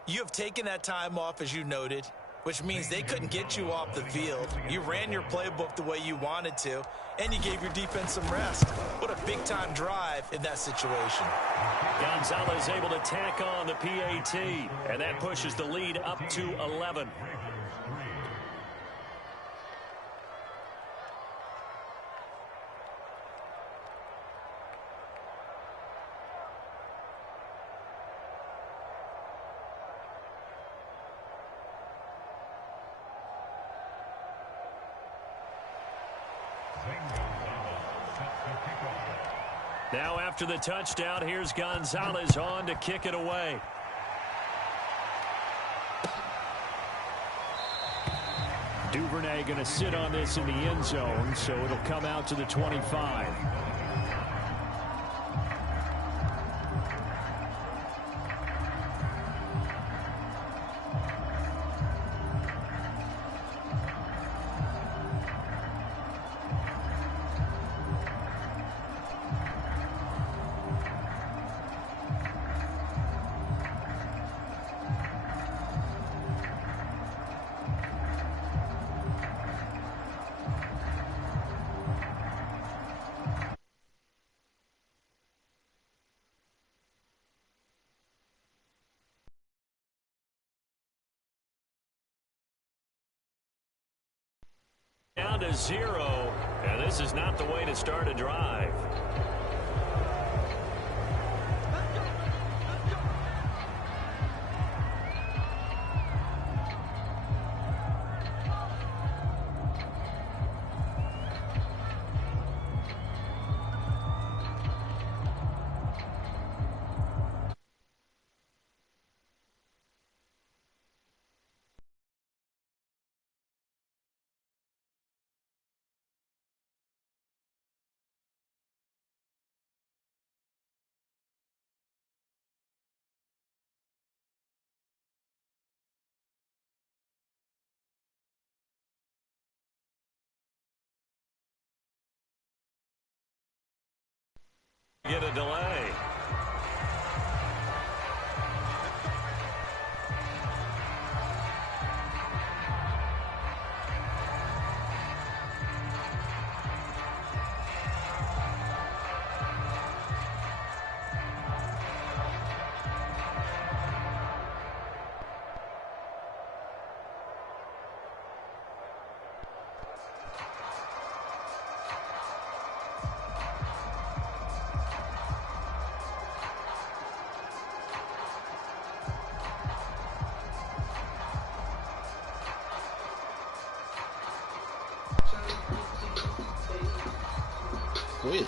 you have taken that time off, as you noted, which means they couldn't get you off the field. You ran your playbook the way you wanted to, and you gave your defense some rest. What a big-time drive in that situation. Gonzalez able to tack on the PAT, and that pushes the lead up to 11. Now after the touchdown, here's Gonzalez on to kick it away. Duvernay going to sit on this in the end zone, so it'll come out to the 25. Down to 0, and this is not the way to start a drive. delay. Wait.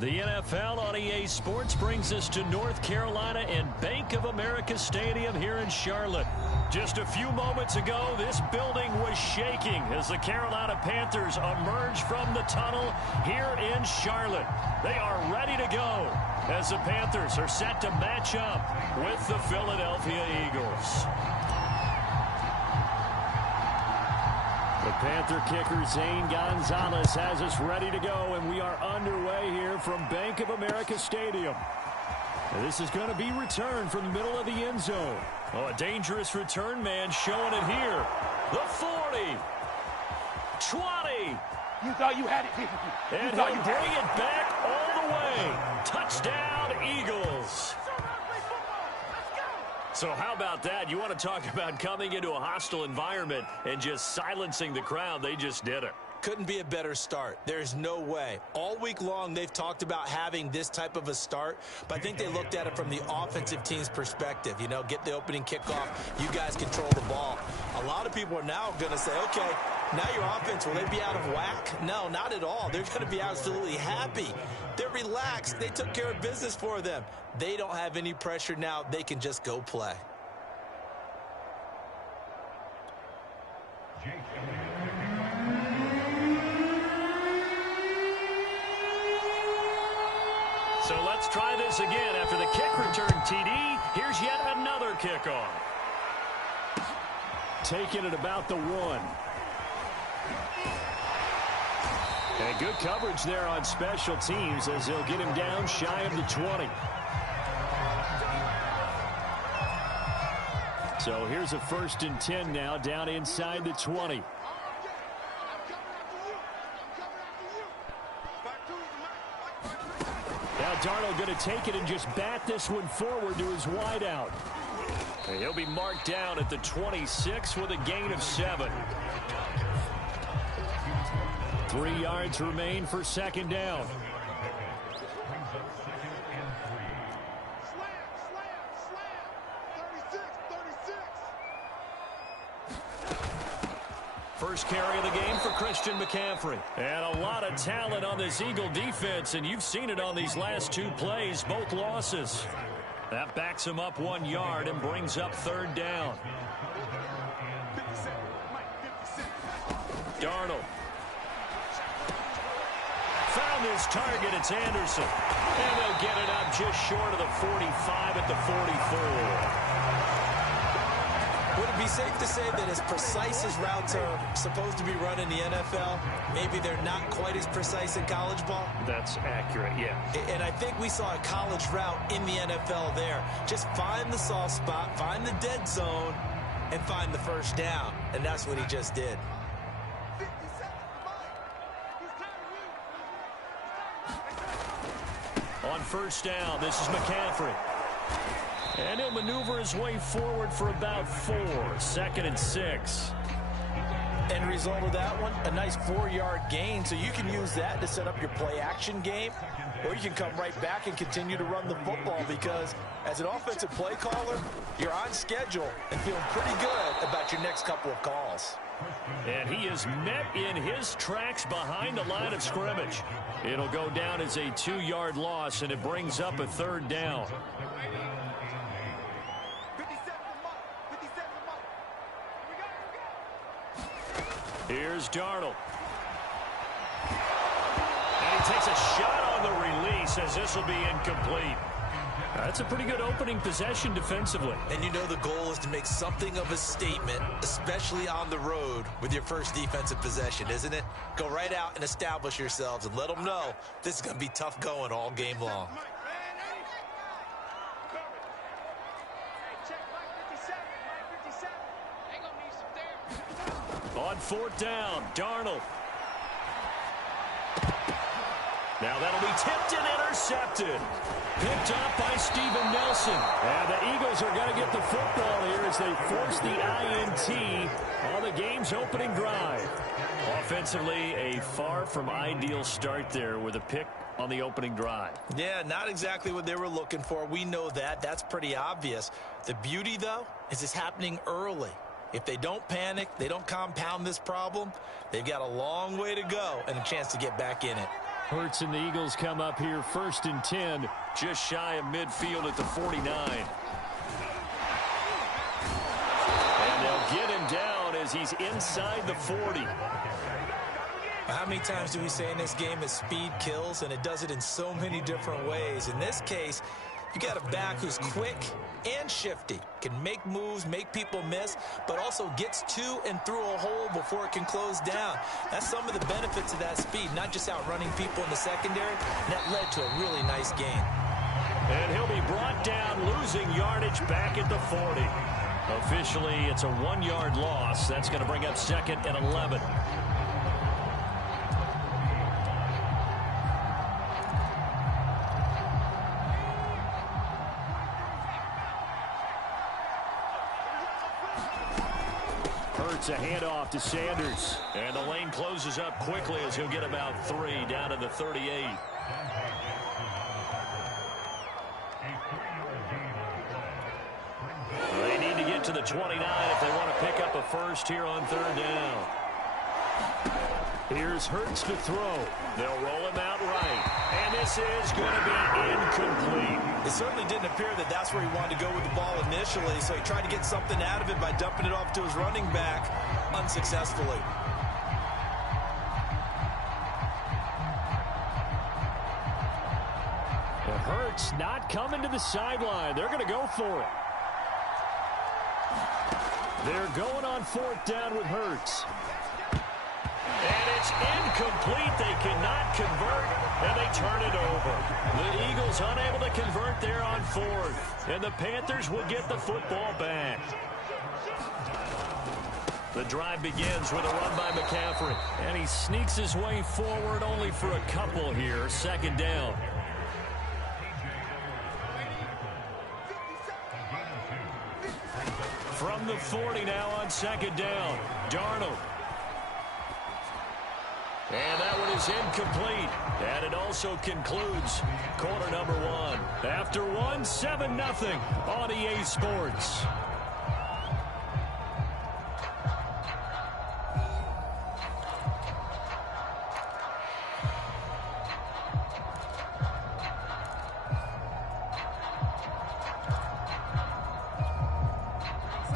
The NFL on EA Sports brings us to North Carolina and Bank of America Stadium here in Charlotte. Just a few moments ago, this building was shaking as the Carolina Panthers emerge from the tunnel here in Charlotte. They are ready to go as the Panthers are set to match up with the Philadelphia Eagles. The Panther kicker, Zane Gonzalez, has us ready to go, and we are underway here from Bank of America Stadium. And this is going to be returned from the middle of the end zone. Oh, a dangerous return man showing it here. The 40. 20. You thought you had it, didn't you? And he'll bring it back all the way. Touchdown, Eagles. So how about that? You want to talk about coming into a hostile environment and just silencing the crowd. They just did it. Couldn't be a better start. There's no way. All week long, they've talked about having this type of a start, but I think they looked at it from the offensive team's perspective. You know, get the opening kickoff. You guys control the ball. A lot of people are now going to say, okay, now your offense, will they be out of whack? No, not at all. They're going to be absolutely happy. They're relaxed. They took care of business for them. They don't have any pressure now. They can just go play. So let's try this again. After the kick return TD, here's yet another kickoff. Taking it about the 1. And good coverage there on special teams as they'll get him down shy of the 20. So here's a 1st and 10 now down inside the 20. Now Darnold going to take it and just bat this one forward to his wideout. And he'll be marked down at the 26 with a gain of 7. 3 yards remain for second down. First carry of the game for Christian McCaffrey. And a lot of talent on this Eagle defense, and you've seen it on these last 2 plays, both losses. That backs him up 1 yard and brings up third down. Darnold. Found his target. It's Anderson. And they'll get it up just short of the 45 at the 44. Would it be safe to say that as precise as routes are supposed to be run in the NFL, maybe they're not quite as precise in college ball? That's accurate, yeah. And I think we saw a college route in the NFL there. Just find the soft spot, find the dead zone, and find the first down. And that's what he just did. On first down, this is McCaffrey. And he'll maneuver his way forward for about 4. 2nd and 6. End result of that one, a nice 4-yard gain. So you can use that to set up your play-action game, or you can come right back and continue to run the football, because as an offensive play caller, you're on schedule and feeling pretty good about your next couple of calls. And he is met in his tracks behind the line of scrimmage. It'll go down as a 2-yard loss, and it brings up a third down. Here's Darnold. And he takes a shot on the release, as this will be incomplete. That's a pretty good opening possession defensively. And you know the goal is to make something of a statement, especially on the road with your first defensive possession, isn't it? Go right out and establish yourselves and let them know this is going to be tough going all game long. On fourth down, Darnold. Now that'll be tipped and intercepted. Picked up by Steven Nelson. And the Eagles are going to get the football here as they force the INT on the game's opening drive. Offensively, a far from ideal start there with a pick on the opening drive. Yeah, not exactly what they were looking for. We know that. That's pretty obvious. The beauty, though, is it's happening early. If they don't panic, they don't compound this problem, they've got a long way to go and a chance to get back in it. Hurts and the Eagles come up here 1st and 10, just shy of midfield at the 49. And they'll get him down as he's inside the 40. How many times do we say in this game that speed kills, and it does it in so many different ways? In this case, you got a back who's quick and shifty, can make moves, make people miss, but also gets to and through a hole before it can close down. That's some of the benefits of that speed, not just outrunning people in the secondary. And that led to a really nice gain. And he'll be brought down, losing yardage back at the 40. Officially, it's a 1-yard loss. That's going to bring up 2nd and 11. It's a handoff to Sanders. And the lane closes up quickly as he'll get about 3 down to the 38. They need to get to the 29 if they want to pick up a first here on 3rd down. Here's Hurts to throw. They'll roll him out right. And this is going to be incomplete. It certainly didn't appear that that's where he wanted to go with the ball initially, so he tried to get something out of it by dumping it off to his running back unsuccessfully. And Hurts not coming to the sideline. They're going to go for it. They're going on 4th down with Hurts. And it's incomplete. They cannot convert, and they turn it over. The Eagles unable to convert there on 4th, and the Panthers will get the football back. The drive begins with a run by McCaffrey, and he sneaks his way forward only for a couple here. 2nd down. the 40 now on second down. Darnold. And that one is incomplete. And it also concludes quarter number one. After one, 7-0 on EA Sports.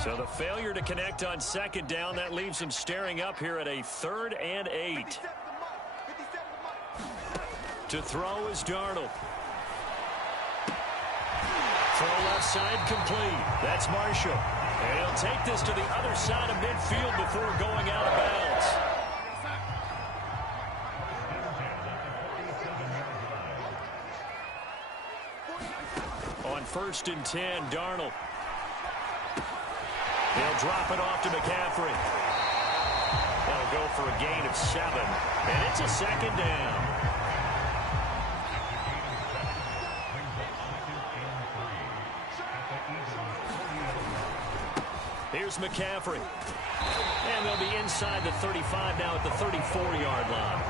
So the failure to connect on second down, that leaves him staring up here at a 3rd and 8. To throw is Darnold. Throw left side complete. That's Marshall. And he'll take this to the other side of midfield before going out of bounds. On 1st and 10, Darnold. He'll drop it off to McCaffrey. They'll go for a gain of 7. And it's a second down. Here's McCaffrey. And they'll be inside the 35 now at the 34-yard line.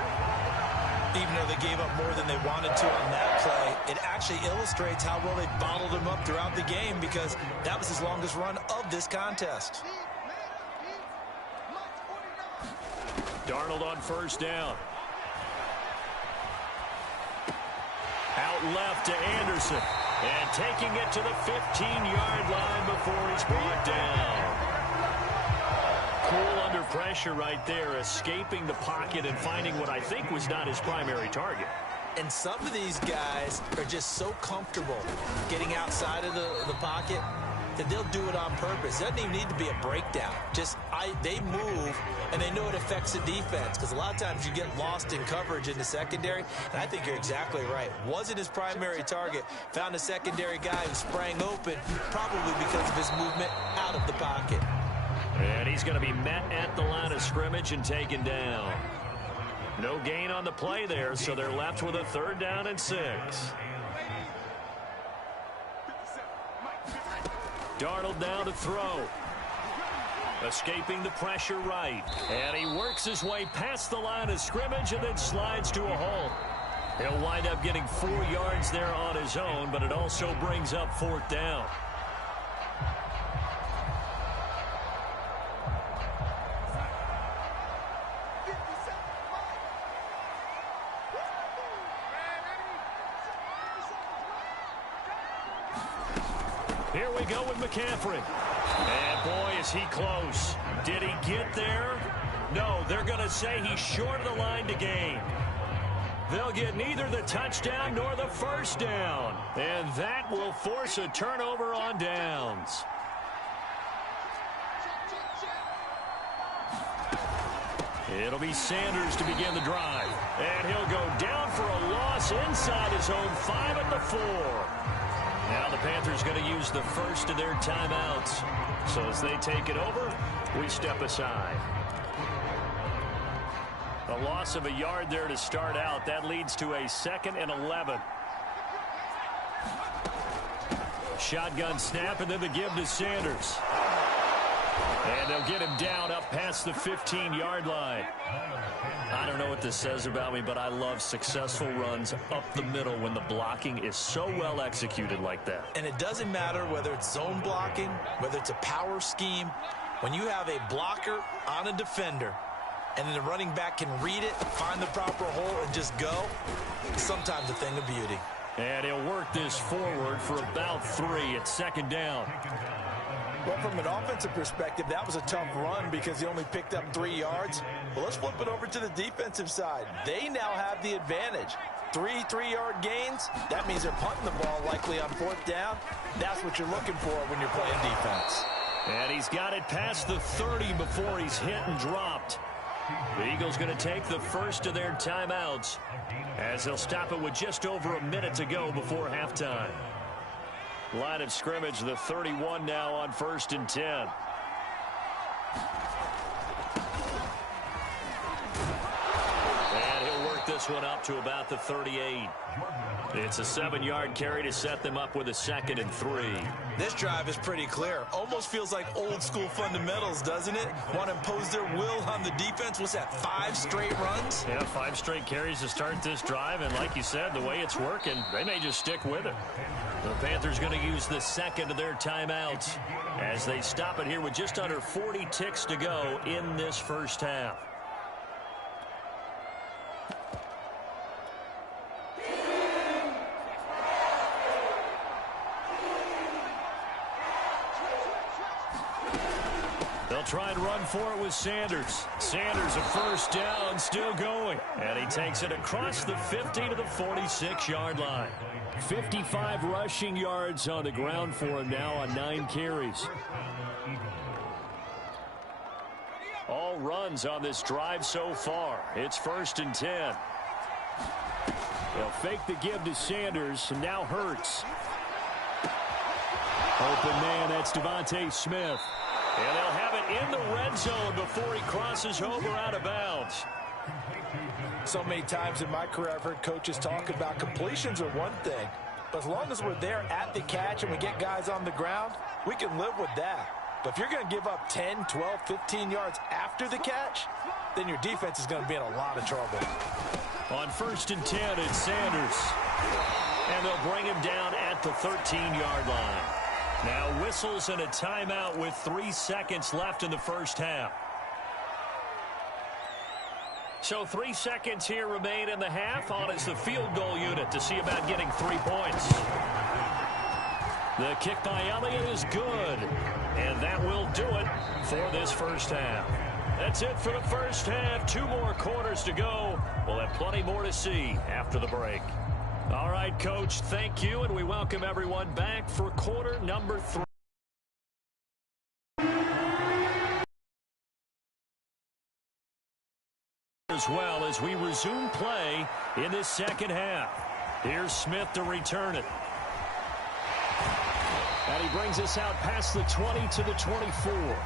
Even though they gave up more than they wanted to on that play, it actually illustrates how well they bottled him up throughout the game because that was his longest run of this contest. Darnold on 1st down. Out left to Anderson. And taking it to the 15-yard line before he's brought down. Cool under pressure right there, escaping the pocket and finding what I think was not his primary target. And some of these guys are just so comfortable getting outside of the pocket that they'll do it on purpose. It doesn't even need to be a breakdown. They move, and they know it affects the defense because a lot of times you get lost in coverage in the secondary, and I think you're exactly right. Wasn't his primary target. Found a secondary guy who sprang open, probably because of his movement out of the pocket. And he's going to be met at the line of scrimmage and taken down. No gain on the play there, so they're left with a 3rd down and 6. Darnold now to throw. Escaping the pressure right. And he works his way past the line of scrimmage and then slides to a halt. He'll wind up getting 4 yards there on his own, but it also brings up 4th down. Here we go with McCaffrey. And boy, is he close. Did he get there? No, they're going to say he's short of the line to gain. They'll get neither the touchdown nor the 1st down. And that will force a turnover on downs. It'll be Sanders to begin the drive. And he'll go down for a loss inside his own 5 at the 4. Now the Panthers going to use the first of their timeouts. So as they take it over, we step aside. A loss of a yard there to start out. That leads to a 2nd and 11. Shotgun snap and then the give to Sanders. And they'll get him down up past the 15-yard line. I don't know what this says about me, but I love successful runs up the middle when the blocking is so well executed like that. And it doesn't matter whether it's zone blocking, whether it's a power scheme. When you have a blocker on a defender and then the running back can read it, find the proper hole, and just go, it's sometimes a thing of beauty. And he'll work this forward for about 3 at 2nd down. Well, from an offensive perspective, that was a tough run because he only picked up 3 yards. Well, let's flip it over to the defensive side. They now have the advantage. 3 3-yard gains. That means they're punting the ball likely on 4th down. That's what you're looking for when you're playing defense. And he's got it past the 30 before he's hit and dropped. The Eagles going to take the first of their timeouts as he'll stop it with just over a minute to go before halftime. Line of scrimmage, the 31 now on 1st and 10. And he'll work this this one up to about the 38. It's a 7-yard carry to set them up with a 2nd and 3. This drive is pretty clear. Almost feels like old school fundamentals, doesn't it? Want to impose their will on the defense. What's that, 5 straight runs? Yeah, 5 straight carries to start this drive. And like you said, the way it's working, they may just stick with it. The Panthers going to use the 2nd of their timeouts as they stop it here with just under 40 ticks to go in this first half. They'll try and run for it with Sanders. Sanders, a first down, still going. And he takes it across the 50 to the 46-yard line. 55 rushing yards on the ground for him now on 9 carries. All runs on this drive so far. It's 1st and 10. They'll fake the give to Sanders, and now Hurts. Open man, that's Devontae Smith. And they'll have it in the red zone before he crosses over out of bounds. So many times in my career I've heard coaches talk about completions are one thing. But as long as we're there at the catch and we get guys on the ground, we can live with that. But if you're going to give up 10, 12, 15 yards after the catch, then your defense is going to be in a lot of trouble. On 1st and 10, it's Sanders. And they'll bring him down at the 13-yard line. Now whistles and a timeout with 3 seconds left in the first half. So 3 seconds here remain in the half. On is the field goal unit to see about getting 3 points. The kick by Elliott is good. And that will do it for this first half. That's it for the first half. 2 more quarters to go. We'll have plenty more to see after the break. All right, Coach, thank you, and we welcome everyone back for quarter number 3. As well as we resume play in this second half. Here's Smith to return it. And he brings us out past the 20 to the 24.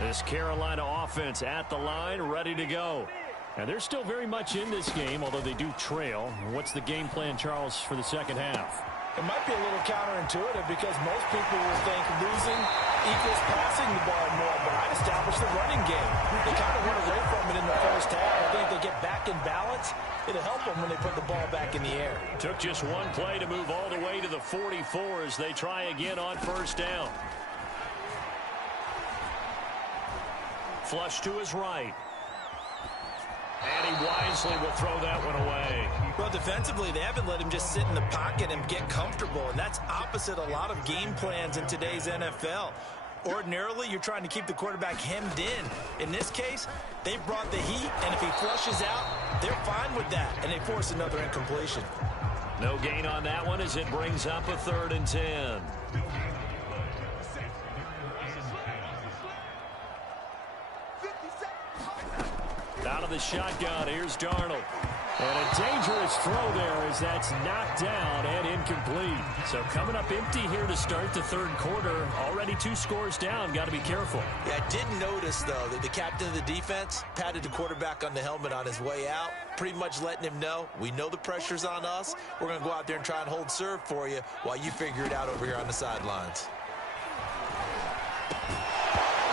This Carolina offense at the line, ready to go. And they're still very much in this game, although they do trail. What's the game plan, Charles, for the second half? It might be a little counterintuitive because most people will think losing equals passing the ball more, but I'd establish the running game. They kind of went away from it in the first half. I think they get back in balance. It'll help them when they put the ball back in the air. Took just one play to move all the way to the 44 as they try again on first down. Flush to his right. And he wisely will throw that one away. Well, defensively, they haven't let him just sit in the pocket and get comfortable, and that's opposite a lot of game plans in today's NFL. Ordinarily, you're trying to keep the quarterback hemmed in. In this case, they brought the heat, and if he flushes out, they're fine with that, and they force another incompletion. No gain on that one as it brings up a 3rd and 10. Out of the shotgun, here's Darnold. And a dangerous throw there as that's knocked down and incomplete. So coming up empty here to start the 3rd quarter. Already 2 scores down. Got to be careful. Yeah, I did notice, though, that the captain of the defense patted the quarterback on the helmet on his way out, pretty much letting him know, we know the pressure's on us. We're going to go out there and try and hold serve for you while you figure it out over here on the sidelines.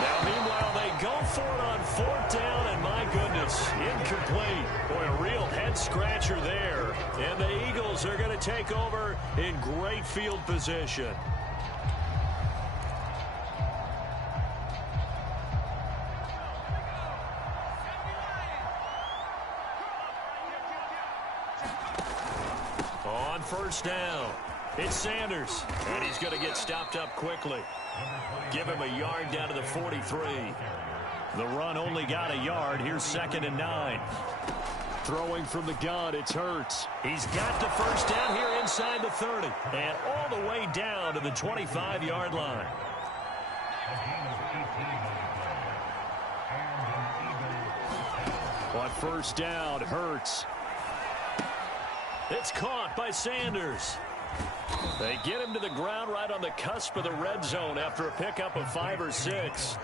Now, meanwhile, they go for it on 4th down, and my goodness, incomplete. Boy, a real head-scratcher there. And the Eagles are going to take over in great field position. On 1st down, it's Sanders, and he's going to get stopped up quickly. Give him a yard down to the 43. The run only got a yard. Here's 2nd and 9. Throwing from the gun, it's Hurts. He's got the first down here inside the 30. And all the way down to the 25-yard line. On 1st down, Hurts. It's caught by Sanders. They get him to the ground right on the cusp of the red zone after a pickup of 5 or 6.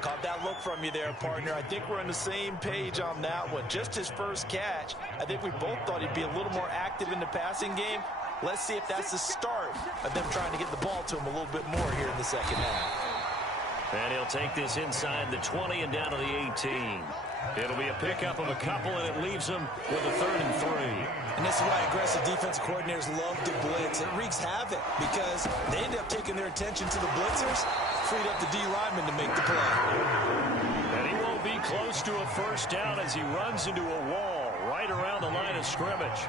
Caught that look from you there, partner. I think we're on the same page on that one. Just his first catch. I think we both thought he'd be a little more active in the passing game. Let's see if that's the start of them trying to get the ball to him a little bit more here in the second half. And he'll take this inside the 20 and down to the 18. It'll be a pickup of a couple, and it leaves them with a 3rd and 3. And this is why aggressive defensive coordinators love to blitz. It wreaks havoc because they end up taking their attention to the blitzers, freed up the D lineman to make the play. And he won't be close to a first down as he runs into a wall right around the line of scrimmage.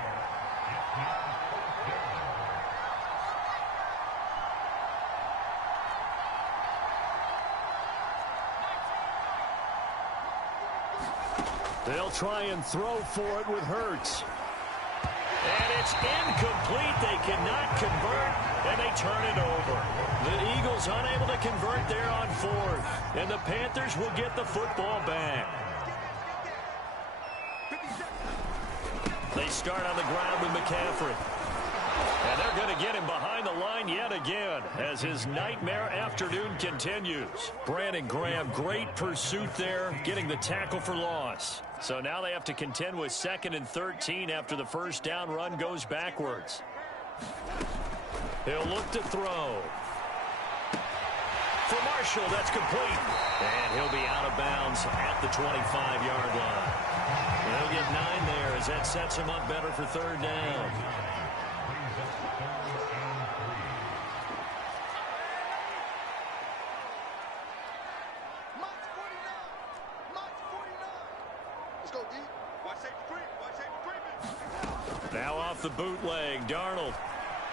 They'll try and throw for it with Hurts. And it's incomplete. They cannot convert, and they turn it over. The Eagles unable to convert there on 4th, and the Panthers will get the football back. They start on the ground with McCaffrey. And they're going to get him behind the line yet again as his nightmare afternoon continues. Brandon Graham, great pursuit there, getting the tackle for loss. So now they have to contend with 2nd and 13 after the first down run goes backwards. He'll look to throw. For Marshall, that's complete. And he'll be out of bounds at the 25-yard line. He'll get 9 there as that sets him up better for 3rd down. Now off the bootleg, Darnold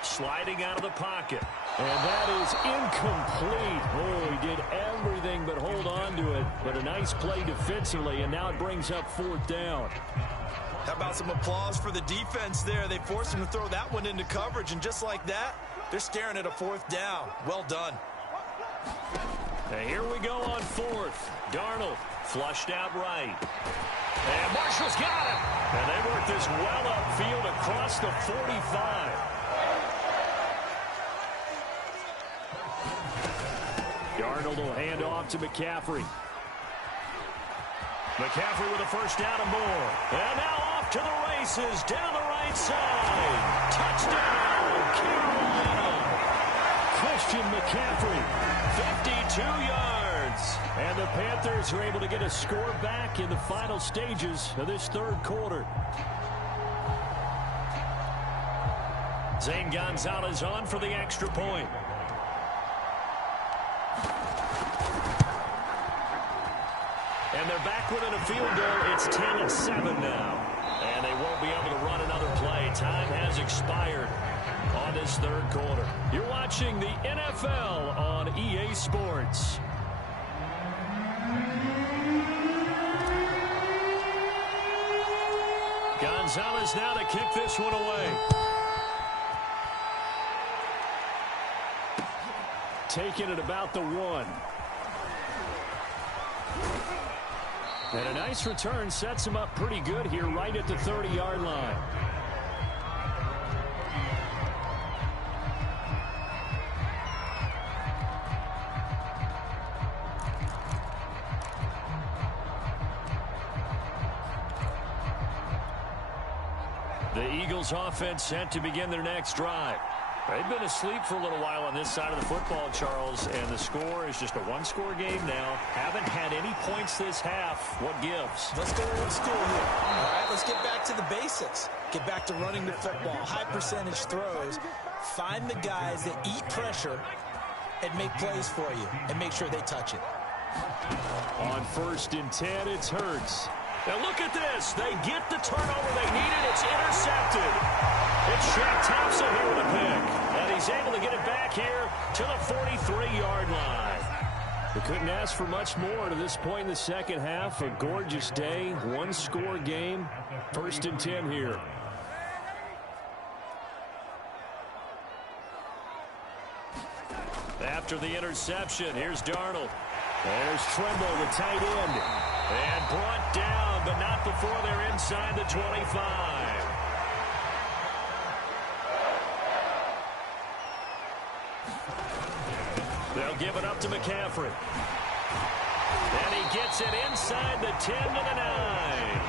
sliding out of the pocket. And that is incomplete. Oh, he did everything but hold on to it. But a nice play defensively, and now it brings up 4th down. How about some applause for the defense there? They forced him to throw that one into coverage, and just like that, they're staring at a 4th down. Well done. Now here we go on 4th. Darnold flushed out right. And Marshall's got him. And they work this well upfield across the 45. Darnold will hand off to McCaffrey. McCaffrey with a first down and more. And now off to the races down the right side. Touchdown, Carolina. Christian McCaffrey, 52 yards. And the Panthers are able to get a score back in the final stages of this 3rd quarter. Zane Gonzalez on for the extra point. And they're back within a field goal. It's 10-7 now. And they won't be able to run another play. Time has expired on this 3rd quarter. You're watching the NFL on EA Sports. Gonzalez now to kick this one away. Taking it about the 1. And a nice return sets him up pretty good here right at the 30-yard line. The Eagles offense set to begin their next drive. They've been asleep for a little while on this side of the football, Charles, and the score is just a one-score game now. Haven't had any points this half. What gives? Let's go old school here. All right, let's get back to the basics. Get back to running the football, high-percentage throws. Find the guys that eat pressure and make plays for you, and make sure they touch it. On 1st and 10, it's Hurts. Now look at this. They get the turnover they needed. It's intercepted. It's Shaq Thompson here with a pick. And he's able to get it back here to the 43-yard line. We couldn't ask for much more to this point in the second half. A gorgeous day, one-score game. 1st and 10 here. After the interception, here's Darnold. There's Tremble, the tight end. And brought down, but not before they're inside the 25. They'll give it up to McCaffrey. And he gets it inside the 10 to the 9.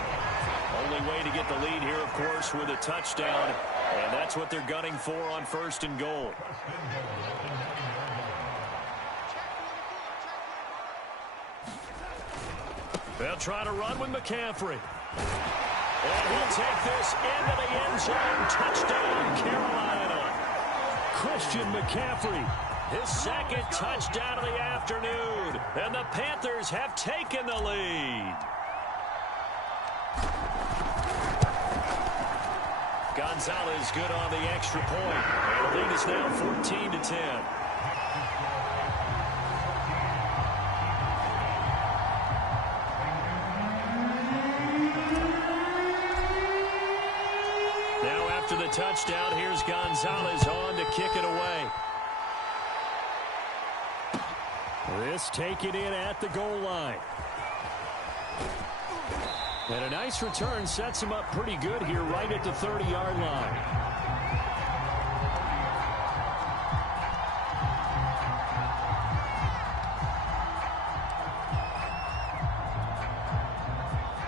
Only way to get the lead here, of course, with a touchdown. And that's what they're gunning for on 1st and goal. They'll try to run with McCaffrey. And he'll take this into the end zone. Touchdown, Carolina. Christian McCaffrey, his 2nd touchdown of the afternoon. And the Panthers have taken the lead. Gonzalez good on the extra point. And the lead is now 14 to 10. After the touchdown, here's Gonzalez on to kick it away. This taken in at the goal line. And a nice return sets him up pretty good here right at the 30-yard line.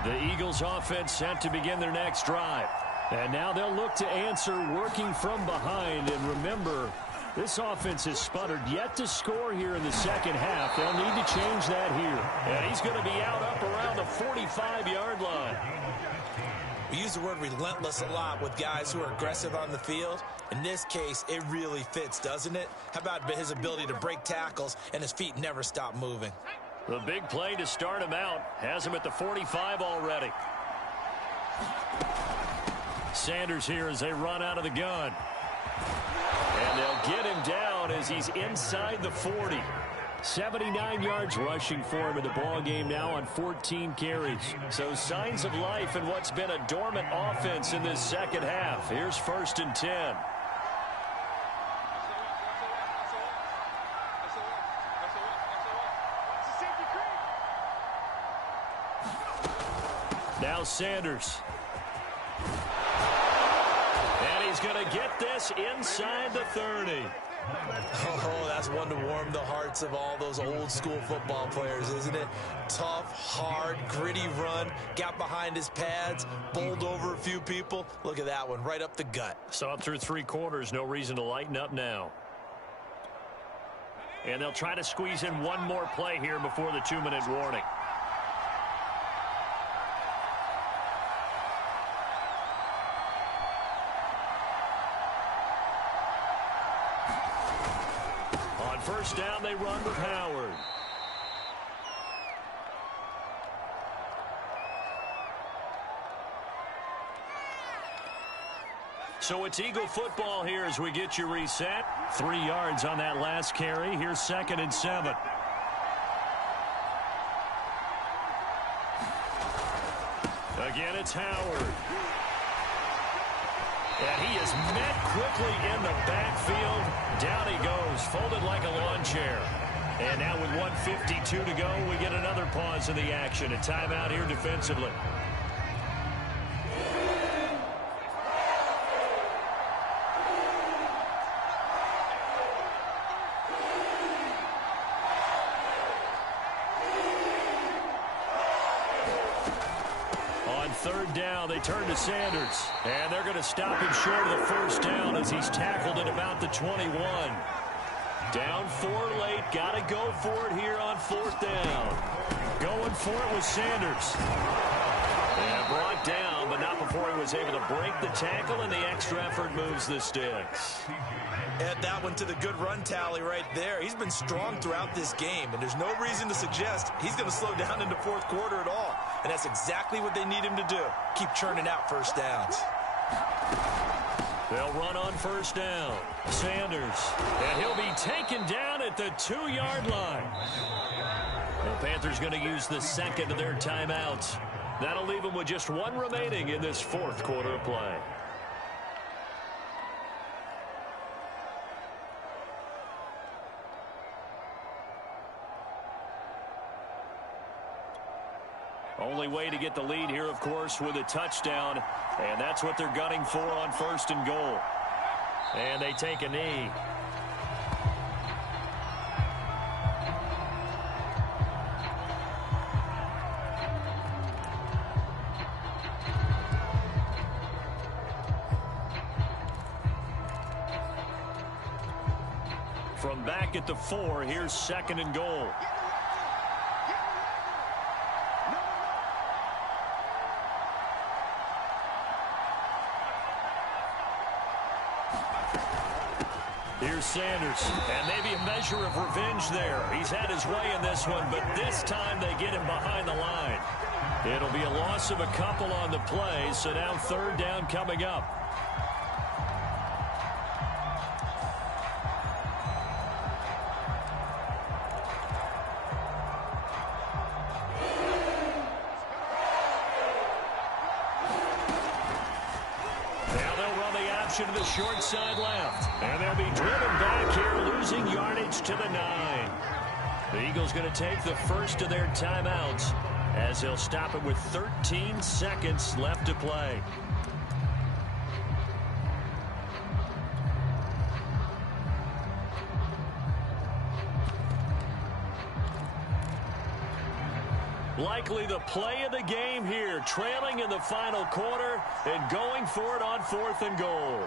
The Eagles offense set to begin their next drive. And now they'll look to answer working from behind. And remember, this offense has sputtered yet to score here in the second half. They'll need to change that here. And he's going to be out up around the 45-yard line. We use the word relentless a lot with guys who are aggressive on the field. In this case, it really fits, doesn't it? How about his ability to break tackles and his feet never stop moving? The big play to start him out has him at the 45 already. Sanders here as they run out of the gun. And they'll get him down as he's inside the 40. 79 yards rushing for him in the ball game now on 14 carries. So signs of life in what's been a dormant offense in this second half. Here's 1st and 10. Now Sanders. And he's going to get this inside the 30. Oh, that's one to warm the hearts of all those old school football players, isn't it? Tough, hard, gritty run. Got behind his pads, bowled over a few people. Look at that one, right up the gut. Saw it through 3 quarters. No reason to lighten up now. And they'll try to squeeze in one more play here before the 2-minute warning. On 1st down, they run with Howard. So it's Eagle football here as we get you reset. 3 yards on that last carry. Here's 2nd and 7. Again, it's Howard. And he is met quickly in the backfield. Down he goes, folded like a lawn chair. And now with 1:52 to go, we get another pause in the action. A timeout here defensively. On 3rd down, they turn to Sanders. And they're going to stop him short of the 1st down as he's tackled at about the 21. Down 4 late. Got to go for it here on 4th down. Going for it was Sanders. And brought down, but not before he was able to break the tackle, and the extra effort moves the sticks. Add that one to the good run tally right there. He's been strong throughout this game, and there's no reason to suggest he's going to slow down into 4th quarter at all. And that's exactly what they need him to do. Keep churning out 1st downs. They'll run on 1st down. Sanders. And he'll be taken down at the 2-yard line. The Panthers going to use the 2nd of their timeouts. That'll leave them with just 1 remaining in this 4th quarter of play. Only way to get the lead here, of course, with a touchdown. And that's what they're gunning for on 1st and goal. And they take a knee. From back at the 4, here's 2nd and goal. Here's Sanders, and maybe a measure of revenge there. He's had his way in this one, but this time they get him behind the line. It'll be a loss of a couple on the play, so now 3rd down coming up. To the short side left. And they'll be driven back here, losing yardage to the 9. The Eagles going to take the first of their timeouts as they'll stop it with 13 seconds left to play. Likely the play of the game here, trailing in the final quarter and going for it on 4th and goal.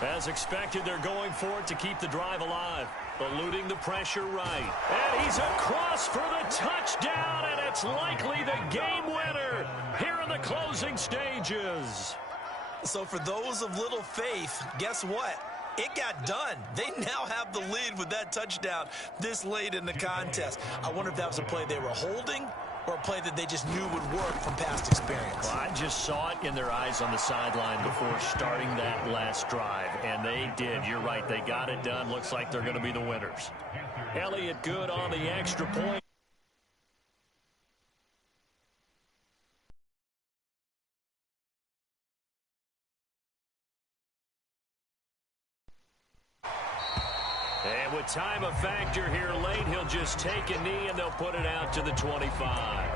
As expected, they're going for it to keep the drive alive, eluding the pressure right. And he's across for the touchdown, and it's likely the game winner here in the closing stages. So for those of little faith, guess what? It got done. They now have the lead with that touchdown this late in the contest. I wonder if that was a play they were holding or a play that they just knew would work from past experience. Well, I just saw it in their eyes on the sideline before starting that last drive, and they did. You're right. They got it done. Looks like they're going to be the winners. Elliott good on the extra point. And with time a factor here late, he'll just take a knee and they'll put it out to the 25.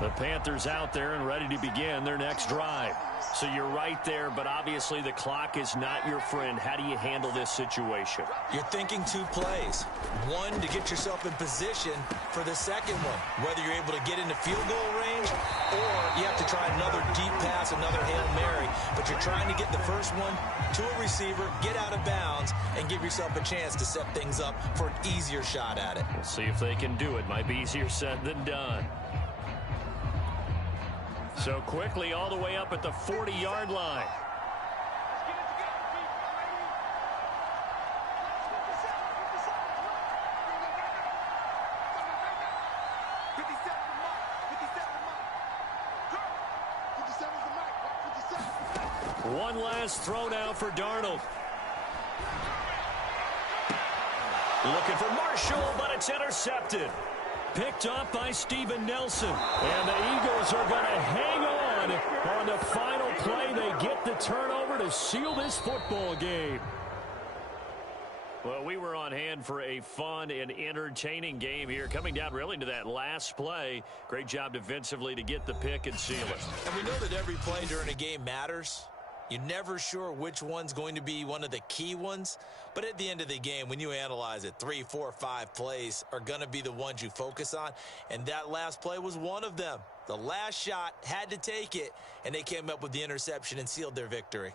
The Panthers out there and ready to begin their next drive. So you're right there, but obviously the clock is not your friend. How do you handle this situation? You're thinking 2 plays. One, to get yourself in position for the second one, whether you're able to get into field goal range or you have to try another deep pass, another Hail Mary. But you're trying to get the first one to a receiver, get out of bounds, and give yourself a chance to set things up for an easier shot at it. We'll see if they can do it. Might be easier said than done. So quickly all the way up at the 40-yard line. One last throw now for Darnold. Looking for Marshall, but it's intercepted. Picked up by Steven Nelson. And the Eagles are going to hang on the final play. They get the turnover to seal this football game. Well, we were on hand for a fun and entertaining game here. Coming down really to that last play. Great job defensively to get the pick and seal it. And we know that every play during a game matters. You're never sure which one's going to be one of the key ones. But at the end of the game, when you analyze it, 3, 4, 5 plays are going to be the ones you focus on. And that last play was one of them. The last shot had to take it, and they came up with the interception and sealed their victory.